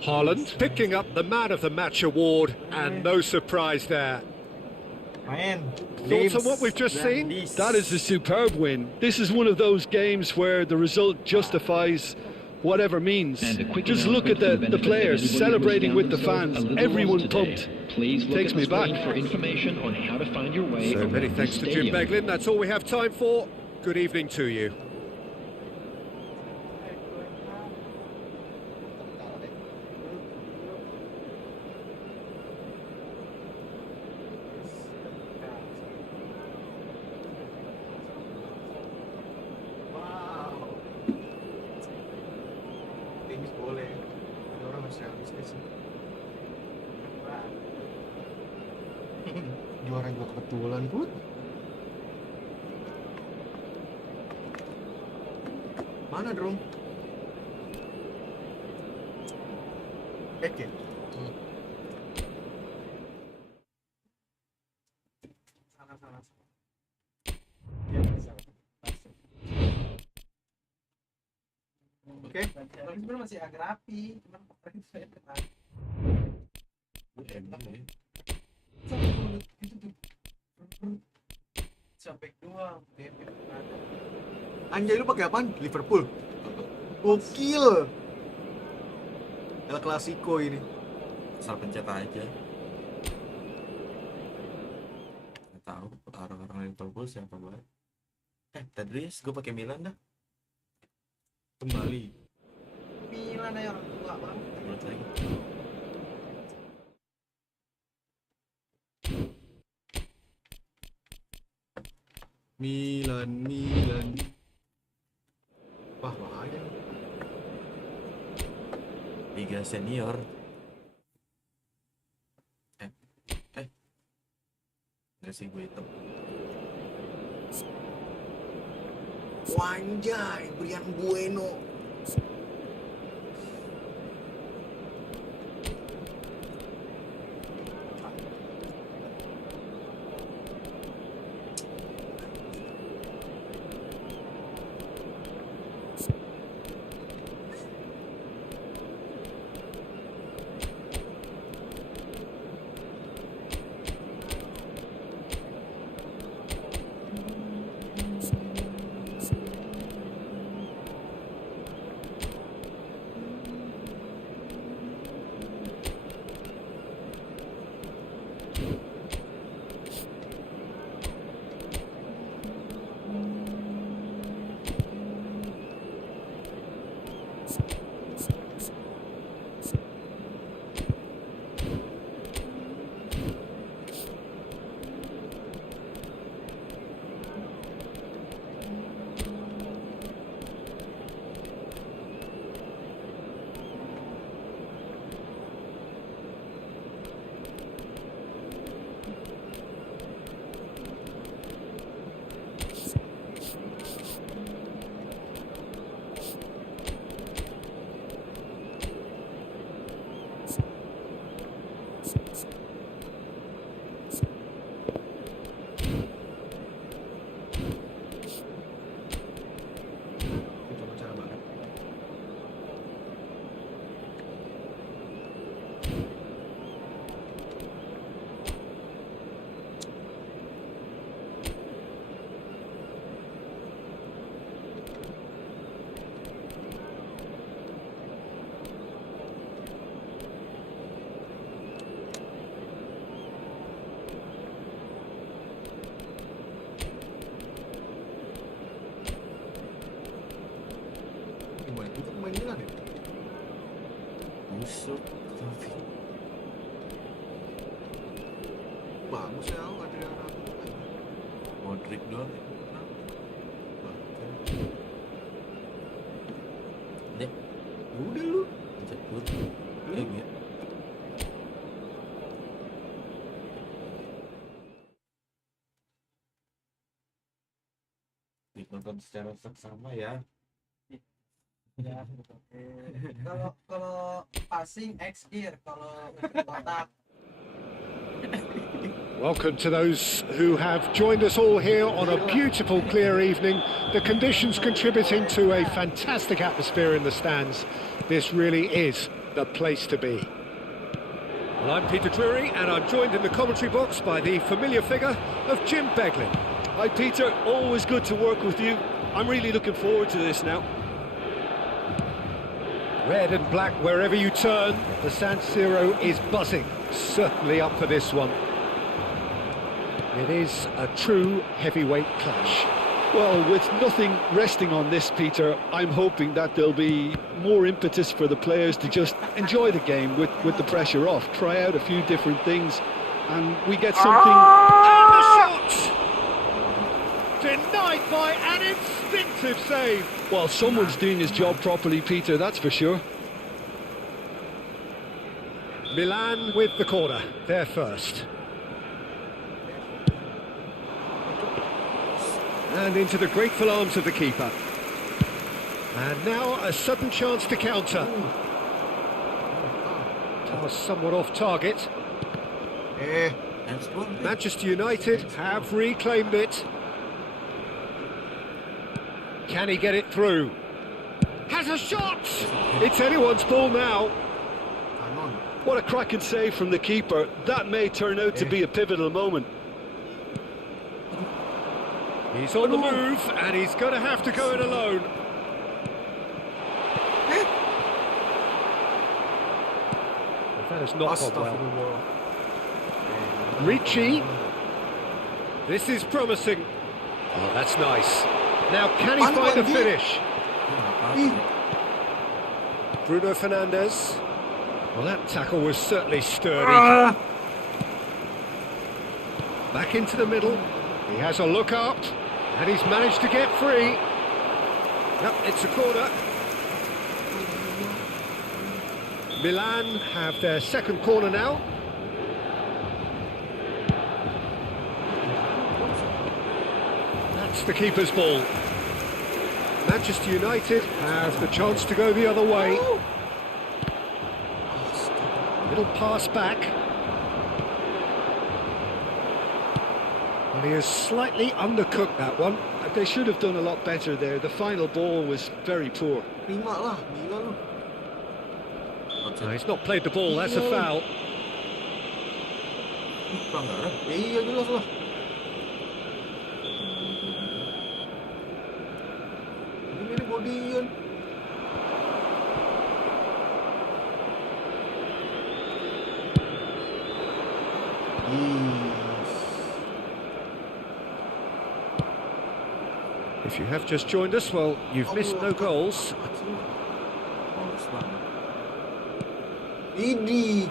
Haaland picking up the Man of the Match award, and no surprise there. Main. Thoughts on what we've just seen? That is a superb win. This is one of those games where the result justifies whatever means. And a quick Just look at announcement for the benefit of players everybody who celebrating has with the found fans. themselves a little Everyone lost today. pumped. Please look Takes at me the screen back. for information on how to find your way So around many the thanks to Jim stadium. Beglin. That's all we have time for. Good evening to you. Wow. Ini boleh. Ada orang masih habis di sini. Juara juga kebetulan, Put. Mana, Drum? Oke. Salah. Ya, salah. Oke. Tapi sebenarnya masih agak rapi, cuman kemarin saya kena. Itu tuh. Sampai doang, dempet ada. Anjay, lu pakai apaan? Liverpool. Gokil. El Clasico ini. Asal pencet aja. Nggak tahu orang-orang Liverpool siapa buat. Tadi gue pakai Milan dah. Kembali. Milan aja orang tua bang. Buat lagi. Milan. Wah, bahaya. Liga senior. Nggak sih gue hitam. Wanjay, Brian Bueno. Itu pemain Milan ya? Busuk. Bagus ya, ada yang ragu. Modric doang. Dek, Udah lu. pencet dulu. Ya. Ditonton secara seksama ya. Ya, kalau passing X ear, kalau kotak. Welcome to those who have joined us all here on a beautiful, clear evening. The conditions contributing to a fantastic atmosphere in the stands. This really is the place to be. Well, I'm Peter Drury, and I'm joined in the commentary box by the familiar figure of Jim Beglin. Hi, Peter. Always good to work with you. I'm really looking forward to this now. Red and black wherever you turn, the San Siro is buzzing, certainly up for this one. It is a true heavyweight clash. Well, with nothing resting on this, Peter, I'm hoping that there'll be more impetus for the players to just enjoy the game with the pressure off, try out a few different things, and we get something... And the shot! Denied by an instinctive save. Well, someone's doing his job properly, Peter, that's for sure. Milan with the corner, they're first. And into the grateful arms of the keeper. And now a sudden chance to counter. That was somewhat off target. Manchester United have reclaimed it. Can he get it through? Has a shot! It's anyone's ball now. Kanon. What a cracking save from the keeper. That may turn out to be a pivotal moment. He's on the move, and he's going to have to go it alone. That has not gone well. Astagfirullah. Ricci. This is promising. Oh, that's nice. Now, can he find the finish? Bruno Fernandes. Well, that tackle was certainly sturdy. Back into the middle. He has a look up, and he's managed to get free. Yep, it's a corner. Milan have their second corner now. That's the keeper's ball. Manchester United have the chance to go the other way. Little pass back. Well, he has slightly undercooked that one. They should have done a lot better there. The final ball was very poor. 5 lah, gila lu. No, he's not played the ball, that's a foul. Pelanggaran. Iya jelas lah. Ini bodian. If you have just joined us, well, you've missed no goals. Polos banget. Ini.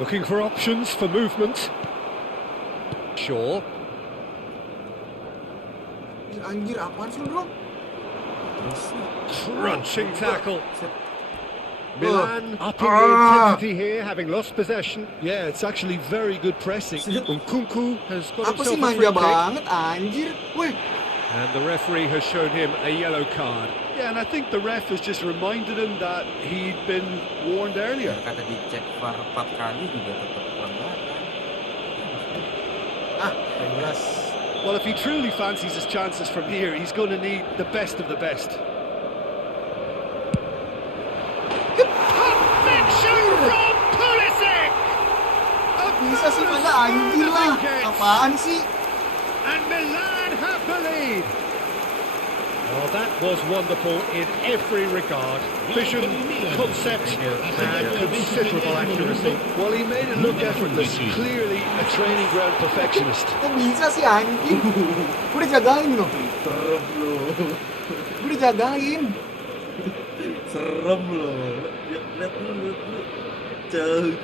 Looking for options for movement. Shaw. Anjir, apaan sih lu, bro? Terus Crunching tackle. Milan upping the intensity here, having lost possession. Yeah, it's actually very good pressing. Nkunku has got Apa sih himself a free manja kick. banget, anjir. Woi. And the referee has shown him a yellow card. Yeah, and I think the ref has just reminded him that he'd been warned earlier. kata dicek VAR 4 kali juga tetap pelanggaran. Jelas. Well, if he truly fancies his chances from here, he's going to need the best of the best. Perfection from Pulisic! Bisa sih manja anjir lah. Apaan sih? And Milan have the lead. Well, that was wonderful in every regard. Vision, concept, and considerable accuracy. Well, he made it look effortless. Clearly a training ground perfectionist. Kok bisa sih anjing? Gue dijagain loh. Serem lo. Gue dijagain. Serem lo. Lihat lu. Jauh.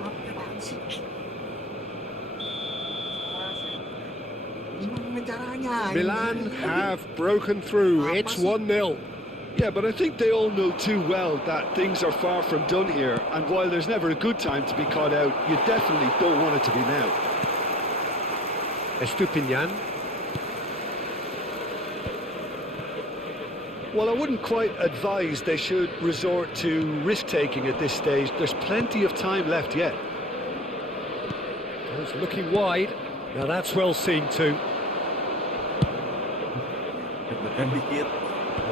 Apaan sih? Gimana caranya? anjing? Milan have broken through. It's 1-0. Yeah, but I think they all know too well that things are far from done here, and while there's never a good time to be caught out, you definitely don't want it to be now. Estupinian. Well, I wouldn't quite advise they should resort to risk-taking at this stage. There's plenty of time left yet. He's looking wide. Now that's well seen too. Deg-degan dikit.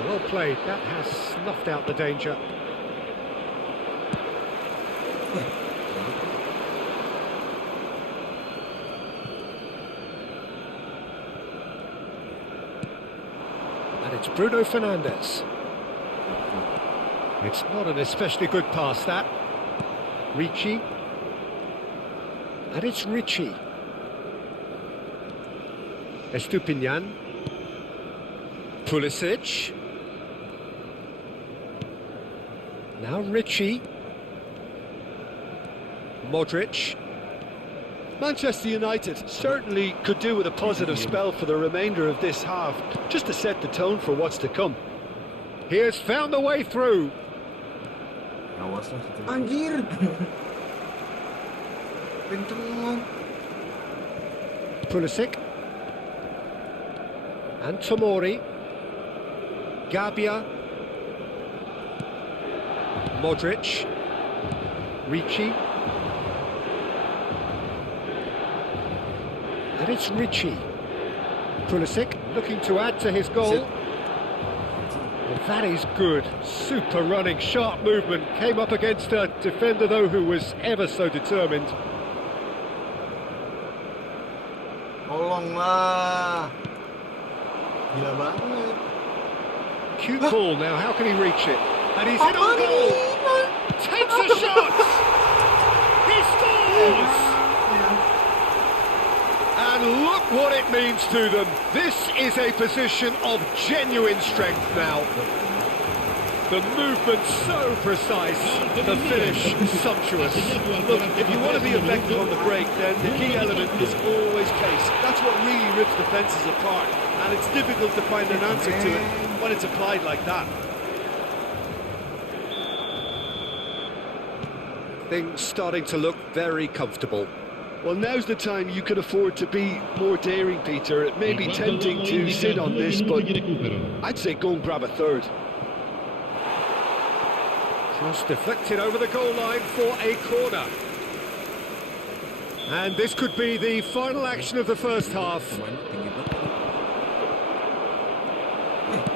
Well played. That has snuffed out the danger. And it's Bruno Fernandes. It's not an especially good pass, that. Ricci. And it's Ricci. Estupinian. Pulisic. Now Ricci. Modric. Manchester United certainly could do with a positive spell for the remainder of this half, just to set the tone for what's to come. He has found the way through. Awas lah situ. Anjir. Kenceng. Pulisic. And Tomori. Gabia. Modric. Ricci. And it's Ricci. Pulisic looking to add to his goal. Well, that is good. Super running, sharp movement. Came up against a defender, though, who was ever so determined. Tolonglah. Gila banget. Cute ball now, how can he reach it? And he's in on goal! Takes a shot! He scores! And look what it means to them. This is a position of genuine strength now. The movement so precise, the finish sumptuous. Look, if you want to be effective on the break, then the key element is always pace. That's what really rips defences apart, and it's difficult to find an answer to it when it's applied like that. Things starting to look very comfortable. Well, now's the time you can afford to be more daring, Peter. It may be tempting to sit on this, but I'd say go and grab a third. Cross deflected over the goal line for a corner. And this could be the final action of the first half. Pemain tinggi banget.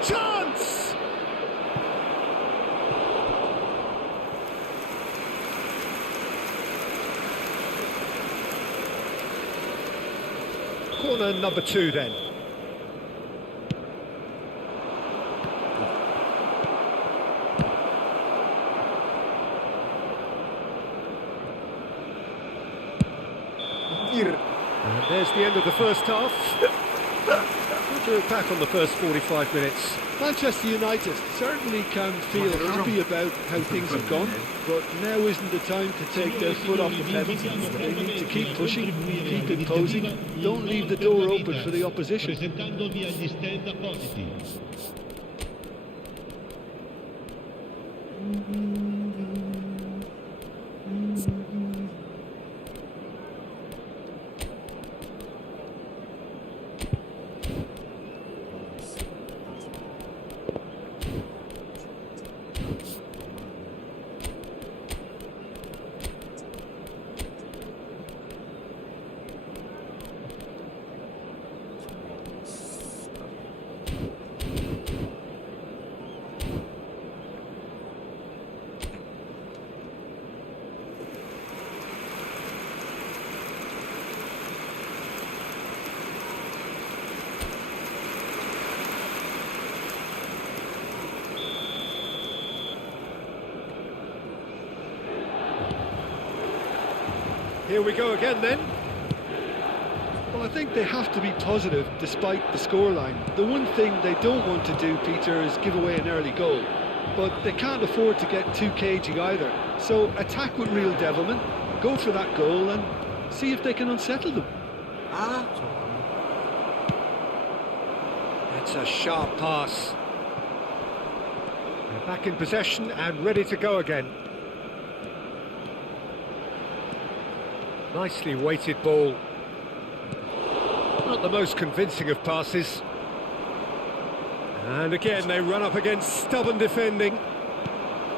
Chance! Corner number 2 then. And there's the end of the first half. We'll do back on the first 45 minutes. Manchester United certainly can feel happy about how things have gone, but now isn't the time to take their foot off the pedal. They need to keep pushing, keep imposing, don't leave the door open for the opposition. Here we go again then. Well, I think they have to be positive despite the scoreline. The one thing they don't want to do, Peter, is give away an early goal. But they can't afford to get too cagey either. So attack with real devilment, go for that goal and see if they can unsettle them. That's a sharp pass. They're back in possession and ready to go again. Nicely weighted ball. Not the most convincing of passes. And again they run up against stubborn defending.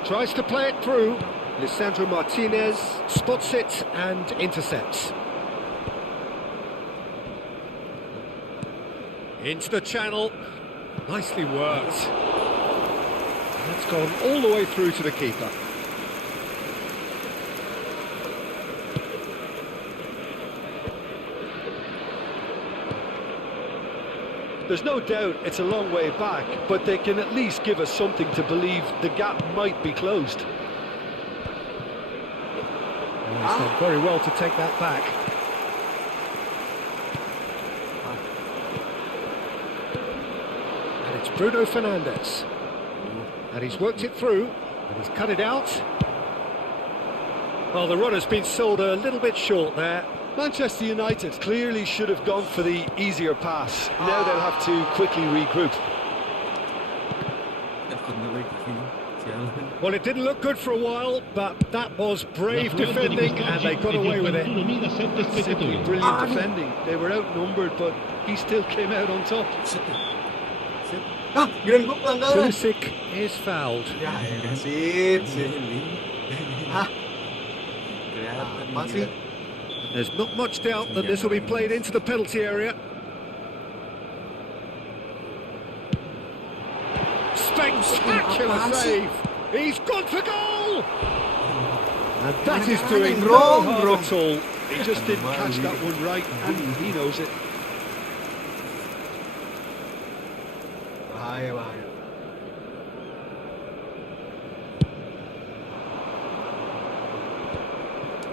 Tries to play it through. Lisandro Martinez spots it and intercepts. Into the channel. Nicely worked. That's gone all the way through to the keeper. There's no doubt it's a long way back, but they can at least give us something to believe the gap might be closed. And he's done very well to take that back. And it's Bruno Fernandes. And he's worked it through, and he's cut it out. Well, the runner's been sold a little bit short there. Manchester United clearly should have gone for the easier pass. Now they'll have to quickly regroup. Well, it didn't look good for a while, but that was brave defending, and they got away with it. Simply brilliant defending. They were outnumbered, but he still came out on top. Giliran gue pelanggaran. Berisik is fouled. Ya, sit. Apaan sih? There's not much doubt that this will be played into the penalty area. Spectacular save. He's gone for goal. And that is doing no harm at all. He just didn't catch that one right, and he knows it. Bahaya.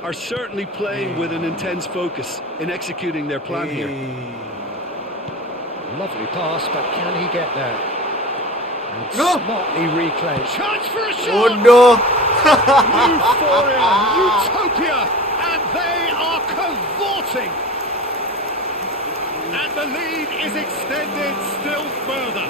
Are certainly playing with an intense focus in executing their plan here. Lovely pass, but can he get there? And smartly reclaimed. Chance for a shot! Bodoh. Euphoria, utopia, and they are cavorting. And the lead is extended still further.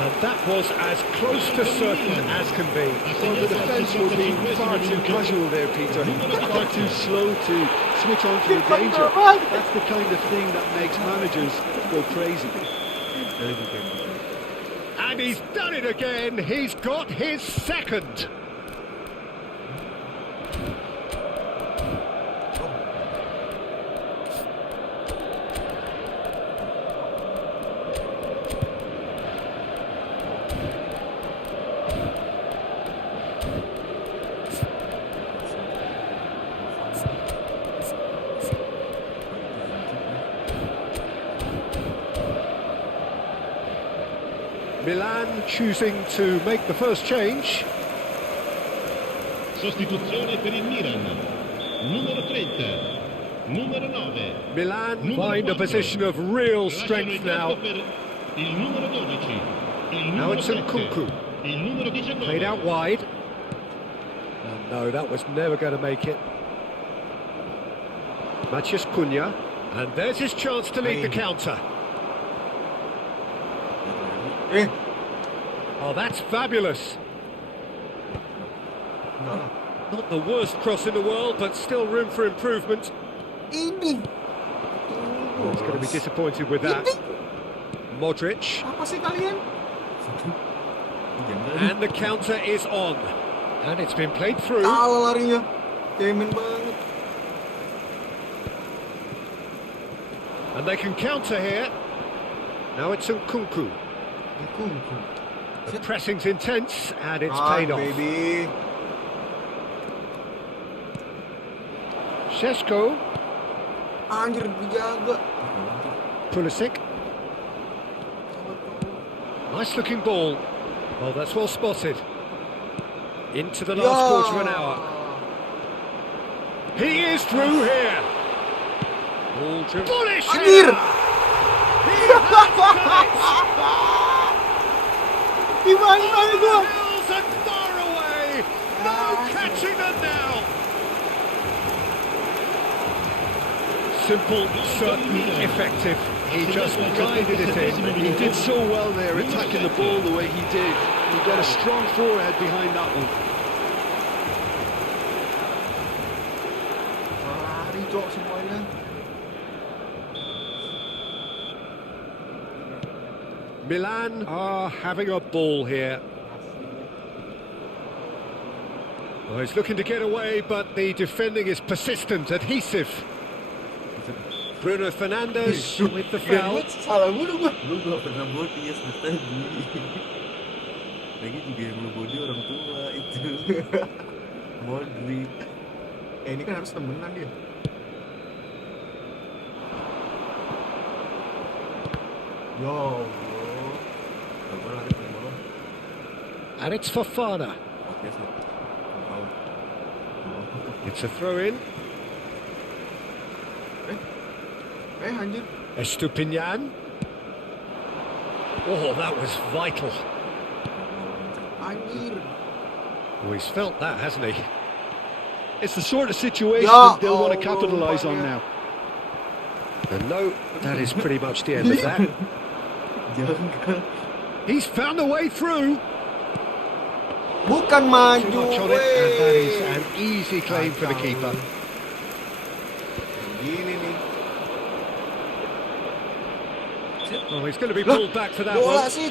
And that was as close to certain as can be. Well, the defence were being far too casual there, Peter. Far too slow to switch on to the danger. That's the kind of thing that makes managers go crazy. And he's done it again. He's got his second. Milan choosing to make the first change. Sostituzione per il Milan. Numero 30. Numero 9. Milan Numero find a 4. position of real Lasciano strength il now. campo per il numero 12. Il Now numero it's 7. Nkunku. Il numero 19. Played out wide. And no, that was never going to make it. Maciej Cunha. And there's his chance to lead the counter. Oh, that's fabulous. Not the worst cross in the world, but still room for improvement. Ini. Oh, he's going to be disappointed with that. Modric. Apa sih kalian? And the counter is on. And it's been played through. Kalah larinya. Jamin banget. And they can counter here. Now it's Nkunku. The pressing's intense and it's paid off. Baby. Šeško. Anjir dijaga. Pulisic. Nice looking ball. Oh, that's well spotted. Into the last quarter of an hour. He is through here. Bullish Anjir. Gimana itu? and far away. No catching them now. Simple, certain, effective. He just guided it in. He did so well there, attacking the ball the way he did. He got a strong forehead behind that one. Lari cok semuanya. Milan are having a ball here. Well, he's looking to get away, but the defending is persistent, adhesive. Bruno Fernandes with the foul. Salah mulu gua. Lu gak pernah body ya strategi. Lagi juga yang lu body orang tua itu. Modric. Ini kan harus temenan dia. Yo. And it's Fofana. It's a throw-in. Anjir. Estupinian. Oh, that was vital. Anjir. Oh, he's felt that, hasn't he? It's the sort of situation Yeah, that they'll want to oh, capitalise on yeah. now. And no, that is pretty much the end of that. He's found a way through. Bukan Too maju. much on it, and that is an easy claim for the keeper. Gini nih. Oh, he's going to be pulled back for that Bola one. sih.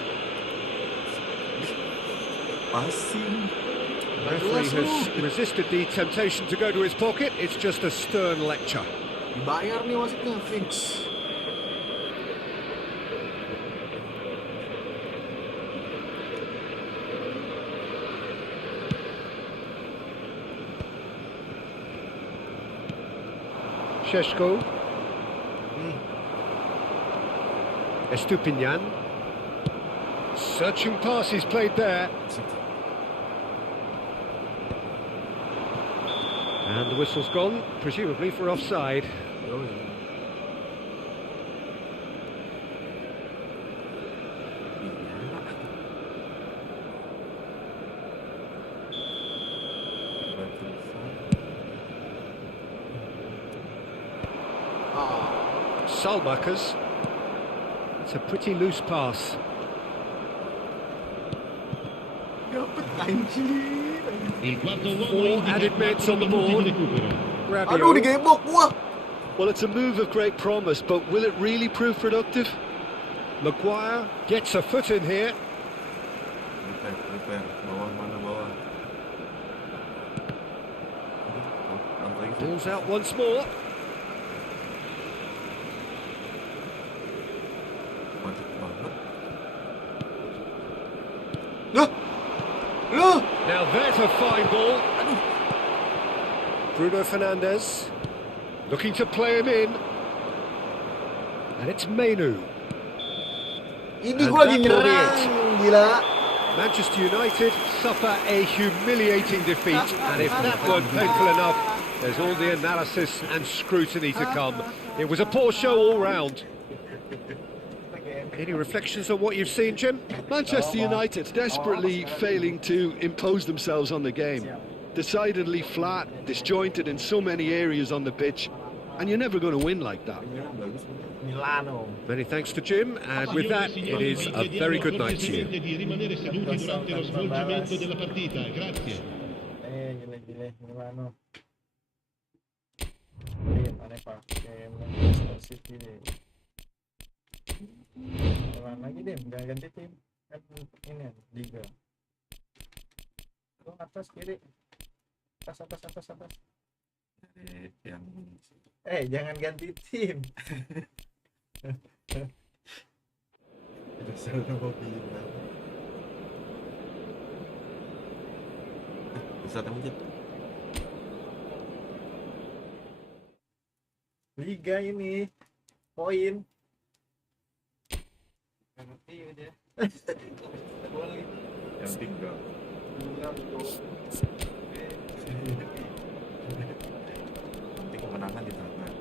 Passing. The referee has resisted the temptation to go to his pocket. It's just a stern lecture. Dibayar nih wasitnya fix. Sheshko. Estupinian. Searching pass is played there. And the whistle's gone, presumably for offside. Salmakers. It's a pretty loose pass. Four added minutes on the board. Aduh, digebok gua. Well, it's a move of great promise, but will it really prove productive? Maguire gets a foot in here. Prepare. Bawah mana bawah? Balls out once more. Mantap banget. Now there's a fine ball. Bruno Fernandes looking to play him in. And it's Menu. Ini gua lagi nyerang, gila. Manchester United suffer a humiliating defeat, and if that weren't painful enough, there's all the analysis and scrutiny to come. It was a poor show all round. Any reflections on what you've seen, Jim? Manchester United desperately failing to impose themselves on the game. Decidedly flat, disjointed in so many areas on the pitch, and you're never going to win like that. Milano. Many thanks to Jim, and with that, it is a very good night to you. Rimanere seduti durante lo svolgimento della partita. Grazie. Gile, Milano. Aneh pak, kayak Manchester City deh. Ulang lagi deh, jangan ganti tim. Kan ini Liga. Lu atas kiri. Atas. Dari yang Jangan ganti tim. dasar nama bilang. Bisa kamu Jep? Liga ini poin. Ngerti udah. Yang tinggal. Nanti kemenangan di tangan.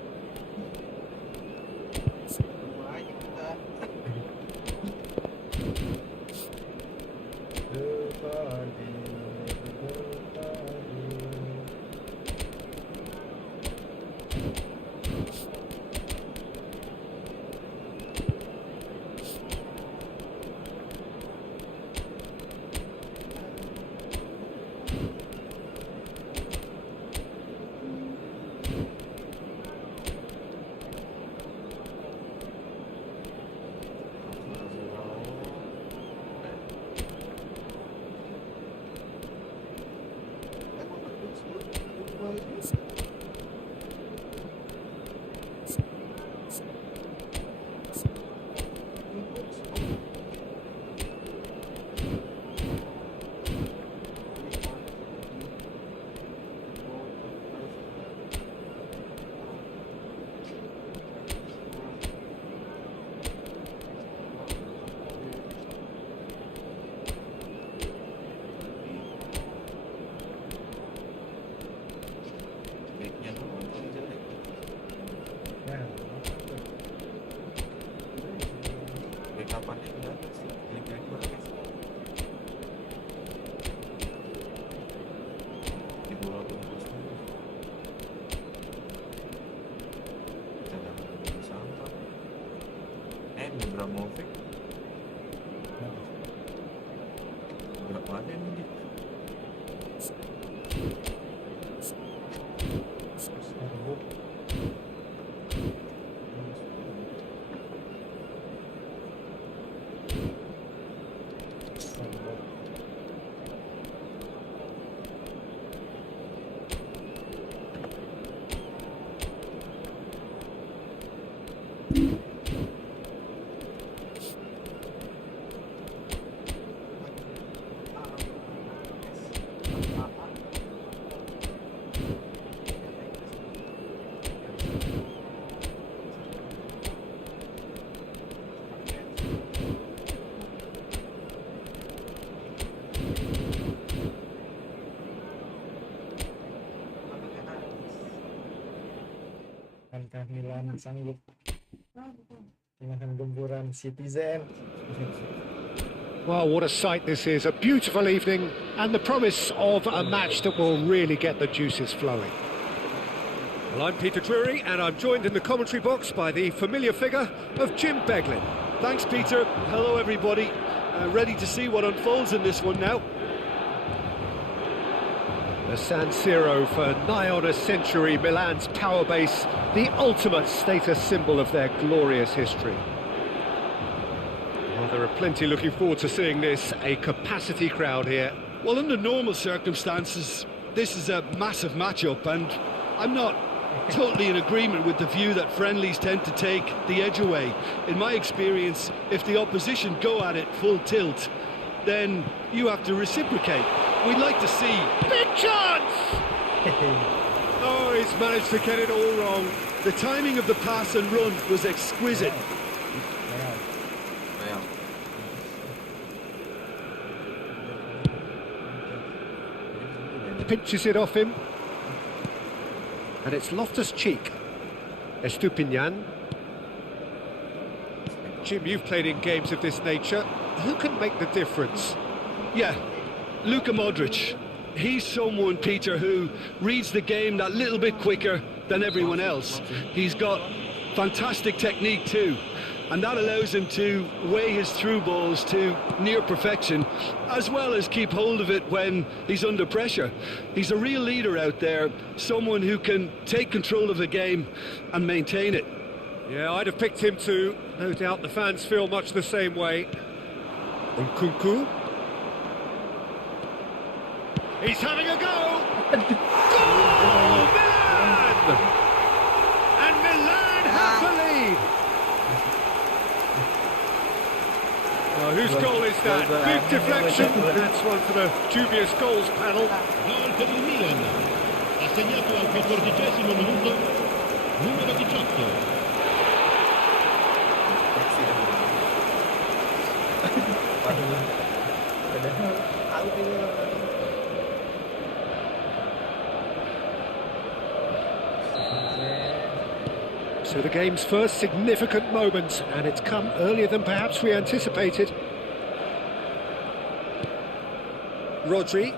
Abramovich berapa ada ini? sanggup dengan gempuran Citizen. Well, what a sight this is. A beautiful evening and the promise of a match that will really get the juices flowing. Well, I'm Peter Drury and I'm joined in the commentary box by the familiar figure of Jim Beglin. Thanks, Peter. Hello, everybody. Ready to see what unfolds in this one now. The San Siro for nigh on a century, Milan's power base, the ultimate status symbol of their glorious history. Well, there are plenty looking forward to seeing this, a capacity crowd here. Well, under normal circumstances, this is a massive matchup, and I'm not totally in agreement with the view that friendlies tend to take the edge away. In my experience, if the opposition go at it full tilt, then you have to reciprocate. We'd like to see... Big chance! Oh, he's managed to get it all wrong. The timing of the pass and run was exquisite. Well, Pinches it off him. And it's Loftus-Cheek. Estupinian. Jim, you've played in games of this nature. Who can make the difference? Yeah, Luka Modric. He's someone, Peter, who reads the game that little bit quicker than everyone else. He's got fantastic technique too, and that allows him to weigh his through balls to near perfection, as well as keep hold of it when he's under pressure. He's a real leader out there, someone who can take control of the game and maintain it. Yeah, I'd have picked him too. No doubt the fans feel much the same way. Nkunku. He's having a go! Goal! Milan! And Milan have the lead! Well, whose goal is that? Big deflection. That's one for the dubious goals panel. Gol per il Milan. Ha segnato al 14° minuto numero 18. So the game's first significant moment, and it's come earlier than perhaps we anticipated. Rodri.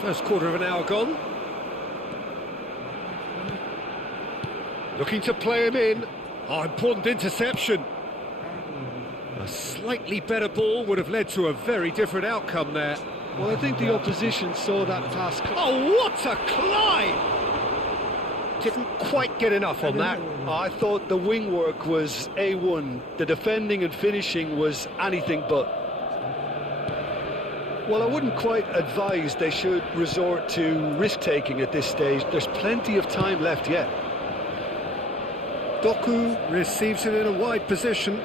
First quarter of an hour gone. Looking to play him in. Oh, important interception. A slightly better ball would have led to a very different outcome there. Well, I think the opposition saw that pass. Oh, what a climb! Didn't quite get enough on that. I thought the wing work was A1. The defending and finishing was anything but. Well, I wouldn't quite advise they should resort to risk-taking at this stage. There's plenty of time left yet. Doku receives it in a wide position.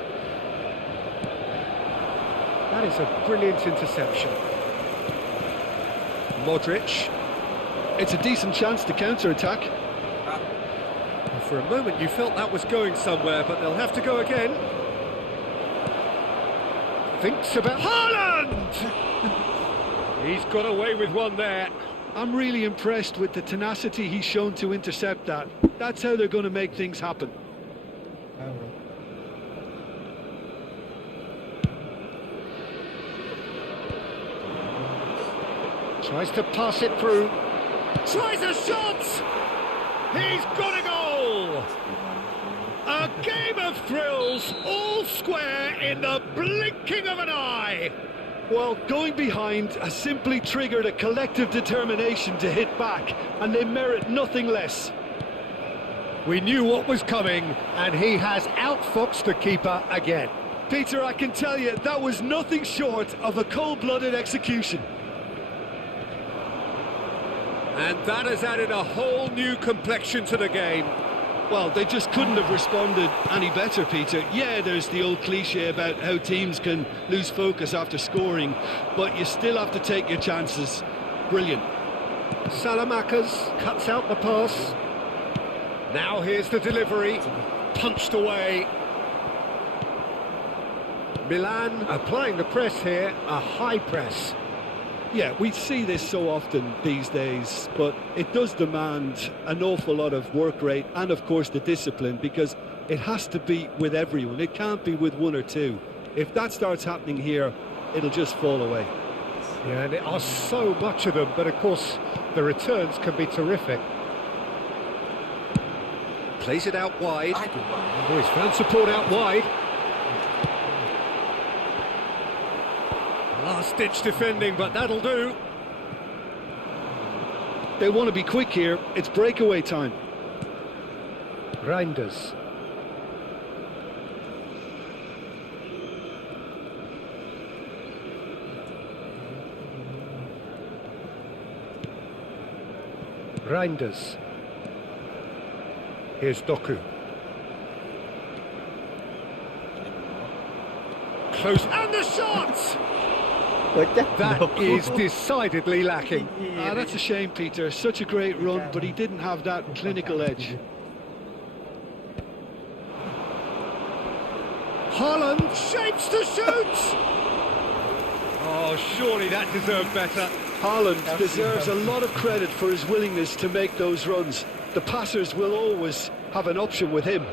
That is a brilliant interception. Modric. It's a decent chance to counter-attack. For a moment you felt that was going somewhere, but they'll have to go again. Thinks about... Haaland! He's got away with one there. I'm really impressed with the tenacity he's shown to intercept that. That's how they're going to make things happen. Tries to pass it through. Tries a shot! He's got a goal! A game of thrills, all square in the blinking of an eye. Well, going behind has simply triggered a collective determination to hit back, and they merit nothing less. We knew what was coming, and he has outfoxed the keeper again. Peter, I can tell you, that was nothing short of a cold-blooded execution. And that has added a whole new complexion to the game. Well, they just couldn't have responded any better, Peter. Yeah, there's the old cliche about how teams can lose focus after scoring, but you still have to take your chances. Brilliant. Salamakers cuts out the pass. Now here's the delivery. Punched away. Milan applying the press here, a high press. Yeah, we see this so often these days, but it does demand an awful lot of work rate and, of course, the discipline, because it has to be with everyone. It can't be with one or two. If that starts happening here, it'll just fall away. Yeah, and there are so much of them, but of course the returns can be terrific. Plays it out wide. Oh, he's found support out wide. Last-ditch defending, but that'll do. They want to be quick here. It's breakaway time. Reinders. Reinders. Here's Doku. Close, and the shot! That is decidedly lacking. That's a shame, Peter. Such a great run, but he didn't have that clinical edge. Haaland shapes to shoot! Oh, surely that deserved better. Haaland deserves a lot of credit for his willingness to make those runs. The passers will always have an option with him.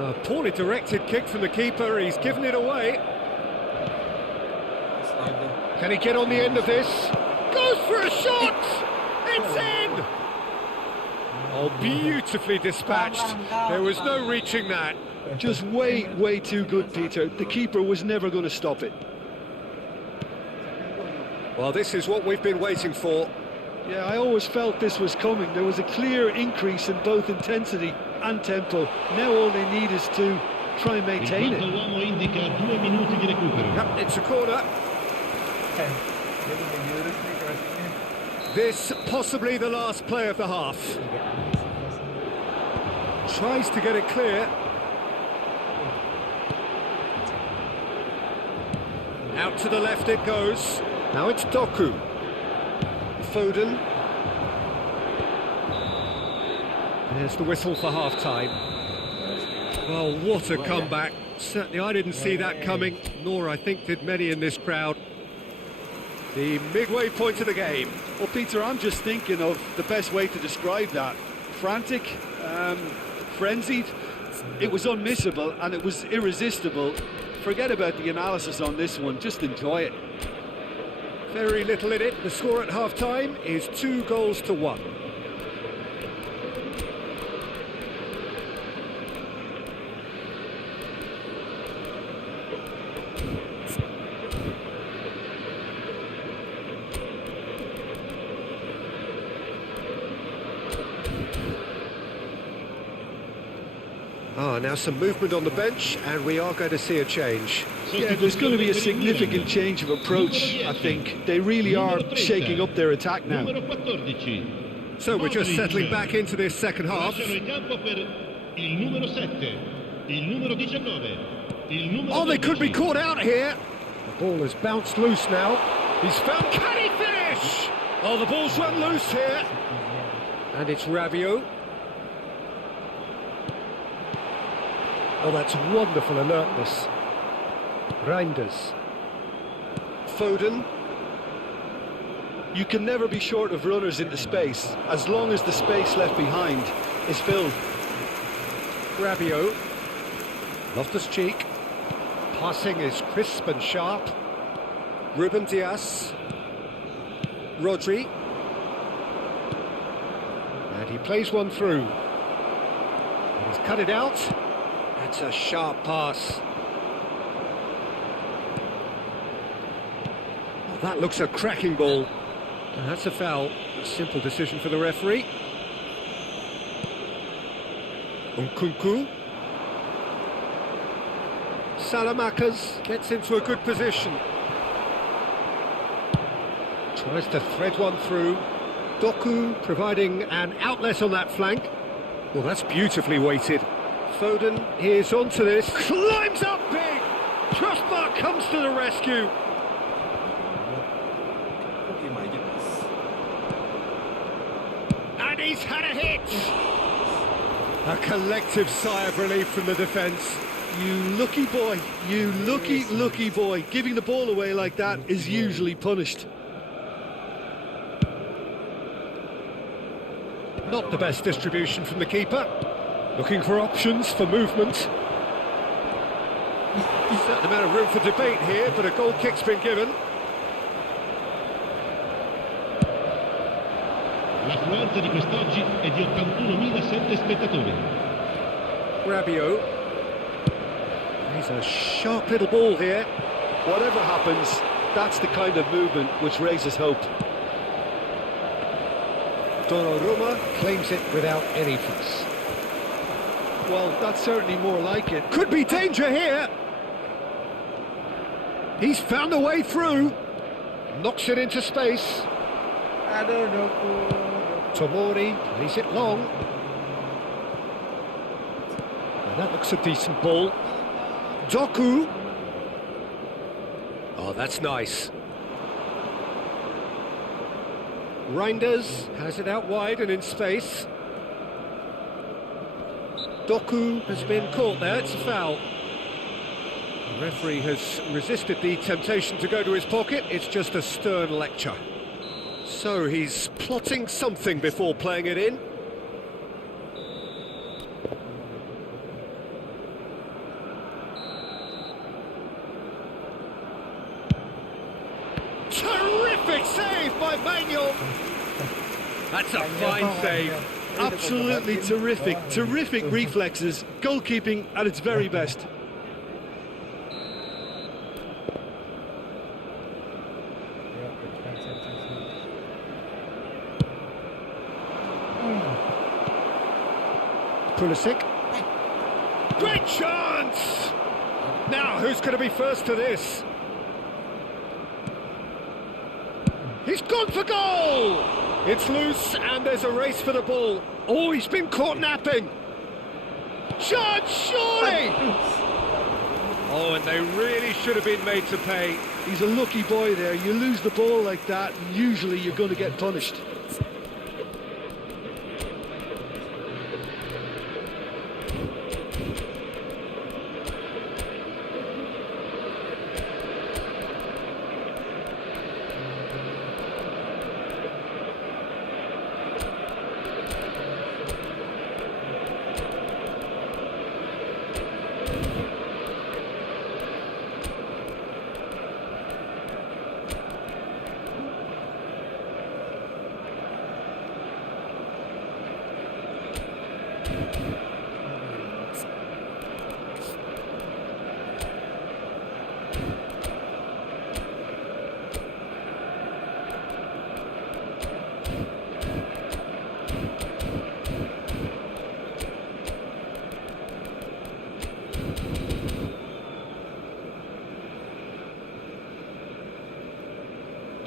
A poorly directed kick from the keeper, he's given it away. Can he get on the end of this? Goes for a shot! It's in! Oh, beautifully dispatched. There was no reaching that. Just way too good, Peter. The keeper was never going to stop it. Well, this is what we've been waiting for. Yeah, I always felt this was coming. There was a clear increase in both intensity and tempo. Now all they need is to try and maintain it. Yep, it's a corner. This possibly the last play of the half. Tries to get it clear. Out to the left it goes. Now it's Doku. Foden. There's the whistle for half-time. Well, what a comeback. Certainly I didn't see that coming, nor I think did many in this crowd. The midway point of the game. Well, Peter, I'm just thinking of the best way to describe that. Frantic, frenzied. It was unmissable and it was irresistible. Forget about the analysis on this one, just enjoy it. Very little in it. The score at half-time is 2-1. Now some movement on the bench, and we are going to see a change. Yeah, there's going to be a significant change of approach, I think. They really are shaking up their attack now. So we're just settling back into this second half. Oh, they could be caught out here. The ball has bounced loose now. He's found... Can he finish? Oh, the ball's run loose here. And it's Rabiot. Oh, that's wonderful alertness. Reinders. Foden. You can never be short of runners into space, as long as the space left behind is filled. Rabiot. Loftus-Cheek. Passing is crisp and sharp. Ruben Dias. Rodri. And he plays one through. And he's cut it out. That's a sharp pass. Oh, that looks a cracking ball. And that's a foul. A simple decision for the referee. Nkunku. Salah gets into a good position. Tries to thread one through. Doku providing an outlet on that flank. Well, that's beautifully weighted. Foden is onto this. Climbs up big! Crossbar comes to the rescue. And And he's had a hit! A collective sigh of relief from the defence. You lucky boy, you lucky boy. Giving the ball away like that is usually punished. Not the best distribution from the keeper. Looking for options for movement. Certain amount of room for debate here, but a goal kick's been given. L'affluenza di quest'oggi è di 81.007 spettatori. Rabiot. He's a sharp little ball here. Whatever happens, that's the kind of movement which raises hope. Donnarumma claims it without any fuss. Well, that's certainly more like it. Could be danger here. He's found a way through. Knocks it into space. Aduh, Doku. Tomori plays it long. And that looks a decent ball. Doku. Oh, that's nice. Reinders has it out wide and in space. Doku has been caught there, it's a foul. The referee has resisted the temptation to go to his pocket, it's just a stern lecture. So he's plotting something before playing it in. Terrific save by Manuel. That's a fine save. Absolutely terrific. Terrific reflexes. Goalkeeping at its very best. Pulisic. Great chance! Now, who's going to be first to this? He's gone for goal! It's loose and there's a race for the ball. Oh, he's been caught napping. Chance, surely! Oh, and they really should have been made to pay. He's a lucky boy there. You lose the ball like that, usually you're going to get punished.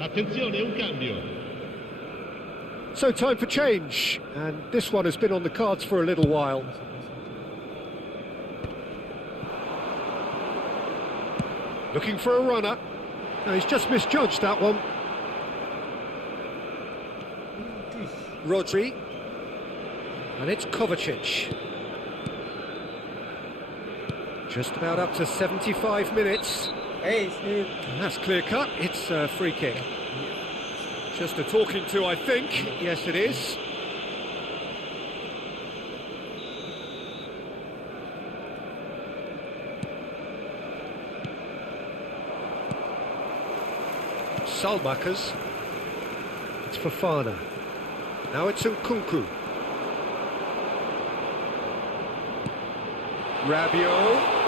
Attenzione, un cambio. So time for change, and this one has been on the cards for a little while. Looking for a runner. No, he's just misjudged that one. Rodri. And it's Kovacic. Just about up to 75 minutes. Hey, Steve. And that's clear cut, it's a free kick. Just a talking to, I think. Yes, it is. Salmakers. It's Fofana. Now it's Nkunku. Rabiot.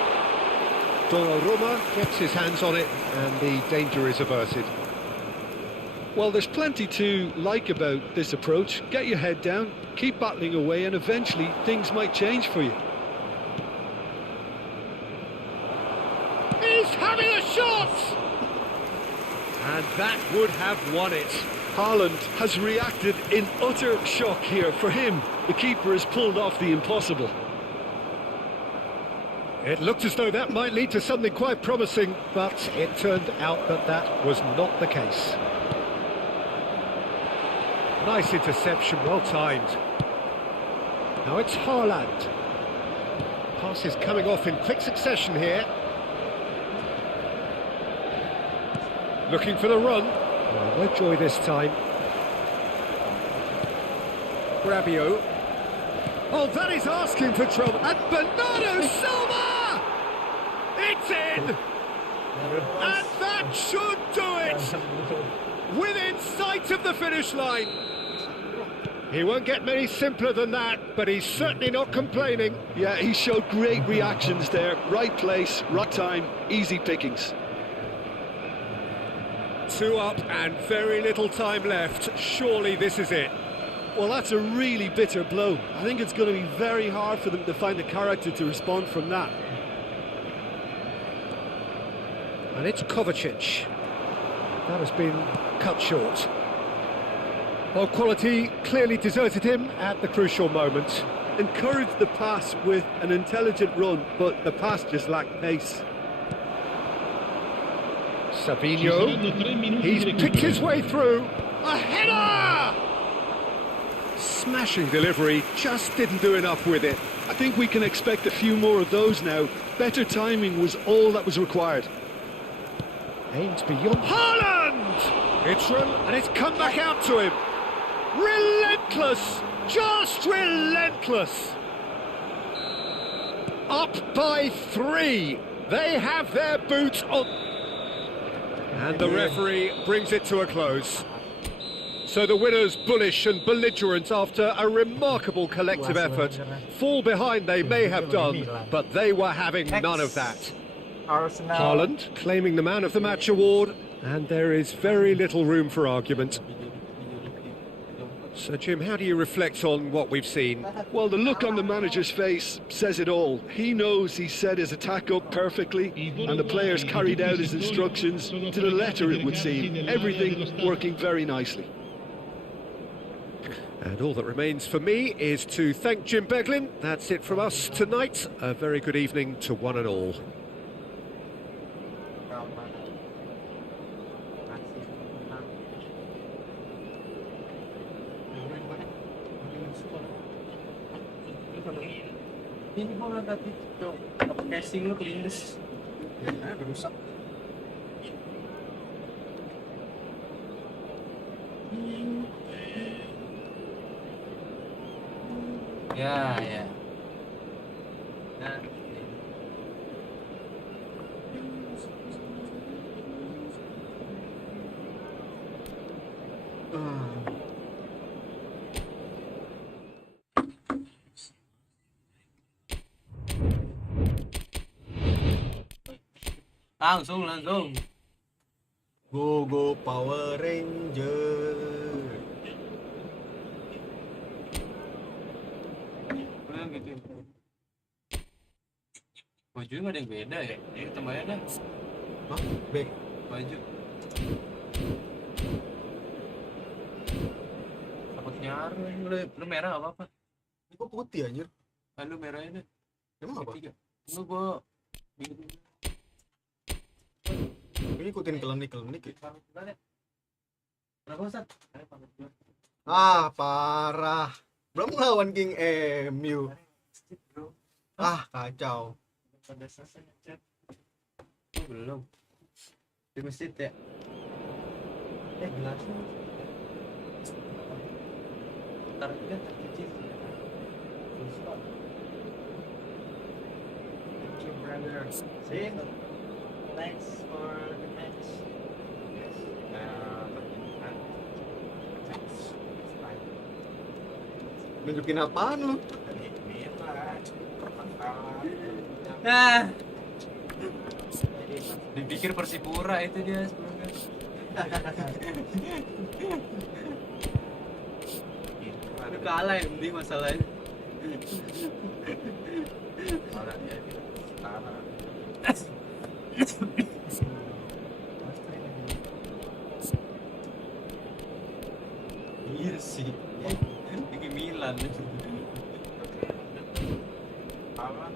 Donnarumma gets his hands on it and the danger is averted. Well, there's plenty to like about this approach. Get your head down, keep battling away, and eventually things might change for you. He's having a shot! And that would have won it. Haaland has reacted in utter shock here. For him, the keeper has pulled off the impossible. It looked as though that might lead to something quite promising, but it turned out that that was not the case. Nice interception, well timed. Now it's Haaland. Passes coming off in quick succession here. Looking for the run. Oh, no joy this time. Rabiot. Oh, that is asking for trouble. And Bernardo Silva! It's in! And that should do it! Within sight of the finish line. He won't get many simpler than that, but he's certainly not complaining. Yeah, he showed great reactions there. Right place, right time, easy pickings. 2 up and very little time left. Surely this is it. Well, that's a really bitter blow. I think it's going to be very hard for them to find the character to respond from that. And it's Kovacic. That has been cut short. Well, quality clearly deserted him at the crucial moment. Encouraged the pass with an intelligent run, but the pass just lacked pace. Sabinho, he's picked his way through. A header! Smashing delivery, just didn't do enough with it. I think we can expect a few more of those now. Better timing was all that was required. Aims beyond Haaland! And it's come back out to him. Relentless! Just relentless! Up by 3. They have their boots on. And the referee brings it to a close. So the winners bullish and belligerent after a remarkable collective effort. Fall behind they may have done, but they were having none of that. Arsenal. Haaland claiming the Man of the Match award, and there is very little room for argument. So Jim, how do you reflect on what we've seen? Well, the look on the manager's face says it all. He knows he set his attack up perfectly, and the players carried out his instructions to the letter, it would seem. Everything working very nicely. And all that remains for me is to thank Jim Beglin. That's it from us tonight. A very good evening to one and all. Ini bola tadi dong, casing lu kelindes. Ya, rusak. Ya. Nah. Langsung. Go Power Ranger. Udah gitu. Baju nggak ada yang beda ya? Ini tambahin dah. Hah? Back. Baju. Takut nyaru. Lu merah apa? Ini kok putih anjir? Lu merahnya deh. Emang apa? Lu gua Ini ikutin klinik ya? Kenapa Ustaz? Ah, parah. Belum lawan King MU. Ah, kacau. Pada selesai ngechat. Belum. Di masjid ya? Gelasnya. Ntar juga tercuci. Thank you, brother. See? Thanks for the match. Yes. Nunjukin apaan lu? Nah, dipikir Persipura itu dia sebelumnya. Aduh, kalah yang penting masalahnya. Kalah dia. Kalah. Iya sih. Ini Milan. Apa?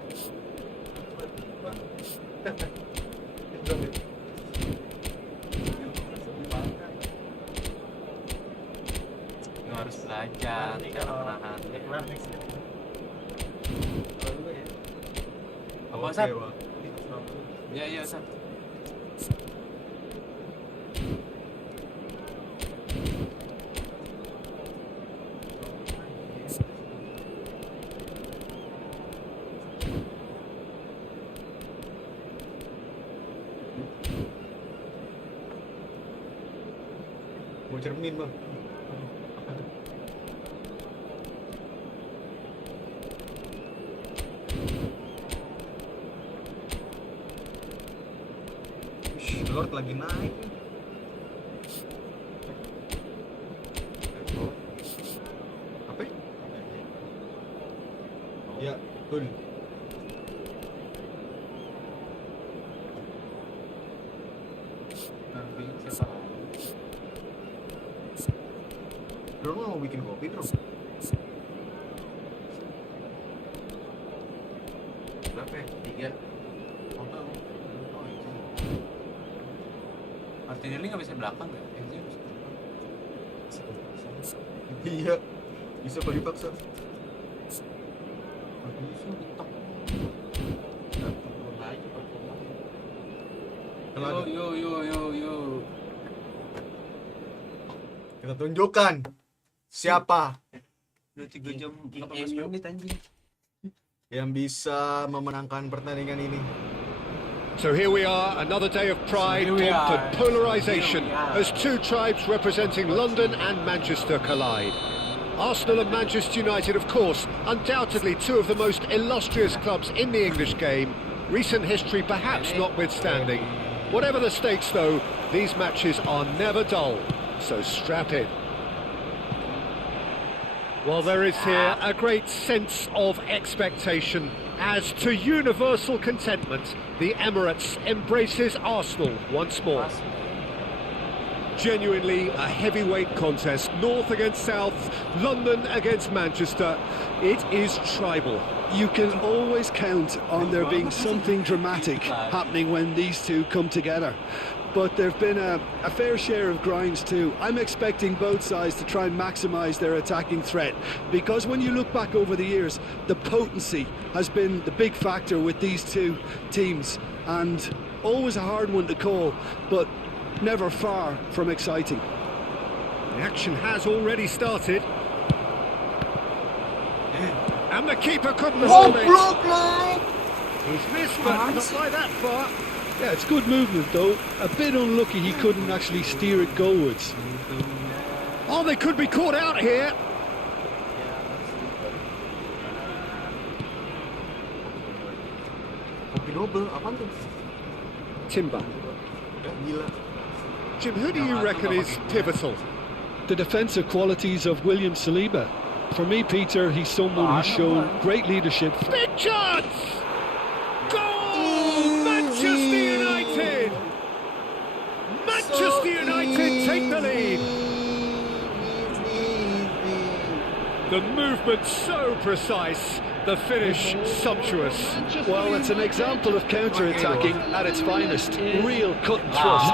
harus belajar cara menahan. Apa Sat? Iya Sat. Mau cermin bang. Lord lagi naik. Apa? Ya, betul. Nanti siapa? Bro, lu mau bikin kopi, bro? Berapa ya? 3. Oh, tahu. Oh, itu. Martinelli nggak bisa belakang nggak? Dia bisa belakang. Iya, bisa kalau dipaksa. Bisa ditok. Yo. Kita tunjukkan siapa Udah 3 jam 18 menit anjing. yang bisa memenangkan pertandingan ini. So here we are, another day of pride, So here we topped are. at polarisation Here we are. as two tribes representing London and Manchester collide. Arsenal and Manchester United, of course, undoubtedly two of the most illustrious clubs in the English game, recent history perhaps notwithstanding. Whatever the stakes though, these matches are never dull, so strap in. Well, there is here a great sense of expectation as to universal contentment, the Emirates embraces Arsenal once more. Genuinely a heavyweight contest, North against South, London against Manchester. It is tribal. You can always count on there being something dramatic happening when these two come together. But there have been a fair share of grinds too. I'm expecting both sides to try and maximise their attacking threat, because when you look back over the years, the potency has been the big factor with these two teams, and always a hard one to call, but never far from exciting. The action has already started. And the keeper couldn't hold it. He's missed, but not by that far. Yeah, it's good movement though. A bit unlucky he couldn't actually steer it goalwards. Oh, they could be caught out here. Kopi double, apaan tuh? Timber. Ya, gila. Jim, who do you reckon is pivotal? The defensive qualities of William Saliba. For me, Peter, he's someone who's shown great leadership. Big chance! Goal! Manchester United! Manchester United take the lead. The movement so precise, the finish sumptuous. Well, it's an example of counter-attacking at its finest. Real cut and thrust.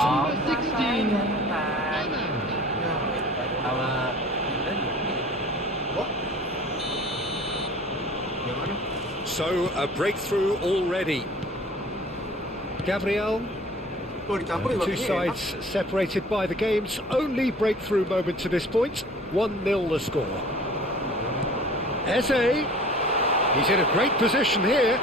So, a breakthrough already. Gabriel, Tuh dicampur juga two kayaknya enak. sides separated by the game's only breakthrough moment to this point. 1-0 the score. Eze, he's in a great position here.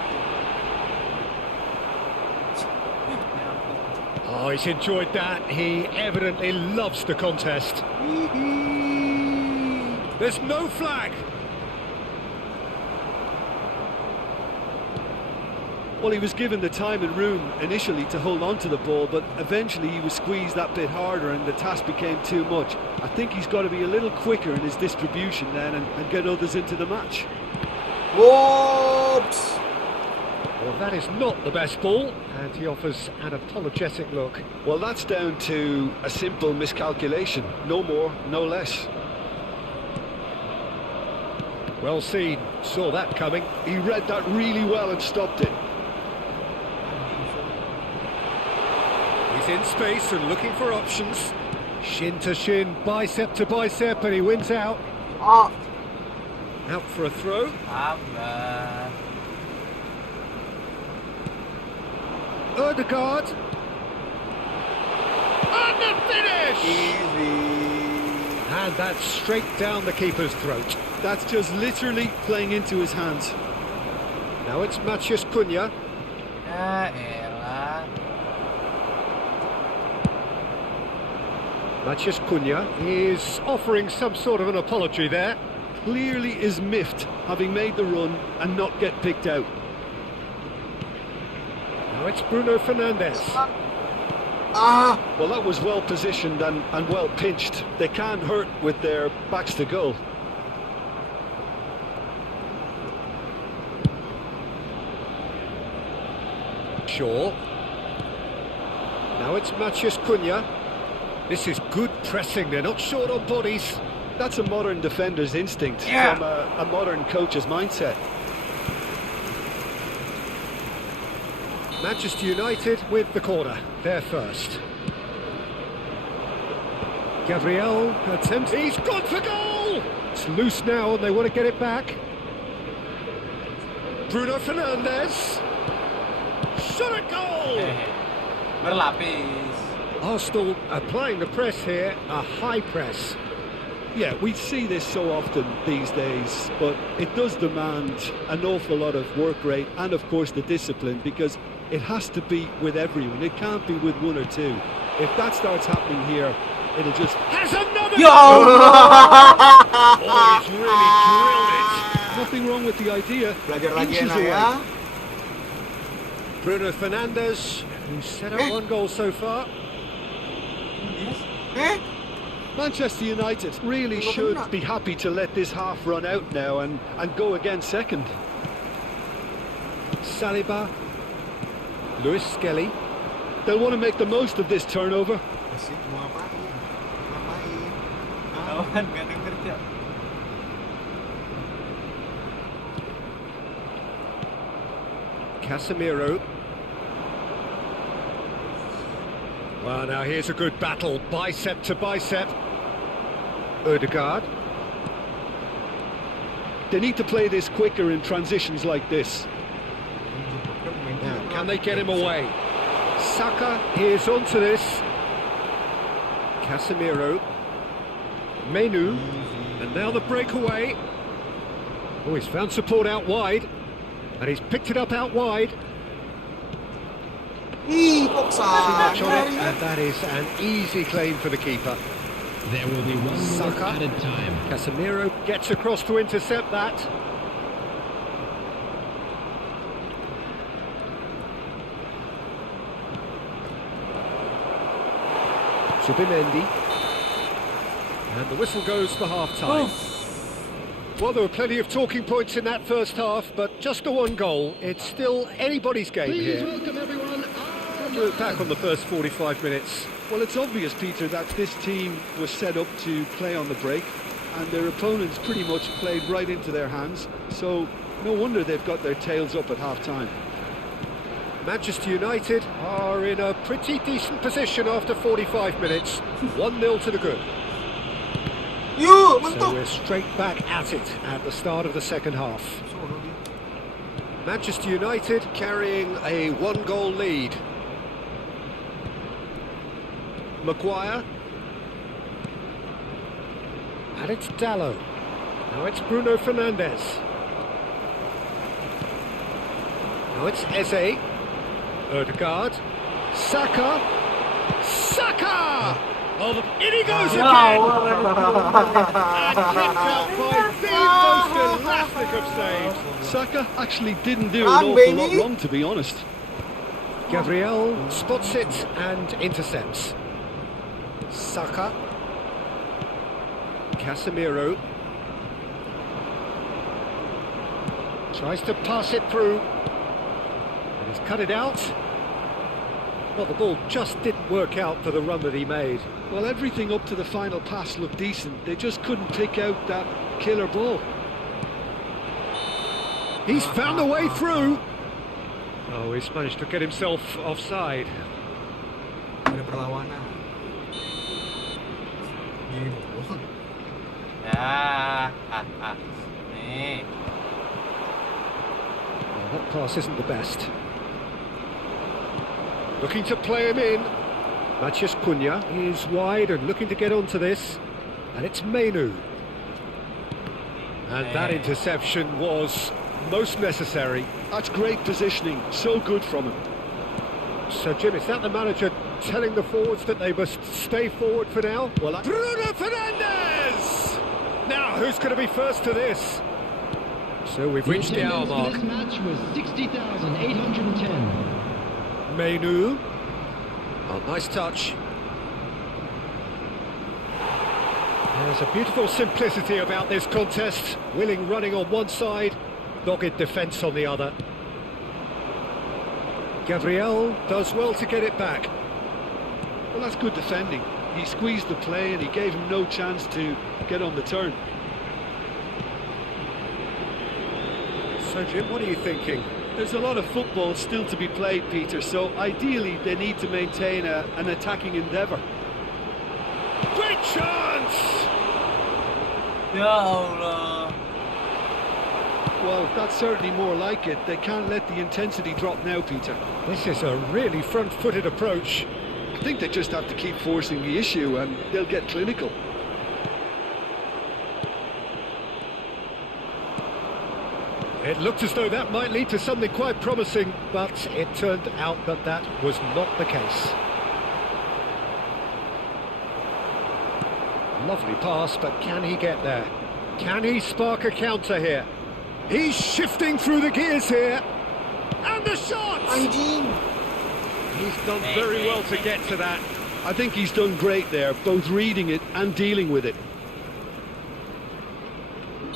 Oh, he's enjoyed that. He evidently loves the contest. There's no flag. Well, he was given the time and room initially to hold on to the ball, but eventually he was squeezed that bit harder and the task became too much. I think he's got to be a little quicker in his distribution then and get others into the match. Whoops! Well, that is not the best ball, and he offers an apologetic look. Well, that's down to a simple miscalculation. No more, no less. Well seen, saw that coming. He read that really well and stopped it. He's in space and looking for options. Shin to shin, bicep to bicep, and he wins out. Out for a throw. Sabar. Odegaard. And the finish! And that's straight down the keeper's throat. That's just literally playing into his hands. Now it's Matheus Cunha. Ya elah. Matheus Cunha is offering some sort of an apology there. Clearly is miffed having made the run and not get picked out. Now it's Bruno Fernandes. Well, that was well positioned and well pinched. They can't hurt with their backs to goal. Shaw. Now it's Matheus Cunha. This is good pressing, they're not short on bodies. That's a modern defender's instinct from a modern coach's mindset. Manchester United with the corner, they're first. Gabriel attempts, he's gone for goal! It's loose now and they want to get it back. Bruno Fernandes. Shot at goal! Berlapis. Arsenal applying the press here, a high press. Yeah, we see this so often these days, but it does demand an awful lot of work rate and of course the discipline, because it has to be with everyone. It can't be with one or two. If that starts happening here, it'll just... Has another Yo! Oh, he's really drilled it. Nothing wrong with the idea. Belajar lagi Inches enak away. ya. Bruno Fernandes, who's set up one goal so far. Manchester United really should be happy to let this half run out now and go again second. Saliba. Luis Skelly. They'll want to make the most of this turnover. Berisik mau ngapain? Kawan gak denger ya. Casemiro. Well, now here's a good battle, bicep to bicep. Odegaard. They need to play this quicker in transitions like this. Now, can they get him away? Saka, here's onto this. Casemiro. Menu. And now the breakaway. Oh, he's found support out wide. And he's picked it up out wide. Ih, kok Too much on it, salah? and that is an easy claim for the keeper. There will be one more Saka. added time. Casemiro gets across to intercept that. Zubimendi. And the whistle goes for half-time. Well, there were plenty of talking points in that first half, but just the one goal. It's still anybody's game Please here. welcome everyone. Look back on the first 45 minutes. Well, it's obvious, Peter, that this team was set up to play on the break, and their opponents pretty much played right into their hands, so no wonder they've got their tails up at half-time. Manchester United are in a pretty decent position after 45 minutes. 1-0 to the good. Yuk, So mentok. we're straight back at it at the start of the second half. Manchester United carrying a one-goal lead. Maguire. And it's Dallo. Now it's Bruno Fernandes. Now it's Eze. Odegaard. Saka. Saka! Oh, in he goes again! And kept out by the most elastic of saves. Saka actually didn't do an Run, awful lot baby. wrong, to be honest. Gabriel spots it and intercepts. Saka. Casemiro. Tries to pass it through. And he's cut it out. Well, the ball just didn't work out for the run that he made. Well, everything up to the final pass looked decent. They just couldn't pick out that killer ball. He's found a way through. Oh, he's managed to get himself offside. Ada perlawanan. Gini. Ya. Nih. Well, that pass isn't the best. Looking to play him in. Maciej Cunha is wide and looking to get onto this. And it's Menu. And that interception was most necessary. That's great positioning, so good from him. So, Jim, is that the manager telling the forwards that they must stay forward for now? Well, Bruno Fernandes! Now, who's going to be first to this? So we've reached the hour mark. This match was 60,810. Menu. Oh, nice touch. There's a beautiful simplicity about this contest. Willing running on one side, dogged defence on the other. Gabriel does well to get it back. well, that's good defending. He squeezed the play and he gave him no chance to get on the turn. So, Jim, what are you thinking? There's a lot of football still to be played, Peter, so ideally they need to maintain an attacking endeavour. Great chance! Ya Allah. Well, that's certainly more like it. They can't let the intensity drop now, Peter. This is a really front-footed approach. I think they just have to keep forcing the issue and they'll get clinical. It looked as though that might lead to something quite promising, but it turned out that that was not the case. Lovely pass, but can he get there? Can he spark a counter here? He's shifting through the gears here. And the shot! Anjing. He's done very well to get to that. I think he's done great there, both reading it and dealing with it.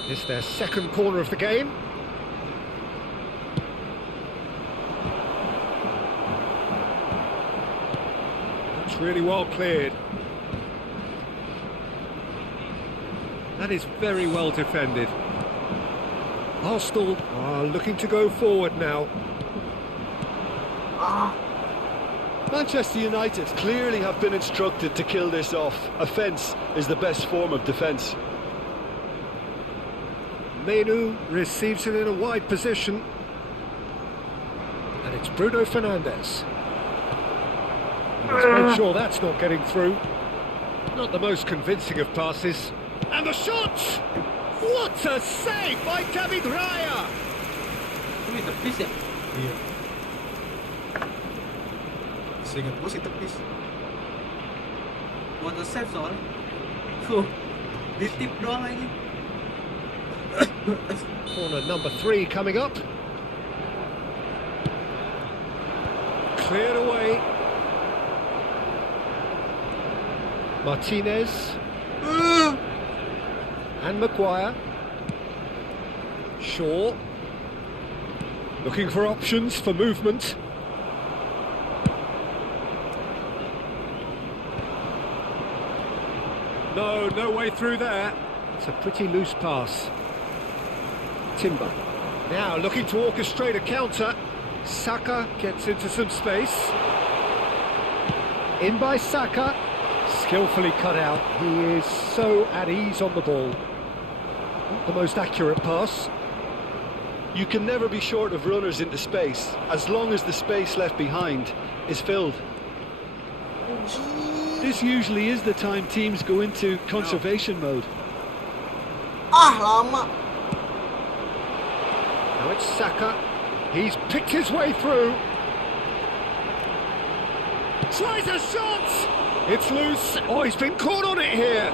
It's their second corner of the game. It's really well cleared. That is very well defended. Arsenal are looking to go forward now. Manchester United clearly have been instructed to kill this off. Offence is the best form of defence. Menu receives it in a wide position. And it's Bruno Fernandes. Let's make sure that's not getting through. Not the most convincing of passes. And the shot! What a save by David Raya! Ini tepis ya? Iya. Seingat gue sih tepis. What a save soalnya. Di tip doang aja. Corner number 3 coming up. Cleared away. Martinez. And Maguire. Shaw. Looking for options for movement. No way through there. It's a pretty loose pass. Timber. Now looking to orchestrate a counter. Saka gets into some space. In by Saka. Skillfully cut out. He is so at ease on the ball. Not the most accurate pass. You can never be short of runners into space, as long as the space left behind is filled. This usually is the time teams go into conservation mode. Lama. Now it's Saka. He's picked his way through. Tries a shot! It's loose. Oh, he's been caught on it here.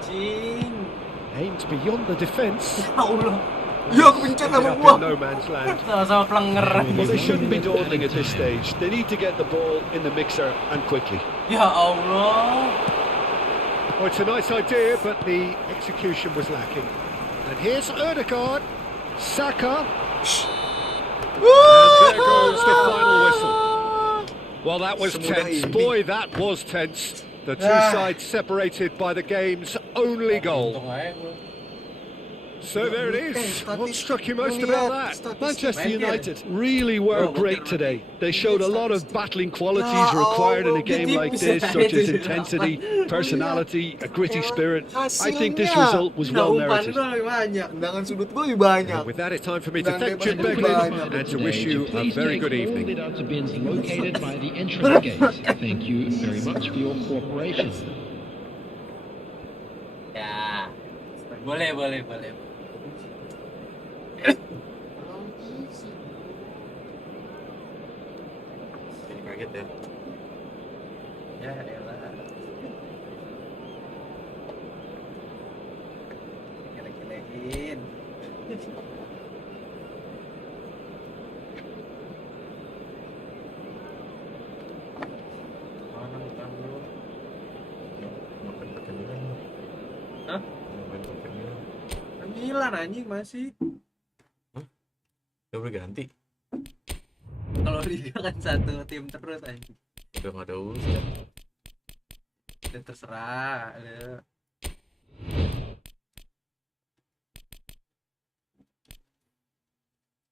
Anjing. Aimed beyond the defence. Ya Allah. Ya kepencet sama Up gua. in no man's land. Sama plenger. Well, they shouldn't be dawdling at this stage. They need to get the ball in the mixer and quickly. Ya Allah. Oh, it's a nice idea, but the execution was lacking. And here's Ødegaard. Saka. And there goes the final whistle. Well, that was tense. Boy, that was tense. The two sides separated by the game's only goal. So there it is. What struck you most about that? Manchester United really were great today. They showed a lot of battling qualities required in a game like this, such as intensity, personality, a gritty spirit. I think this result was well merited. Tendangan sudut gol lebih banyak. With that, it's time for me to thank Jim Beglin and to wish you a very good evening. All the data bins located by the entrance gates. Thank you very much for your cooperation. Ya. Boleh. Jadi kaget ya. Ya elah. Gila-gilain. Mana utang lu? Ngapain pakai Milan lu? Hah? Ngapain pakai Milan? Milan anjing masih. Udah berganti. Kalau Liga kan satu tim terus anjing. Udah nggak ada urusan. Udah terserah.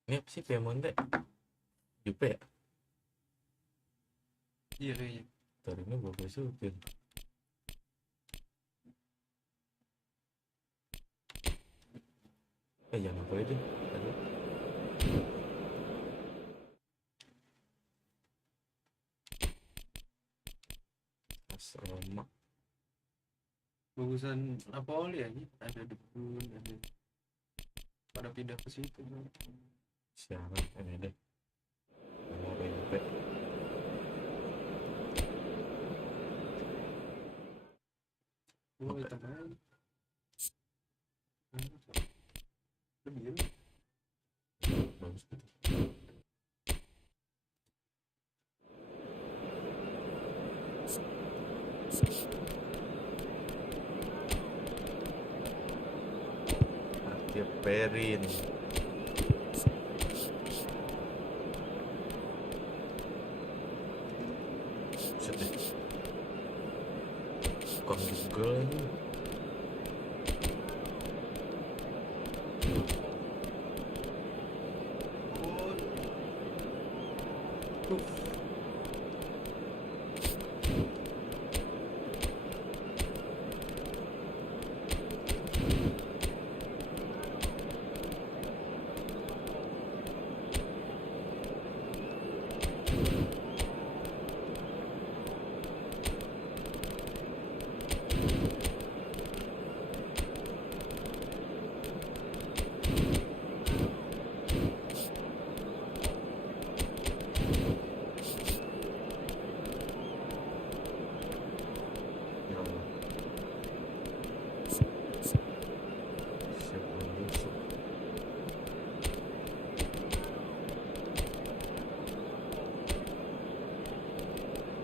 Ini apa sih Pemain teh? Jupe ya? Iya kayaknya. Tadinya bapak supir. Jangan boleh deh. Aduh. Asrama. Bagusan apa oli aja? Ada debu, ada pada pindah ke situ. Siaran ini deh. Mau Jupe. Oh, hitam aja. Lebih Bagus gitu. Dia perin. Sedih. Bukan Google ini.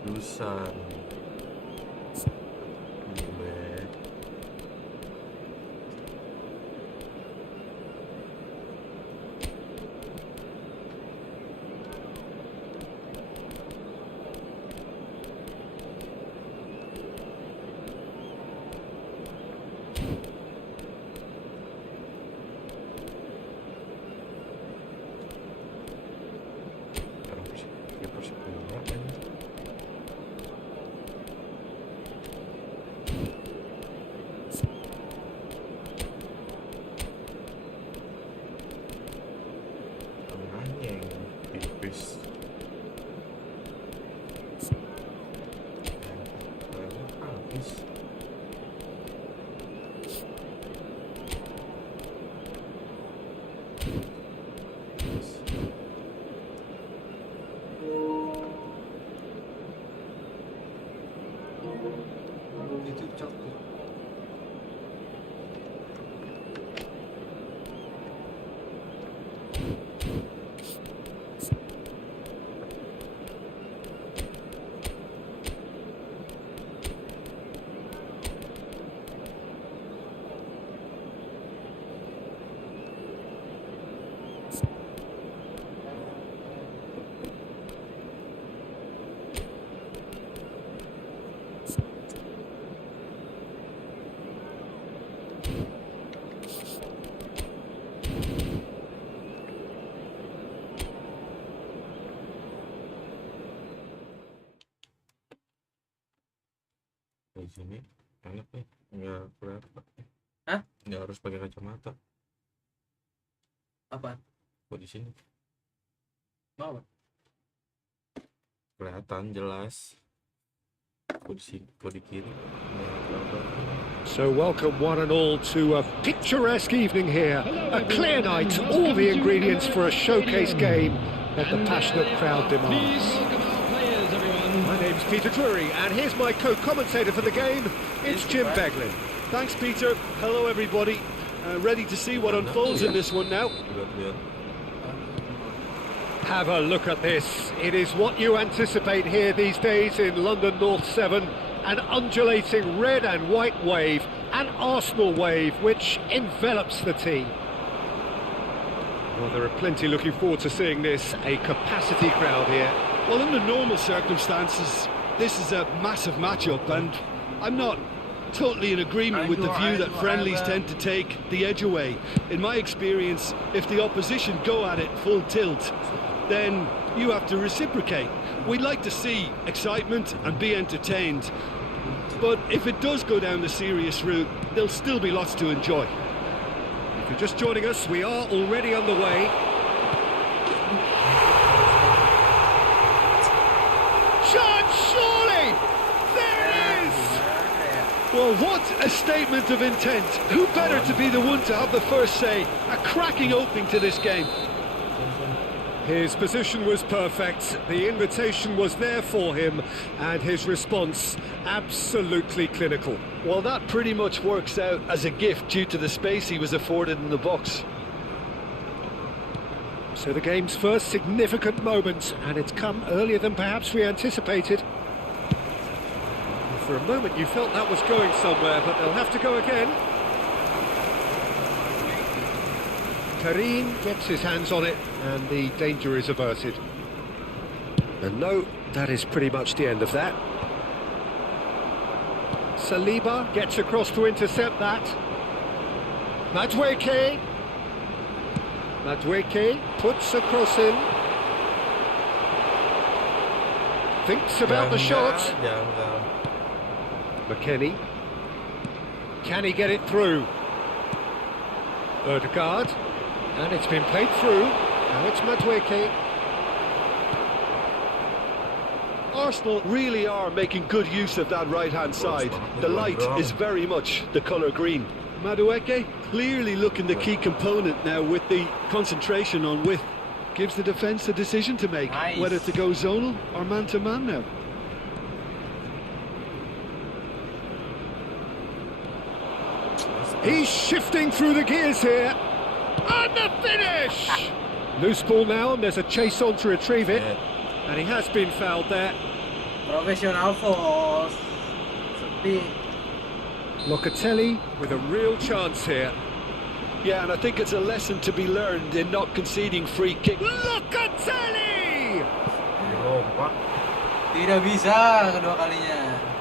Dusan gue itu cok. di sini enak nih, nggak kelihatan. Hah? Nggak harus pakai kacamata. Apa? Kok di sini Mau apa? kelihatan jelas. Kok di sini, kok di kiri nggak kelihatan. So welcome one and all to a picturesque evening here. A clear night, all the ingredients for a showcase game that the passionate crowd demands. My name's Peter Drury, and here's my co-commentator for the game. It's Jim Beglin. Thanks, Peter. Hello, everybody. Ready to see what unfolds in this one now. Lihat. Have a look at this. It is what you anticipate here these days in London North 7. An undulating red and white wave, an Arsenal wave, which envelops the team. Well, there are plenty looking forward to seeing this. A capacity crowd here. Well, in the normal circumstances, this is a massive matchup, and I'm not totally in agreement with the view that friendlies tend to take the edge away. In my experience, if the opposition go at it full tilt, then you have to reciprocate. We'd like to see excitement and be entertained, but if it does go down the serious route, there'll still be lots to enjoy. If you're just joining us, we are already underway. Chance, surely! There it is! Well, what a statement of intent. Who better to be the one to have the first say? A cracking opening to this game. His position was perfect, the invitation was there for him, and his response absolutely clinical. Well, that pretty much works out as a gift due to the space he was afforded in the box. So the game's first significant moment, and it's come earlier than perhaps we anticipated. For a moment you felt that was going somewhere, but they'll have to go again. Karim gets his hands on it, and the danger is averted. And no, that is pretty much the end of that. Saliba gets across to intercept that. Madueke puts a cross in. Thinks about the shot. McKennie. Can he get it through? Odegaard. And it's been played through. Now it's Madueke. Arsenal really are making good use of that right-hand side. The light is very much the colour green. Madueke clearly looking the key component now with the concentration on width. Gives the defence a decision to make, whether to go zonal or man-to-man now. He's shifting through the gears here. And the finish! Loose ball now, and there's a chase on to retrieve it. And he has been fouled there. Professional force. Sepi. Locatelli with a real chance here. Yeah, and I think it's a lesson to be learned in not conceding free kick. Locatelli! Tidak bisa kedua kalinya.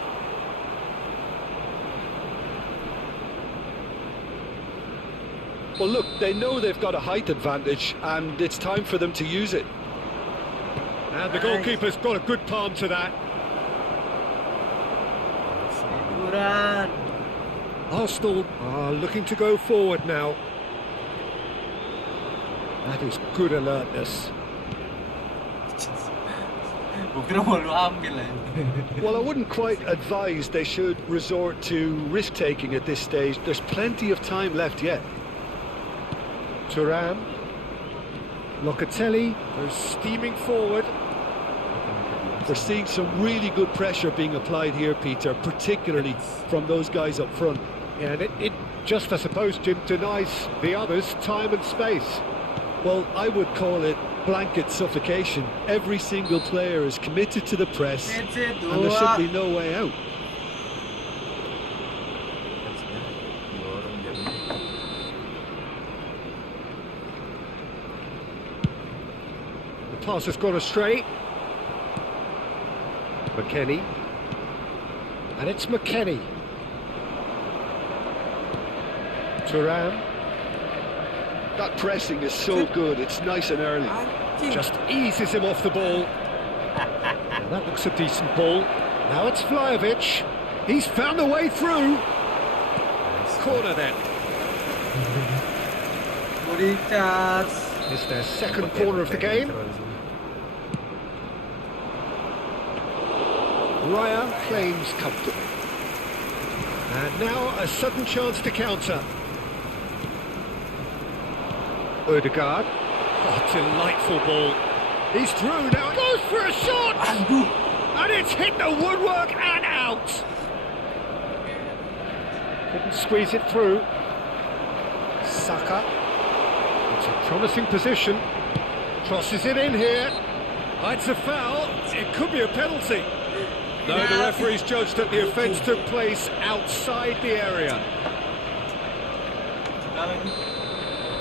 Well, look, they know they've got a height advantage, and it's time for them to use it. And the goalkeeper's got a good palm to that. Hiburan. Arsenal are looking to go forward now. That is good alertness. Well, I wouldn't quite advise they should resort to risk-taking at this stage. There's plenty of time left yet. Thuram. Locatelli goes steaming forward. We're seeing some really good pressure being applied here, Peter, particularly from those guys up front. Yeah, and it just, I suppose, Jim, denies the others time and space. Well, I would call it blanket suffocation. Every single player is committed to the press, and there's simply no way out. The pass has gone astray. McKennie. And it's McKennie. Thuram. That pressing is so good, it's nice and early. Just eases him off the ball. And that looks a decent ball. Now it's Vlahovic. He's found a way through. Corner then. Body charge. It's their second corner of the game. Raya claims comfortably. And now a sudden chance to counter. Odegaard. Oh, delightful ball. He's through now. Goes for a shot. And it's hit the woodwork and out. Couldn't squeeze it through. Saka. It's a promising position. Crosses it in here. It's a foul. It could be a penalty. No, the referee's judged that the offence took place outside the area.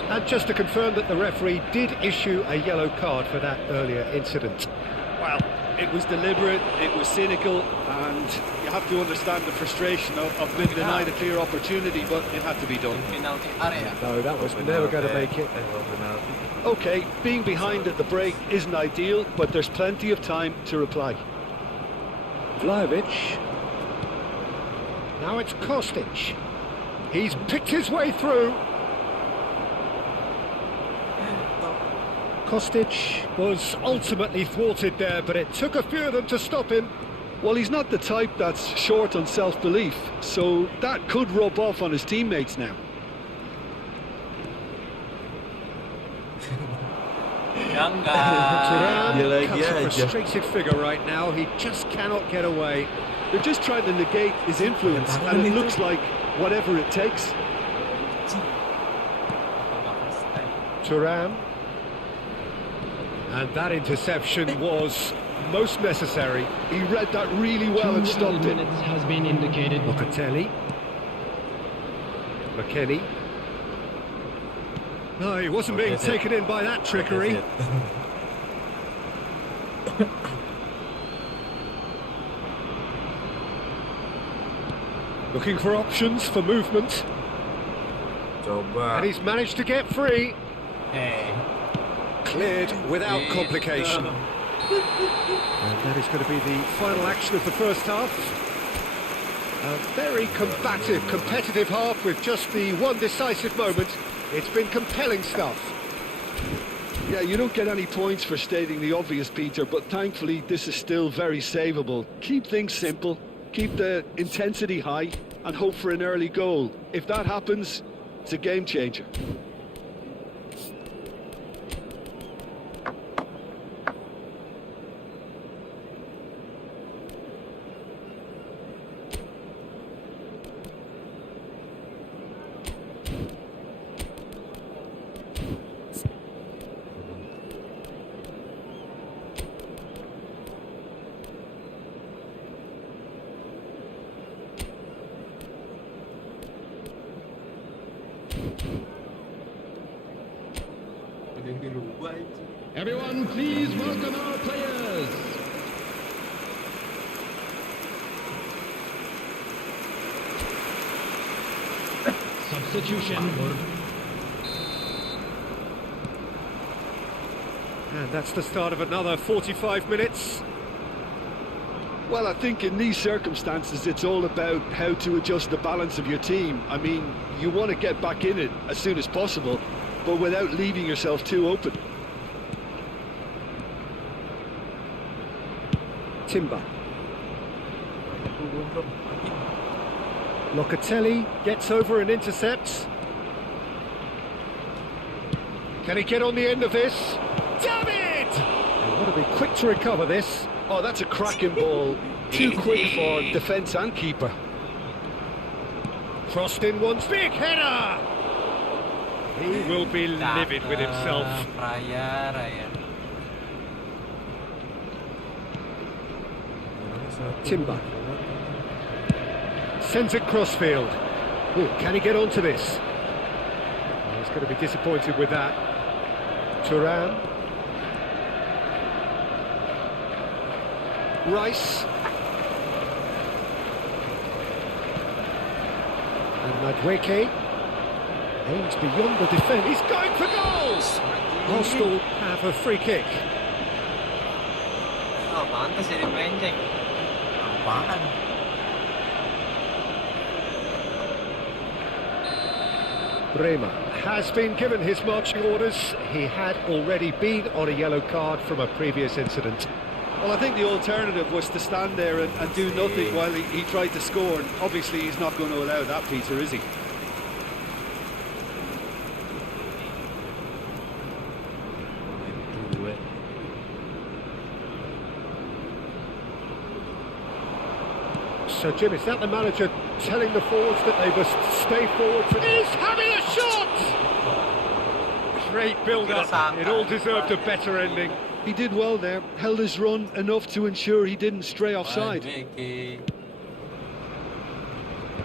And just to confirm that the referee did issue a yellow card for that earlier incident. Well, it was deliberate, it was cynical, and you have to understand the frustration of being denied a clear opportunity, but it had to be done. Penalty area. No, that was never going to make it. Okay, being behind at the break isn't ideal, but there's plenty of time to reply. Vlahovic. Now it's Kostic. He's picked his way through. Kostic was ultimately thwarted there, but it took a few of them to stop him. Well, he's not the type that's short on self-belief, so that could rub off on his teammates now. Thuram becomes a frustrated figure right now. He just cannot get away. They're just trying to negate his influence, and it looks like whatever it takes. Thuram. And that interception was most necessary. He read that really well and stopped it. Has been indicated. Locatelli. McKennie. No, he wasn't being taken in by that trickery. Looking for options for movement. And he's managed to get free. Cleared without complication. And that is going to be the final action of the first half. A very combative, competitive half with just the one decisive moment. It's been compelling stuff. Yeah, you don't get any points for stating the obvious, Peter, but thankfully this is still very savable. Keep things simple, keep the intensity high, and hope for an early goal. If that happens, it's a game changer. Everyone, please welcome our players. Substitution. And that's the start of another 45 minutes. Well, I think in these circumstances it's all about how to adjust the balance of your team. I mean, you want to get back in it as soon as possible, but without leaving yourself too open. Timber. Locatelli gets over and intercepts. Can he get on the end of this? Damn it! They've got to be quick to recover this. Oh, that's a cracking ball. Too quick for defence and keeper. Crossed in once, big header! He will be livid with himself. Timber. Sends it crossfield. Ooh, can he get onto this? Oh, he's going to be disappointed with that. Thuram. Rice. And Madueke aims beyond the defence. He's going for goals! Arsenal have a free kick. Oh, pantas jadi melenceng. Apaan? Bremer has been given his marching orders. He had already been on a yellow card from a previous incident. Well, I think the alternative was to stand there and do nothing while he tried to score. And obviously, he's not going to allow that, Peter, is he? So, Jim, is that the manager telling the forwards that they must stay forward? He's having a shot! Great build-up. It all deserved a better ending. He did well there, held his run enough to ensure he didn't stray offside.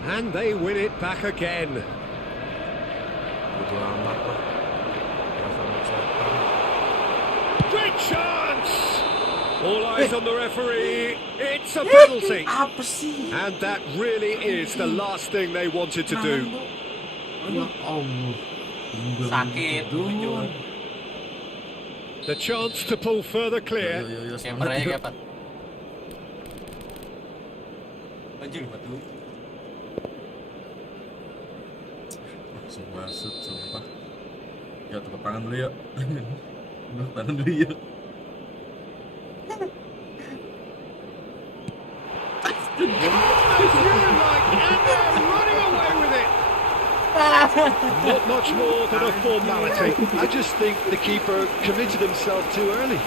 And they win it back again. Great chance! All eyes on the referee. It's a penalty. And that really is the last thing they wanted to do. Sakit. The chance to pull further clear. Kameranya kayak apa? Maju batu. Langsung masuk, sumpah. Ya, tepuk tangan dulu ya. Tepuk tangan dulu ya. Not much more than a formality. I just think the keeper committed himself too early.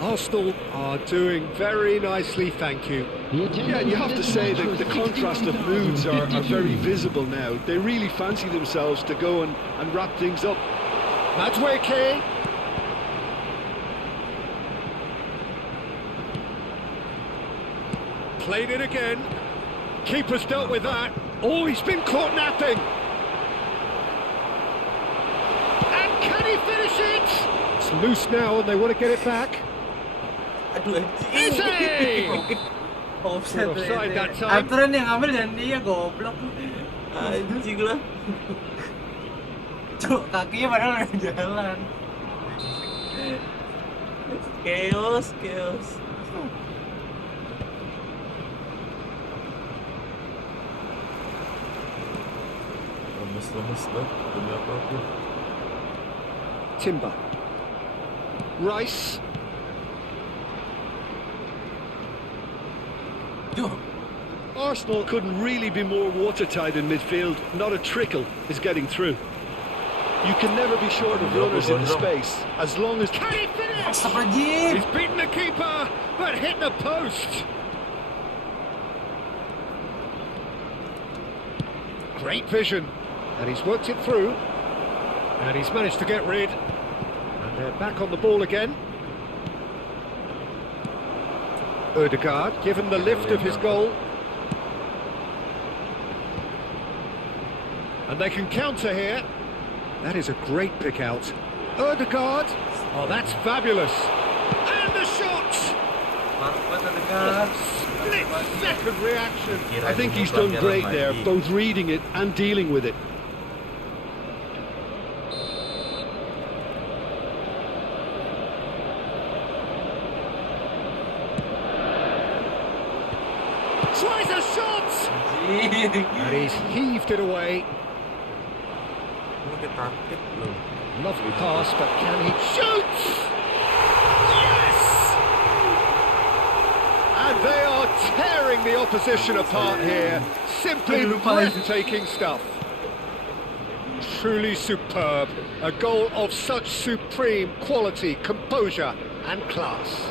Arsenal are doing very nicely, thank you. Yeah, and you have to say that the contrast of moods are very visible now. They really fancy themselves to go and wrap things up. Madweke. Played it again. Keeper's dealt with that. Oh, he's been caught napping. And can he finish it? It's loose now and they want to get it back. Aduh, Easy! offside Offside that time. aturan yang ngambil dan dia goblok. Anjing lah. Cuk, kakinya padahal udah jalan. Chaos. Lemes lah, demi apapun. Timber. Rice. Arsenal couldn't really be more watertight in midfield. Not a trickle is getting through. You can never be short of runners in the space, as long as... Can he finish? He's beaten the keeper, but hit the post. Great vision, and he's worked it through, and he's managed to get rid. And they're back on the ball again. Ødegaard, given the lift of his goal. And they can counter here. That is a great pick out. Ødegaard. Oh, that's fabulous. And the shot! Split-second reaction. I think he's done great there, both reading it and dealing with it. Tries a shot! And he's heaved it away. Lovely pass, but can he shoot? Yes! And they are tearing the opposition apart here. Simply breathtaking stuff. Truly superb. A goal of such supreme quality, composure and class.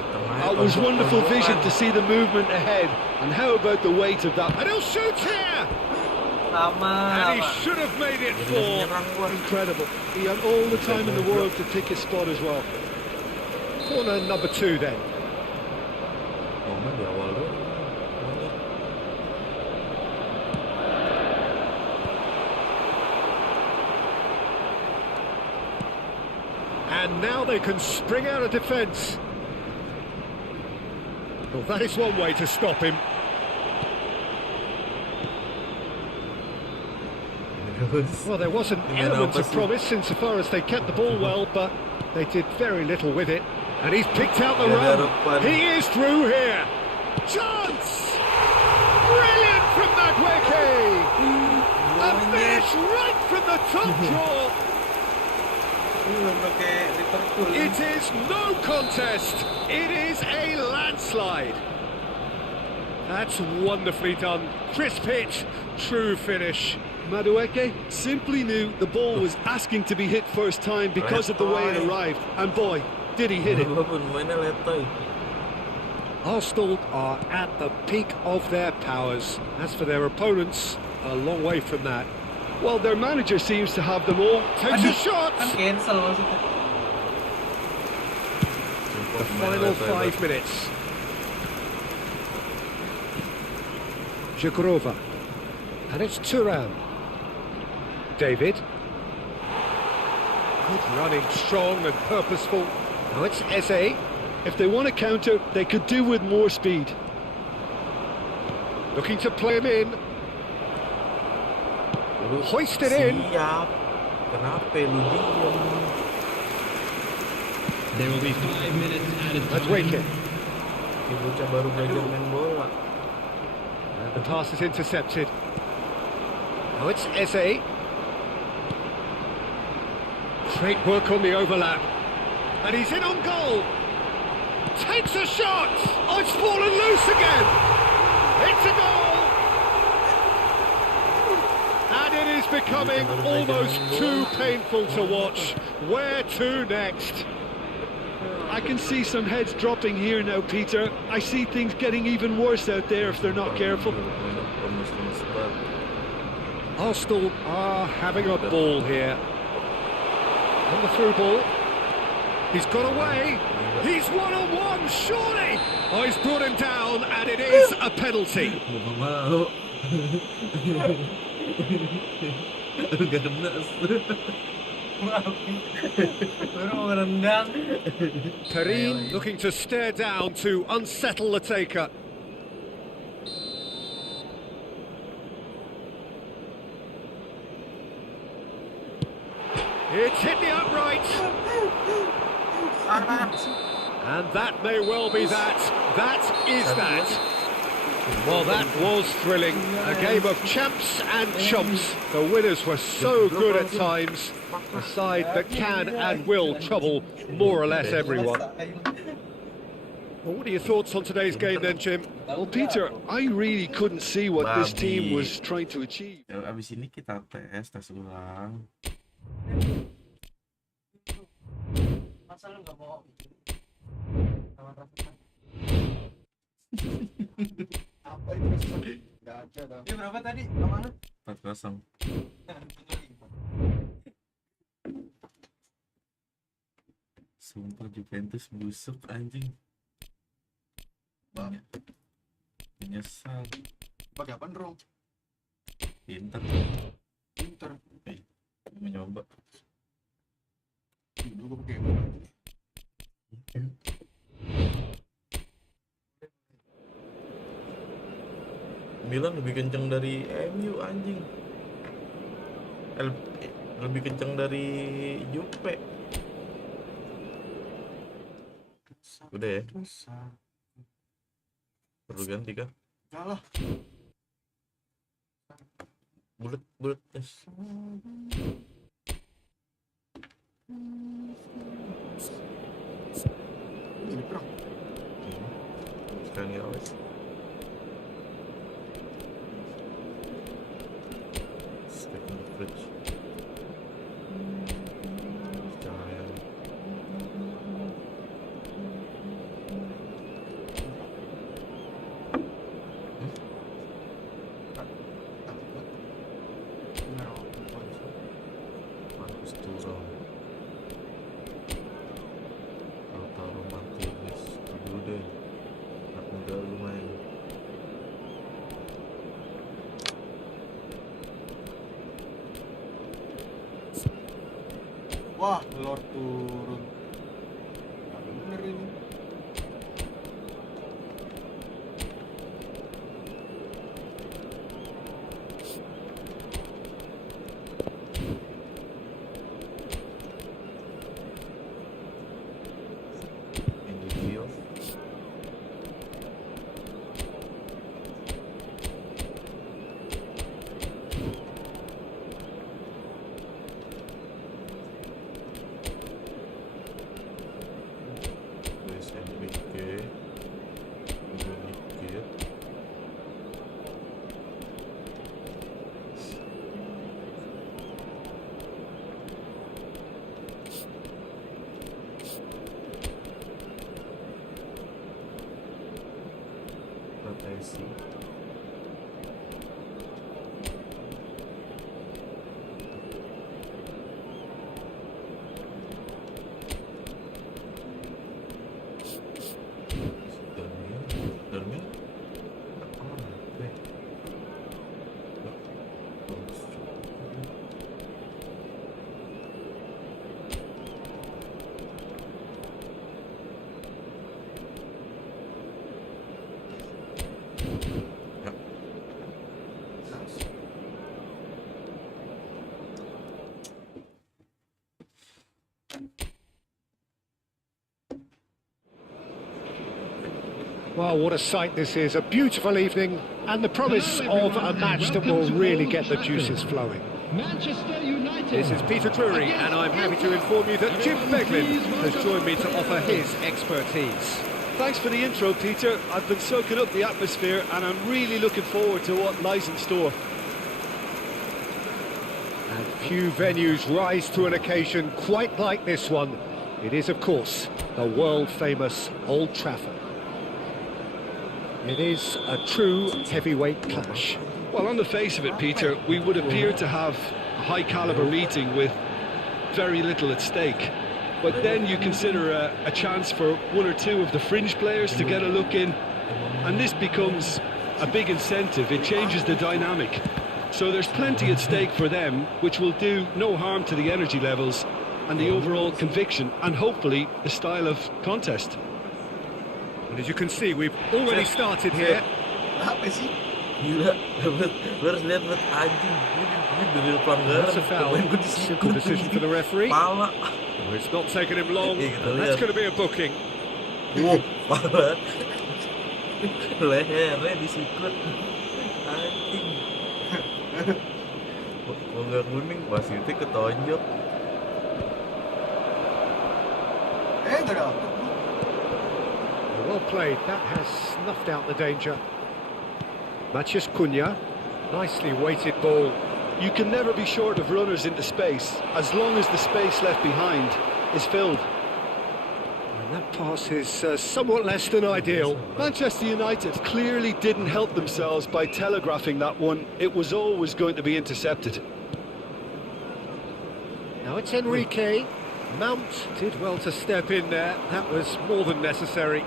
It was wonderful vision to see the movement ahead. And how about the weight of that? And he'll shoot here! And he should have made it four. Incredible. He had all the time in the world to pick his spot as well. Corner number 2 then. Momen di awal tuh. And now they can spring out of defence. Well, that is one way to stop him. Well, there was an element of promise insofar as they kept the ball well, but they did very little with it. And he's picked out the run. He is through here. Chance! Brilliant from Madueke! A finish right from the top draw. It is no contest. It is a landslide. That's wonderfully done. Crisp hit, true finish. Madueke simply knew the ball was asking to be hit first time because of the way it arrived, and boy, did he hit it. Arsenal are at the peak of their powers. As for their opponents, a long way from that. Well, their manager seems to have them all. Takes a shot! Cancel maksudnya. The final 5 minutes. Jagrova. And it's Turan. David. Good running, strong and purposeful. Now it's Eze. If they want to counter, they could do with more speed. Looking to play him in. Hoist it in. There will be 5 minutes added time. Madueke. Bocah baru belajar main bola. And the pass is intercepted. Now it's Eze. Great work on the overlap. And he's in on goal. Takes a shot. Oh, it's fallen loose again. It's a goal. And it is becoming almost too painful to watch. Where to next? I can see some heads dropping here now, Peter. I see things getting even worse out there if they're not careful. Arsenal are having a ball here. On the through ball. He's got away. He's one-on-one, surely. Oh, he's brought him down, and it is a penalty. Pemain looking to stare down to unsettle the taker. It's hit the upright. And that may well be that. That is that. Well, that was thrilling. A game of champs and chumps. The winners were so good at times. A side that can and will trouble more or less everyone. Well, what are your thoughts on today's game then, Jim? Well, Peter, I really couldn't see what this team was trying to achieve. Abis ini kita tes ulang. Masa lu nggak mau? Apa itu? Nggak ada dah. Ini berapa tadi? Mana? 4-0. Sumpah Juventus busuk anjing. Menyesal. Pakai apa, Bro? Pinter. Mencoba. Dulu gue pakai Milan lebih kenceng dari MU anjing. Lebih kenceng dari Juve. Udah ya? Perlu ganti kah? kalah. Bulat yes. Ini perang. Sekarang ya wes. Second fridge. Cahaya. Marcus Thuram. Lautaro Martinez. Dulu deh. Anak muda lumayan. Wah, Lord turun. Nggak bener ini. Well, what a sight this is. A beautiful evening and the promise of a match that will really get the juices flowing. Manchester United. This is Peter Drury, and I'm happy to inform you that Jim Beglin has joined me to offer his expertise. Thanks for the intro, Peter. I've been soaking up the atmosphere and I'm really looking forward to what lies in store. And few venues rise to an occasion quite like this one. It is, of course, the world-famous Old Trafford. It is a true heavyweight clash. Well, on the face of it, Peter, we would appear to have a high-caliber meeting with very little at stake. But then you consider a chance for one or two of the fringe players to get a look in, and this becomes a big incentive. It changes the dynamic. So there's plenty at stake for them, which will do no harm to the energy levels and the overall conviction, and hopefully the style of contest. And as you can see, we've already started here. Apa sih? Gila, lu harus lihat anjing. Ini dari pelanggaran. That's a foul. Pemain gue Simple disikut. decision for the referee. Pala. Well, it's not taken him long, Iya, kita and that's lihat. going to be a booking. Wow, pala. Lehernya disikut. Anjing. Kalau nggak kuning, wasitnya ketonjok. Nggak ada. Well played, that has snuffed out the danger. Maciej Cunha, nicely weighted ball. You can never be short of runners into space, as long as the space left behind is filled. And that pass is somewhat less than ideal. Manchester United clearly didn't help themselves by telegraphing that one. It was always going to be intercepted. Now it's Enrique. Mount did well to step in there. That was more than necessary.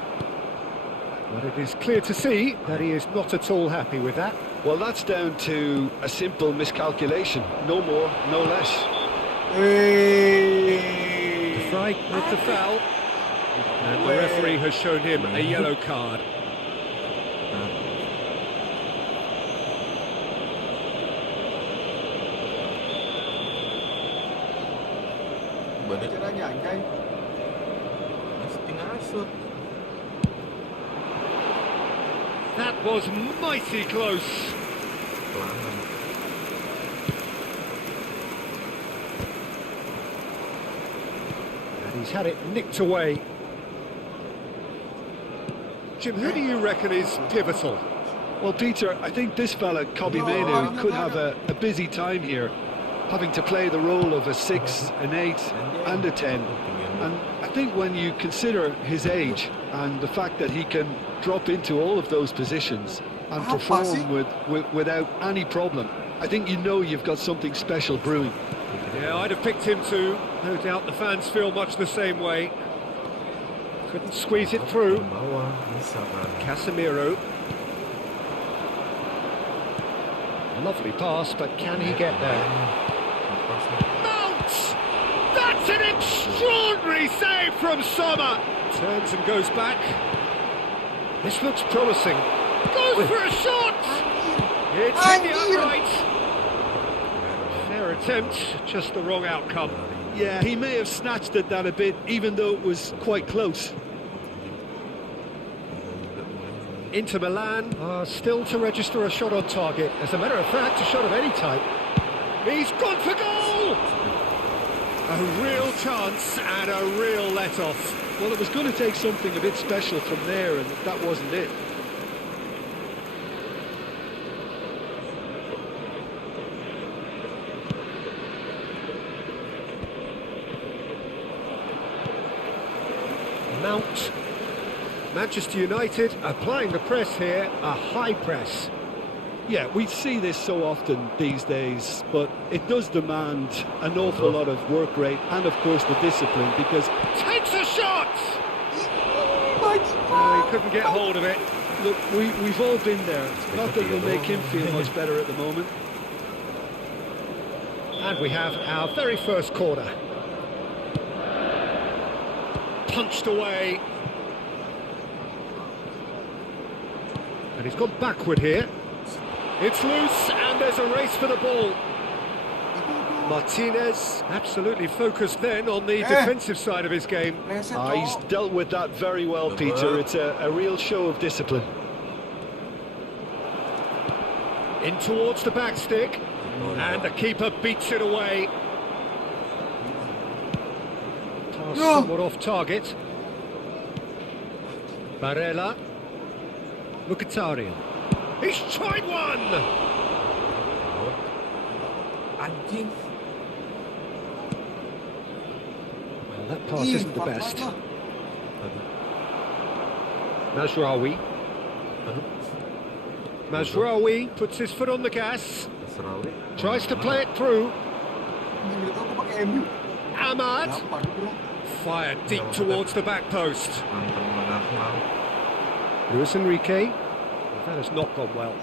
But it is clear to see that he is not at all happy with that. Well, that's down to a simple miscalculation. No more, no less. De Vrij with the foul. And the referee has shown him a yellow card. Caranya anjay. Mesti ngasut. That was mighty close. Pelanggan. And he's had it nicked away. Jim, who do you reckon is pivotal? Well, Peter, I think this fella, Pemain, could have a busy time here, having to play the role of a 6, an 8 and a 10. And I think when you consider his age and the fact that he can drop into all of those positions and perform without any problem, I think you know you've got something special brewing. Yeah, I'd have picked him too. No doubt the fans feel much the same way. Couldn't squeeze it through. Bawah, bisa kan. Casemiro. Lovely pass, but can he get there? Mount! That's an extraordinary save from Sommer! Turns and goes back. This looks promising. Goes for a shot! It's in the upright. Fair attempt, just the wrong outcome. Yeah, he may have snatched at that a bit, even though it was quite close. Inter Milan are still to register a shot on target. As a matter of fact, a shot of any type. He's gone for goal! A real chance and a real let-off. Well, it was going to take something a bit special from there, and that wasn't it. Mount. Manchester United applying the press here, a high press. Yeah, we see this so often these days, but it does demand an awful lot of work rate and, of course, the discipline, because... Takes a shot! Oh, he couldn't get hold of it. Look, we've all been there. Not that it'll make him feel much better at the moment. And we have our very first corner. Punched away. And he's gone backward here. It's loose and there's a race for the ball. Martinez, absolutely focused then on the defensive side of his game. He's dealt with that very well, Peter. It's a real show of discipline. In towards the back stick, and the keeper beats it away. Pass somewhat off target. Barella. Mkhitaryan. He's tried one! Anjing. Well, that pass isn't the best. Mazraoui. Mazraoui puts his foot on the gas. Tries to play it through. Ahmad. Fired deep towards the back post. Luis Enrique. That has not gone well.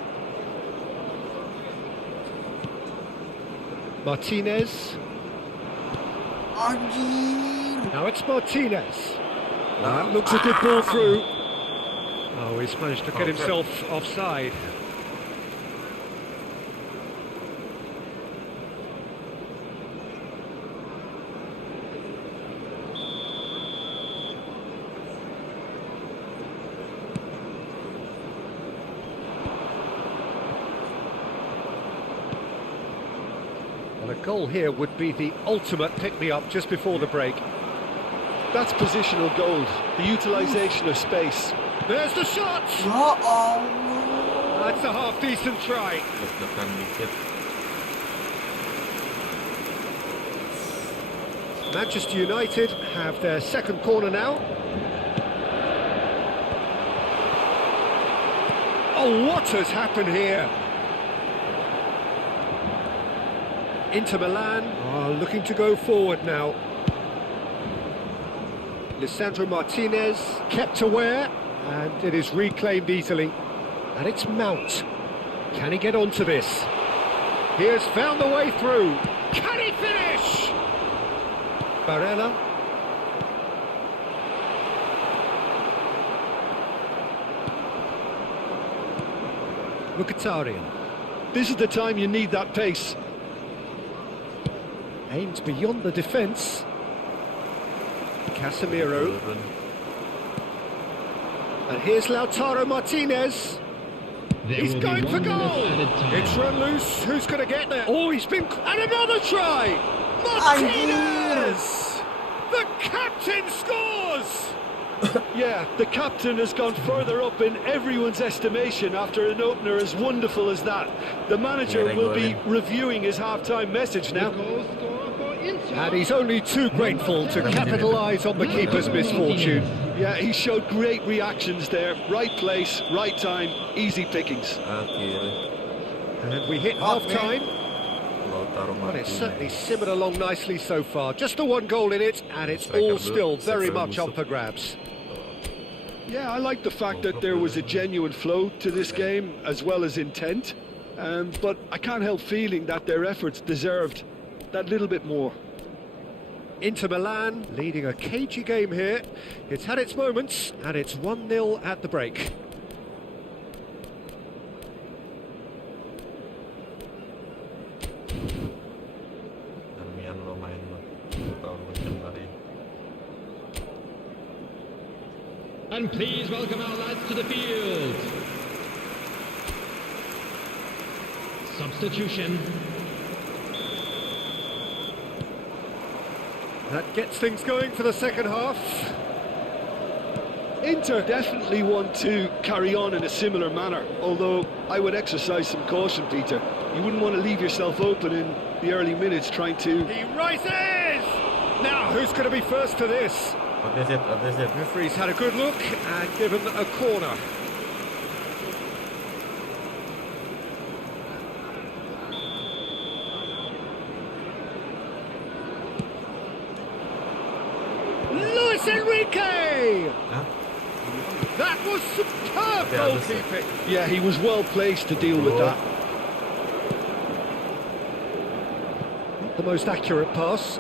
Martinez. Now it's Martinez. That looks a good ball through. Oh, he's managed to get himself offside. Well, a goal here would be the ultimate pick-me-up just before the break. That's positional gold, the utilisation of space. There's the shot! Ya Allah. That's a half-decent try. Manchester United have their second corner now. Oh, what has happened here? Inter Milan are looking to go forward now. Lisandro Martinez kept aware, and it is reclaimed easily. And it's Mount. Can he get onto this? He has found the way through. Can he finish? Barella. Mkhitaryan. This is the time you need that pace. Aimed beyond the defence. Casemiro. And here's Lautaro Martinez. He's going for goal. It's run loose. Who's going to get there? Oh, he's been... And another try! Martinez! The captain scores! Yeah, the captain has gone further up in everyone's estimation after an opener as wonderful as that. The manager will be reviewing his half-time message now. And he's only too grateful to capitalise on the keeper's misfortune. Yeah, he showed great reactions there. Right place, right time, easy pickings. And we hit half-time. Well, it's certainly simmered along nicely so far. Just the one goal in it, and it's all still very much up for grabs. Yeah, I like the fact that there was a genuine flow to this game, as well as intent. But I can't help feeling that their efforts deserved that little bit more. Inter Milan leading a cagey game here. It's had its moments, and it's 1-0 at the break. And please welcome our lads to the field. Substitution. That gets things going for the second half. Inter definitely want to carry on in a similar manner, although I would exercise some caution, Peter. You wouldn't want to leave yourself open in the early minutes trying to... He rises! Now, who's going to be first to this? The referee's had a good look and given a corner. Luis Enrique! That was superb goalkeeping. Yeah, he was well placed to deal with that. Not the most accurate pass.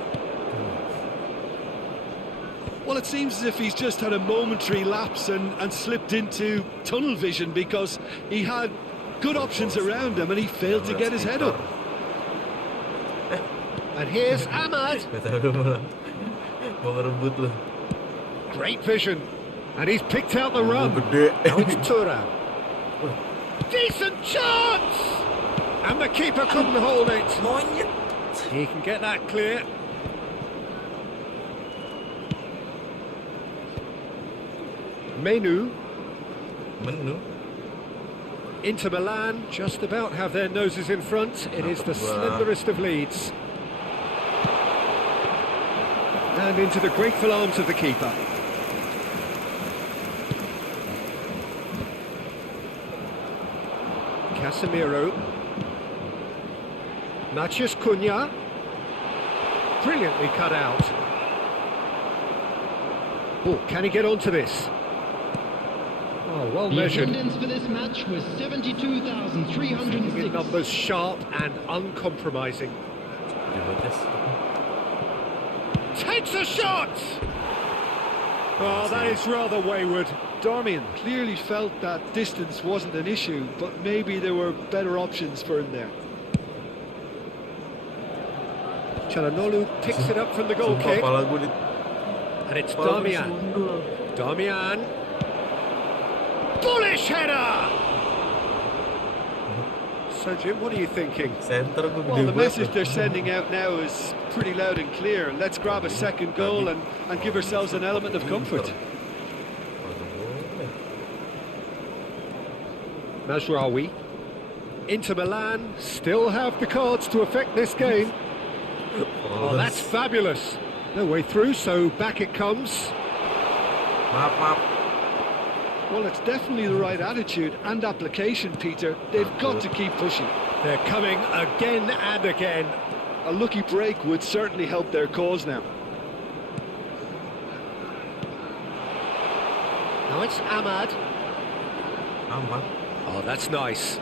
Well, it seems as if he's just had a momentary lapse and slipped into tunnel vision, because he had good options around him and he failed to get his head up. And here's Ahmad. Gak tahu lu malah mau ngerebut lu. Great vision. And he's picked out the run. Gede. Now it's Thuram. Decent chance! And the keeper couldn't hold it. Monyet. He can get that clear. Menang. Inter Milan just about have their noses in front. It is the slenderest of leads. And into the grateful arms of the keeper. Casemiro. Matheus Cunha. Brilliantly cut out. Oh, can he get onto this? Oh, well measured. The attendance for this match was 72,306. Numbers sharp and uncompromising. Takes a shot! Oh, that is rather wayward. Darmian clearly felt that distance wasn't an issue, but maybe there were better options for him there. Çalhanoğlu picks it up from the goal kick. And it's Darmian. Darmian. Bullish header! So Jim, what are you thinking? Well, the message they're sending out now is pretty loud and clear. Let's grab a second goal and give ourselves an element of comfort. Mazraoui. Inter Milan still have the cards to affect this game. Oh, that's fabulous. No way through, so back it comes. Well, it's definitely the right attitude and application, Peter. They've got to keep pushing. They're coming again and again. A lucky break would certainly help their cause now. Now it's Ahmad. Oh, that's nice.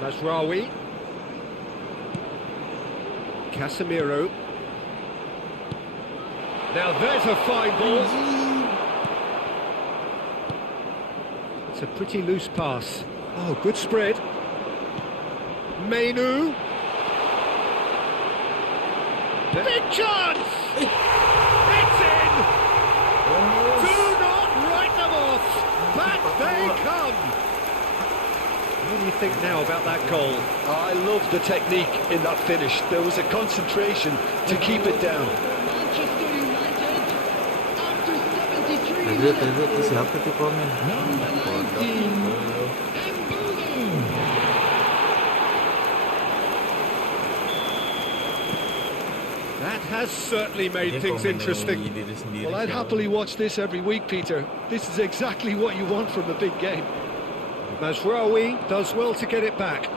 Mazraoui. Casemiro. Now there's a fine ball. It's a pretty loose pass. Oh, good spread. Menang. Big chance! It's in! Do not write them off! Back they come! What do you think now about that goal? I love the technique in that finish. There was a concentration to keep it down. Manchester United, after 73 minutes, Siapa tuh komen? number 19, That has certainly made things interesting. Well, I'd happily watch this every week, Peter. This is exactly what you want from a big game. Mazraoui does well to get it back.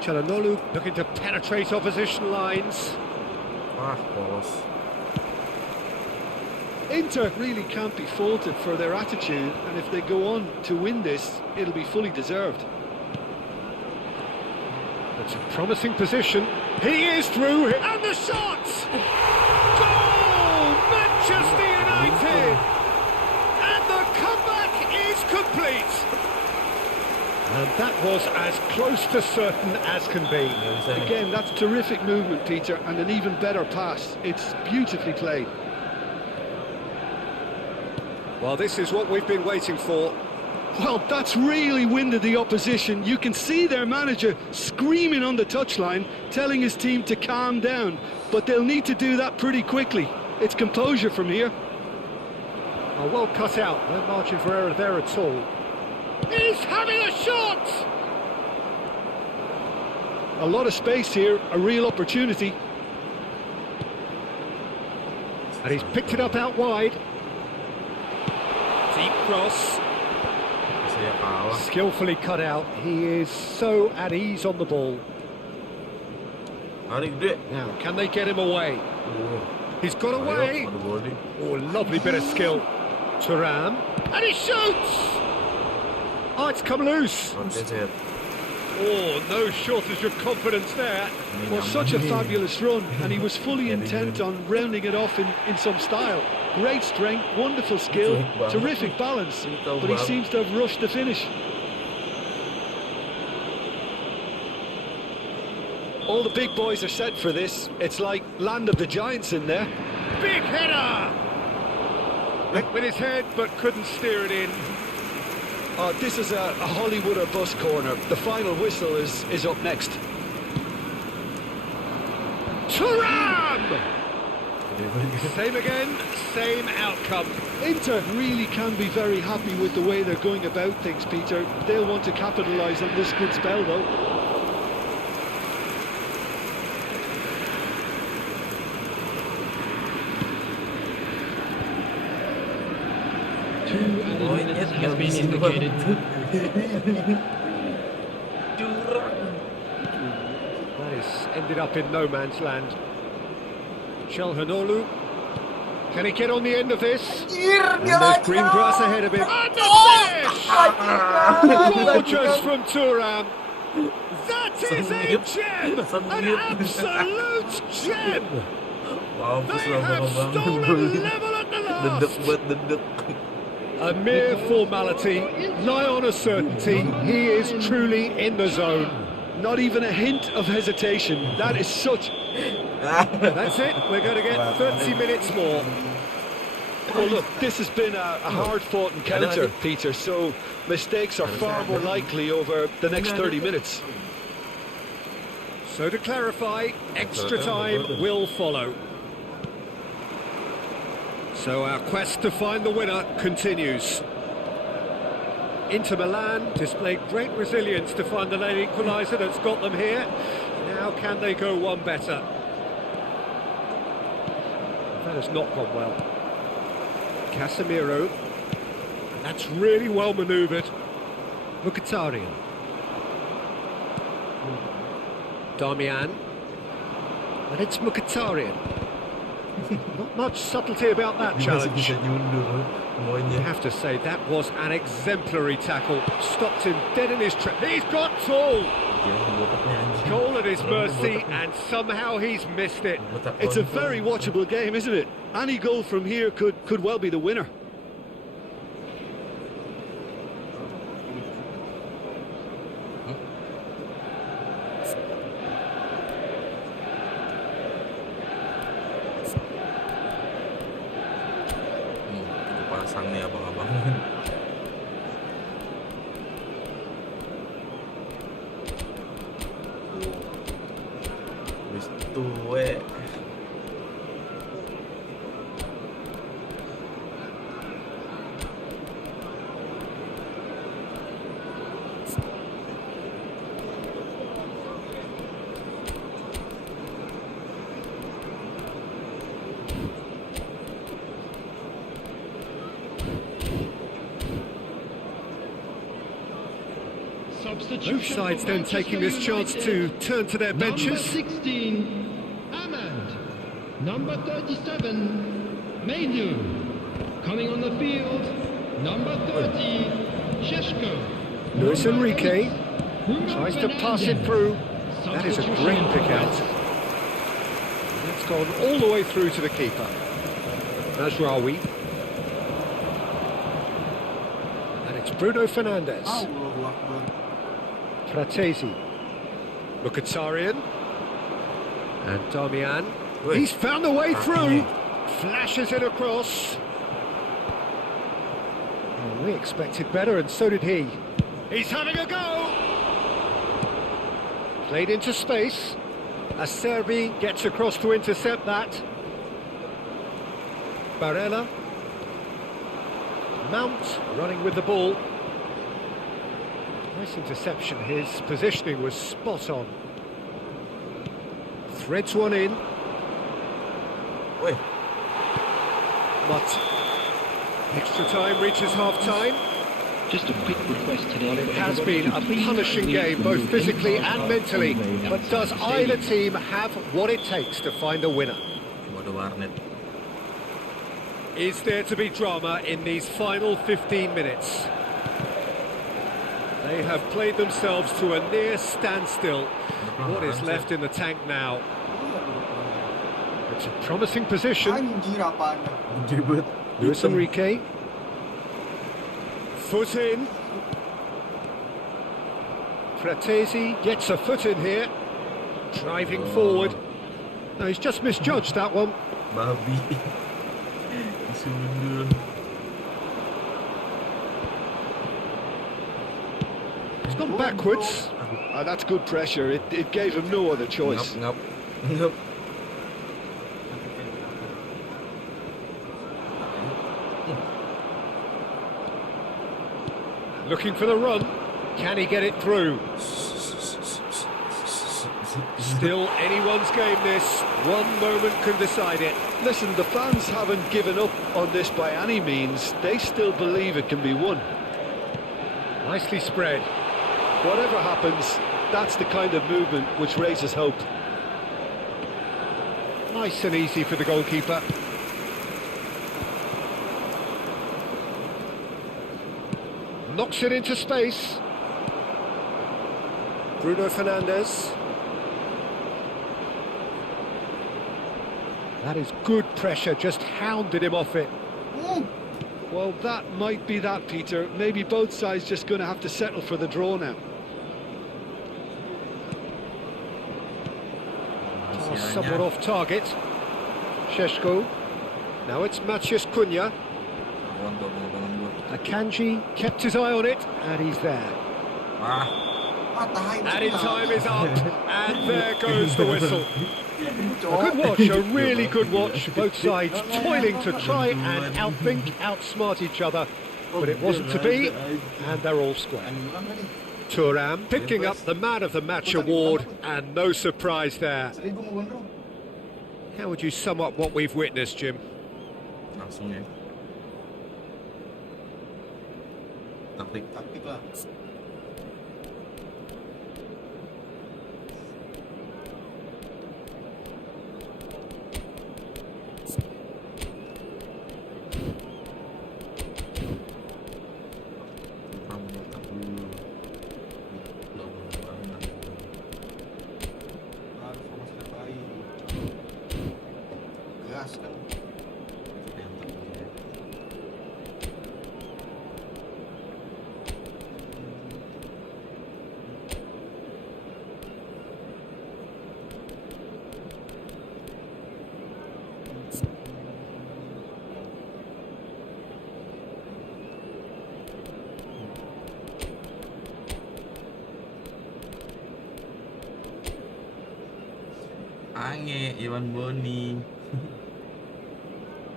Çalhanoğlu looking to penetrate opposition lines. Inter really can't be faulted for their attitude, and if they go on to win this, it'll be fully deserved. That's a promising position. He is through, and the shot! Goal! Manchester United! And the comeback is complete! And that was as close to certain as can be. Again, that's terrific movement, Peter, and an even better pass. It's beautifully played. Well, this is what we've been waiting for. Well, that's really winded the opposition. You can see their manager screaming on the touchline, telling his team to calm down. But they'll need to do that pretty quickly. It's composure from here. Oh, well cut out. No margin for error there at all. He's having a shot! A lot of space here, a real opportunity. And he's picked it up out wide. Deep cross. Skillfully cut out. He is so at ease on the ball. Now, can they get him away? He's got away. Oh, lovely bit of skill. Thuram. And he shoots! Oh, it's come loose. Oh, no shortage of confidence there. Well, such a fabulous run, and he was fully intent on rounding it off in some style. Great strength, wonderful skill, terrific balance, but he seems to have rushed the finish. All the big boys are set for this. It's like land of the giants in there. Big header! Went with his head, but couldn't steer it in. This is a Hollywood or bus corner. The final whistle is up next. Thuram! Same again, same outcome. Inter really can be very happy with the way they're going about things, Peter. They'll want to capitalise on this good spell, though. Two added minutes has been indicated. That is ended up in no man's land. Chalhanoglu. Can he get on the end of this? And there's green grass ahead of him. And a finish! Gorgeous from Thuram. That is a gem! An absolute gem! They have stolen level at the last. A mere formality, nigh on a certainty. He is truly in the zone. Not even a hint of hesitation. That is such... That's it. We're going to get 30 minutes more. Well, look, this has been a hard-fought encounter, Peter, so mistakes are far more likely over the next 30 minutes. So to clarify, extra time will follow. So our quest to find the winner continues. Inter Milan displayed great resilience to find the late equaliser that's got them here. Now can they go one better? That has not gone well. Casemiro. And that's really well manoeuvred. Mkhitaryan. Darmian. And it's Mkhitaryan. Not much subtlety about that challenge. You have to say that was an exemplary tackle. Stopped him dead in his tracks. He's got tall. Goal at his mercy, and somehow he's missed it. It's a very watchable game, isn't it? Any goal from here could well be the winner. Pasang nih abang-abang. Wis tuwe. Both sides then taking this chance to turn to their benches. Number 16, Ahmad. Number 37, Maidu. Coming on the field, number 30, Sheshko. Luis Enrique tries to pass it through. That is a great pick out. That's gone all the way through to the keeper. Nasraoui. And it's Bruno Fernandes. Fratesi. Mkhitaryan. And Darmian. He's found a way through. Flashes it across. Well, we expected better, and so did he. He's having a go. Played into space. Acerbi gets across to intercept that. Barella. Mount running with the ball. Nice interception. His positioning was spot on. Threads one in. Wait. But extra time reaches half-time. Just a quick request today. Well, it has been a punishing game, both physically and mentally. But does either team have what it takes to find a winner? Is there to be drama in these final 15 minutes? They have played themselves to a near standstill. What is left in the tank now? It's a promising position. Luis Enrique. Foot in. Fratesi gets a foot in here. Driving forward. No, he's just misjudged that one. Babi. Masih mundur. He's gone backwards. That's good pressure. It gave him no other choice. Ngap. Ngap. Looking for the run. Can he get it through? Still anyone's game this. One moment can decide it. Listen, the fans haven't given up on this by any means. They still believe it can be won. Nicely spread. Whatever happens, that's the kind of movement which raises hope. Nice and easy for the goalkeeper. Knocks it into space. Bruno Fernandes. That is good pressure, just hounded him off it. Well, that might be that, Peter. Maybe both sides just going to have to settle for the draw now. Somewhat off target. Sheshko. Now it's Maciej Cunha. Akanji kept his eye on it, and he's there. Added time is up, and there goes the whistle. A good watch, a really good watch. Both sides toiling to try and outthink, outsmart each other, but it wasn't to be, and they're all square. Thuram picking up the Man of the Match award, and no surprise there. How would you sum up what we've witnessed, Jim? Langsung ya. Taktik. Taktik lah. Gas kan. Ange, Iwan Boni.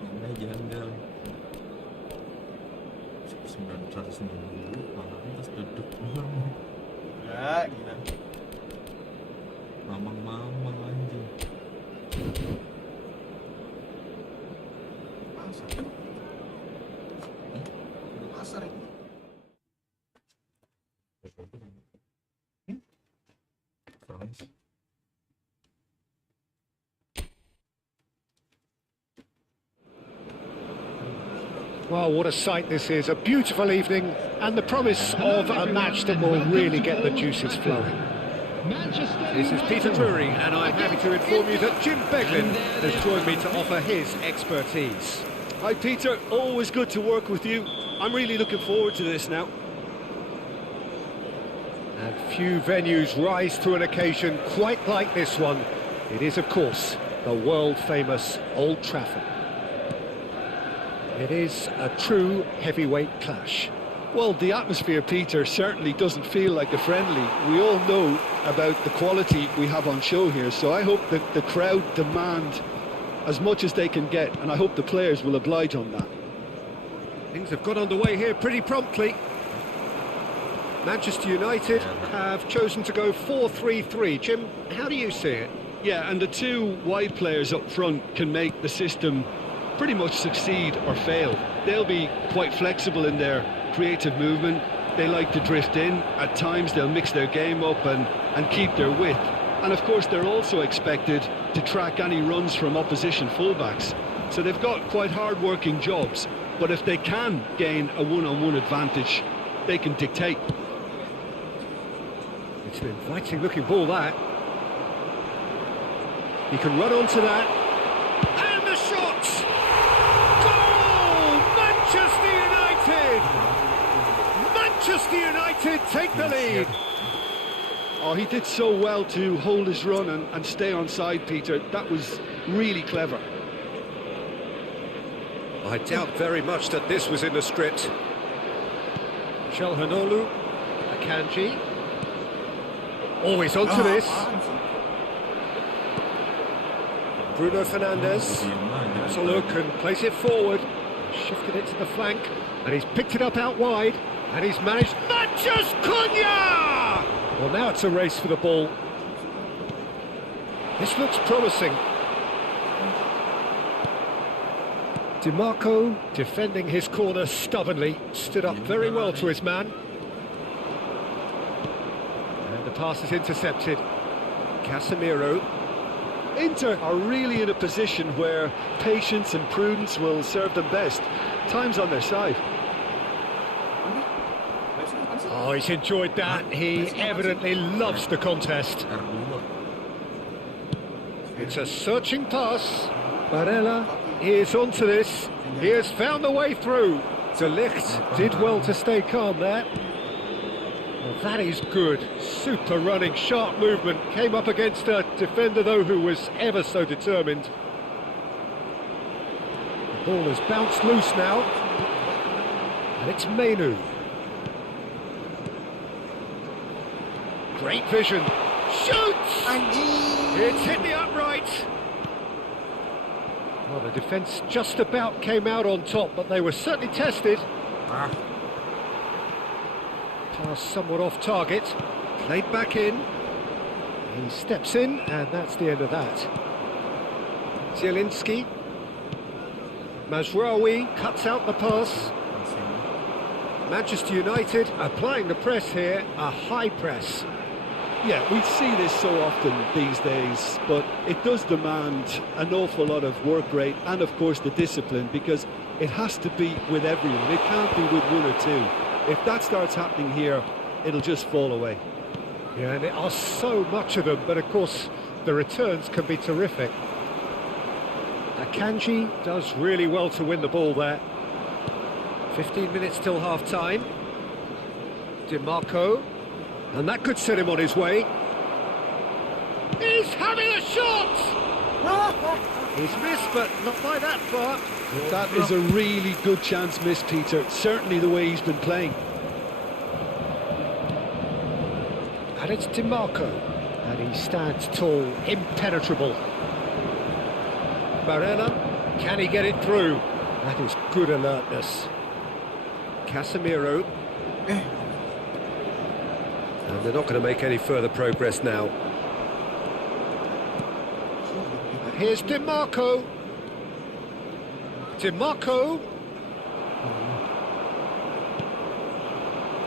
Ini janggal. 190 malah terus duduk. Ya, gila. Mamang anjing. Pasar. Pasar ini. France. Well, what a sight this is. A beautiful evening and the promise of a match that will really get the juices flowing. This is Peter Drury, and I'm happy to inform you that Jim Beglin has joined me to offer his expertise. Hi, Peter. Always good to work with you. I'm really looking forward to this now. And few venues rise to an occasion quite like this one. It is, of course, the world-famous Old Trafford. It is a true heavyweight clash. Well, the atmosphere, Peter, certainly doesn't feel like a friendly. We all know about the quality we have on show here, so I hope that the crowd demand as much as they can get, and I hope the players will oblige on that. Things have got underway here pretty promptly. Manchester United have chosen to go 4-3-3. Jim, how do you see it? Yeah, and the two wide players up front can make the system pretty much succeed or fail. They'll be quite flexible in their creative movement. They like to drift in. At times they'll mix their game up and keep their width. And of course they're also expected to track any runs from opposition fullbacks. So they've got quite hard-working jobs. But if they can gain a one-on-one advantage, they can dictate. It's an inviting looking ball, that. He can run onto that. And the shot! Goal! Manchester United! Manchester United take the lead. Oh, he did so well to hold his run and stay on side, Peter. That was really clever. I doubt very much that this was in the script. Chalhanoglu, Akanji. Always onto this. Bruno Fernandes. Has a look and plays it forward. Shifted it to the flank. And he's picked it up out wide. And he's managed... Matches Cunha! Well, now it's a race for the ball. This looks promising. DiMarco defending his corner stubbornly, stood up very well to his man. And the pass is intercepted. Casemiro. Inter are really in a position where patience and prudence will serve them best. Time's on their side. Oh, he's enjoyed that. He evidently loves the contest. It's a searching pass. Barella is onto this. He has found the way through. De Ligt did well to stay calm there. Well, that is good. Super running, sharp movement. Came up against a defender, though, who was ever so determined. The ball has bounced loose now. And it's Menu. Great vision. Shoots! It's hit the upright. Well, the defence just about came out on top, but they were certainly tested. Pass somewhat off target. Played back in. He steps in, and that's the end of that. Zielinski. Mazraoui cuts out the pass. Manchester United applying the press here, a high press. Yeah, we see this so often these days, but it does demand an awful lot of work rate and, of course, the discipline, because it has to be with everyone. It can't be with one or two. If that starts happening here, it'll just fall away. Yeah, and there are so much of them, but of course the returns can be terrific. Akanji does really well to win the ball there. 15 minutes till half-time. DiMarco. And that could set him on his way. He's having a shot! He's missed, but not by that far. That is a really good chance missed, Peter. Certainly the way he's been playing. And it's DiMarco. And he stands tall, impenetrable. Barella, can he get it through? That is good alertness. Casemiro. And they're not going to make any further progress now. Here's DiMarco. DiMarco.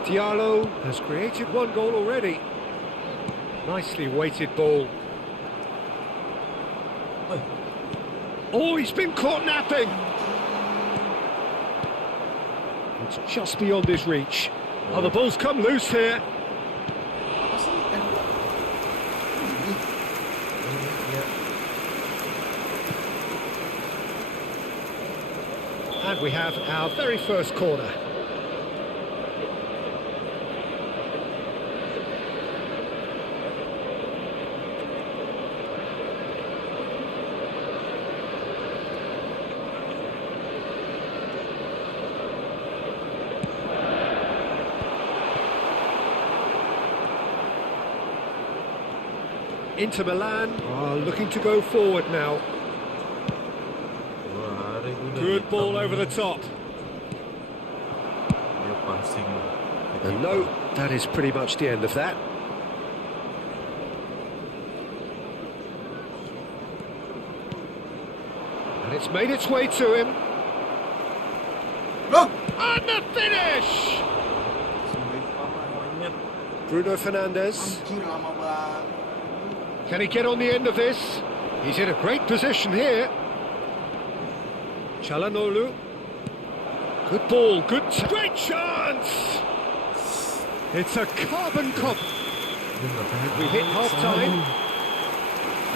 Diallo has created one goal already. Nicely weighted ball. Oh, he's been caught napping. It's just beyond his reach. Oh, the ball's come loose here. And we have our very first corner. Inter Milan are looking to go forward now. Good ball over the top. And no, that is pretty much the end of that. And it's made its way to him. And the finish! Bruno Fernandes. Can he get on the end of this? He's in a great position here. Chalhanoglu. Good ball, great chance! It's a carbon cop. And we hit half-time.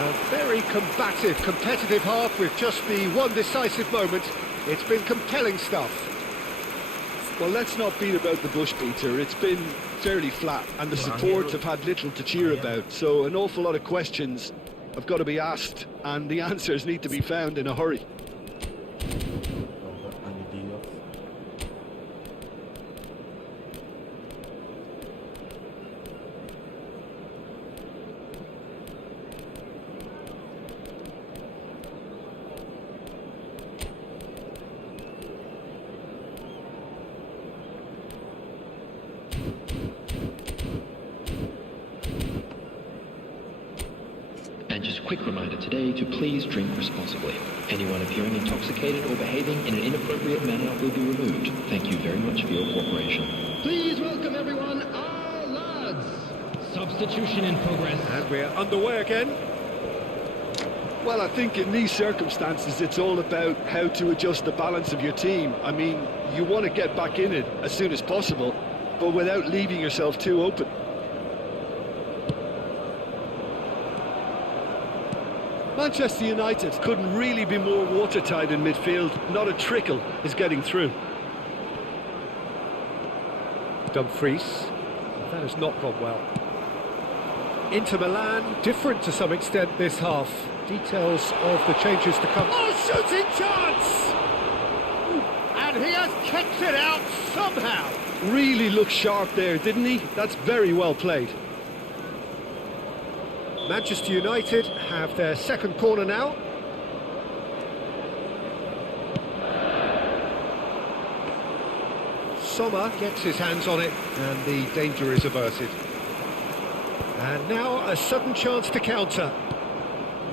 A very combative, competitive half with just the one decisive moment. It's been compelling stuff. Well, let's not beat about the bush, Peter. It's been fairly flat, and the support have had little to cheer about. So an awful lot of questions have got to be asked, and the answers need to be found in a hurry. And just a quick reminder today to please drink responsibly. Anyone appearing intoxicated or behaving in an inappropriate manner will be removed. Thank you very much for your cooperation. Please welcome everyone, our lads. Substitution in progress. And we're underway again. Well, I think in these circumstances, it's all about how to adjust the balance of your team. I mean, you want to get back in it as soon as possible, but without leaving yourself too open. Manchester United couldn't really be more watertight in midfield. Not a trickle is getting through. Dumfries. That has not gone well. Inter Milan, different to some extent this half. Details of the changes to come. Oh, shooting chance! And he has kept it out somehow. Really looked sharp there, didn't he? That's very well played. Manchester United have their second corner now. Sommer gets his hands on it and the danger is averted. And now a sudden chance to counter.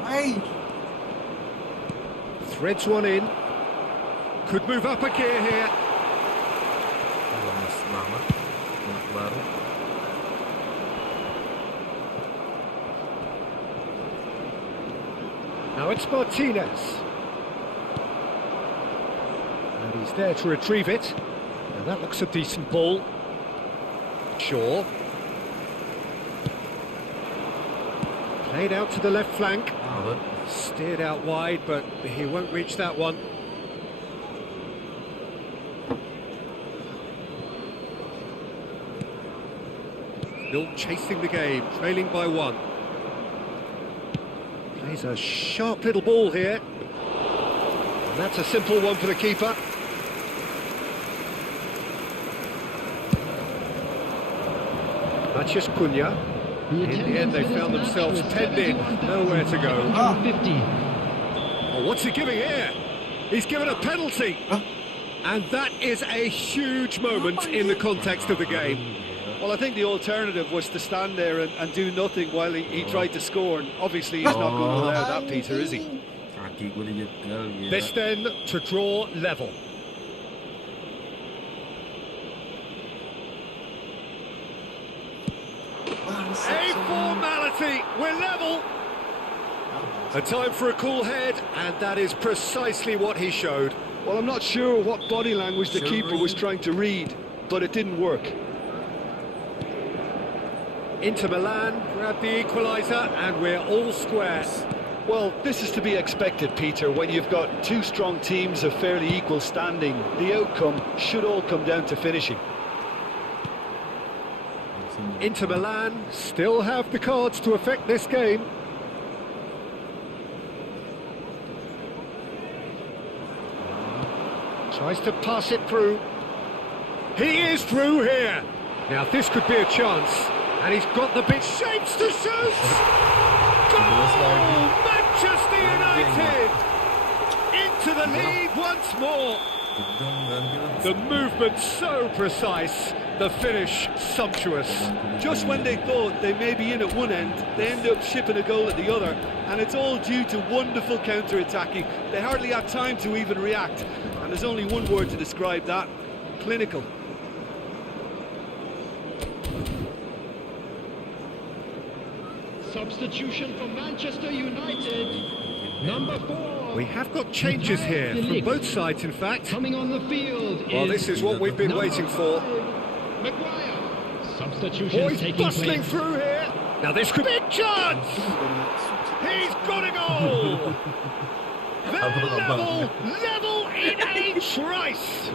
Hey! Threads one in. Could move up a gear here. Now it's Martinez. And he's there to retrieve it. And that looks a decent ball. Shaw. Played out to the left flank. Steered out wide, but he won't reach that one. Still chasing the game, trailing by 1. Plays a sharp little ball here. And that's a simple one for the keeper. Matheus Cunha. In the end, they found themselves penned in, nowhere to go. Oh, what's he giving here? He's given a penalty. And that is a huge moment in the context of the game. Well, I think the alternative was to stand there and do nothing while he tried to score. And obviously, he's not going to allow that, Peter, is he? This then to draw level. A formality, we're level. A time for a cool head, and that is precisely what he showed. Well, I'm not sure what body language the keeper was trying to read, but it didn't work. Inter Milan grab the equaliser, and we're all square. Well, this is to be expected, Peter, when you've got two strong teams of fairly equal standing. The outcome should all come down to finishing. Inter Milan still have the cards to affect this game. Tries to pass it through. He is through here. Now this could be a chance. And he's got the big shapes to shoot! Goal! Manchester United! Into the lead once more. The movement so precise, the finish sumptuous. Just when they thought they may be in at one end, they end up shipping a goal at the other, and it's all due to wonderful counter-attacking. They hardly had time to even react, and there's only one word to describe that: clinical. Substitution for Manchester United. Number 4. We have got changes here from both sides, in fact. Coming on the field. Well, this is what we've been waiting for. Maguire. Substitution taking bustling place. through here. Now this could be a chance. He's got a goal. They're level in a trice.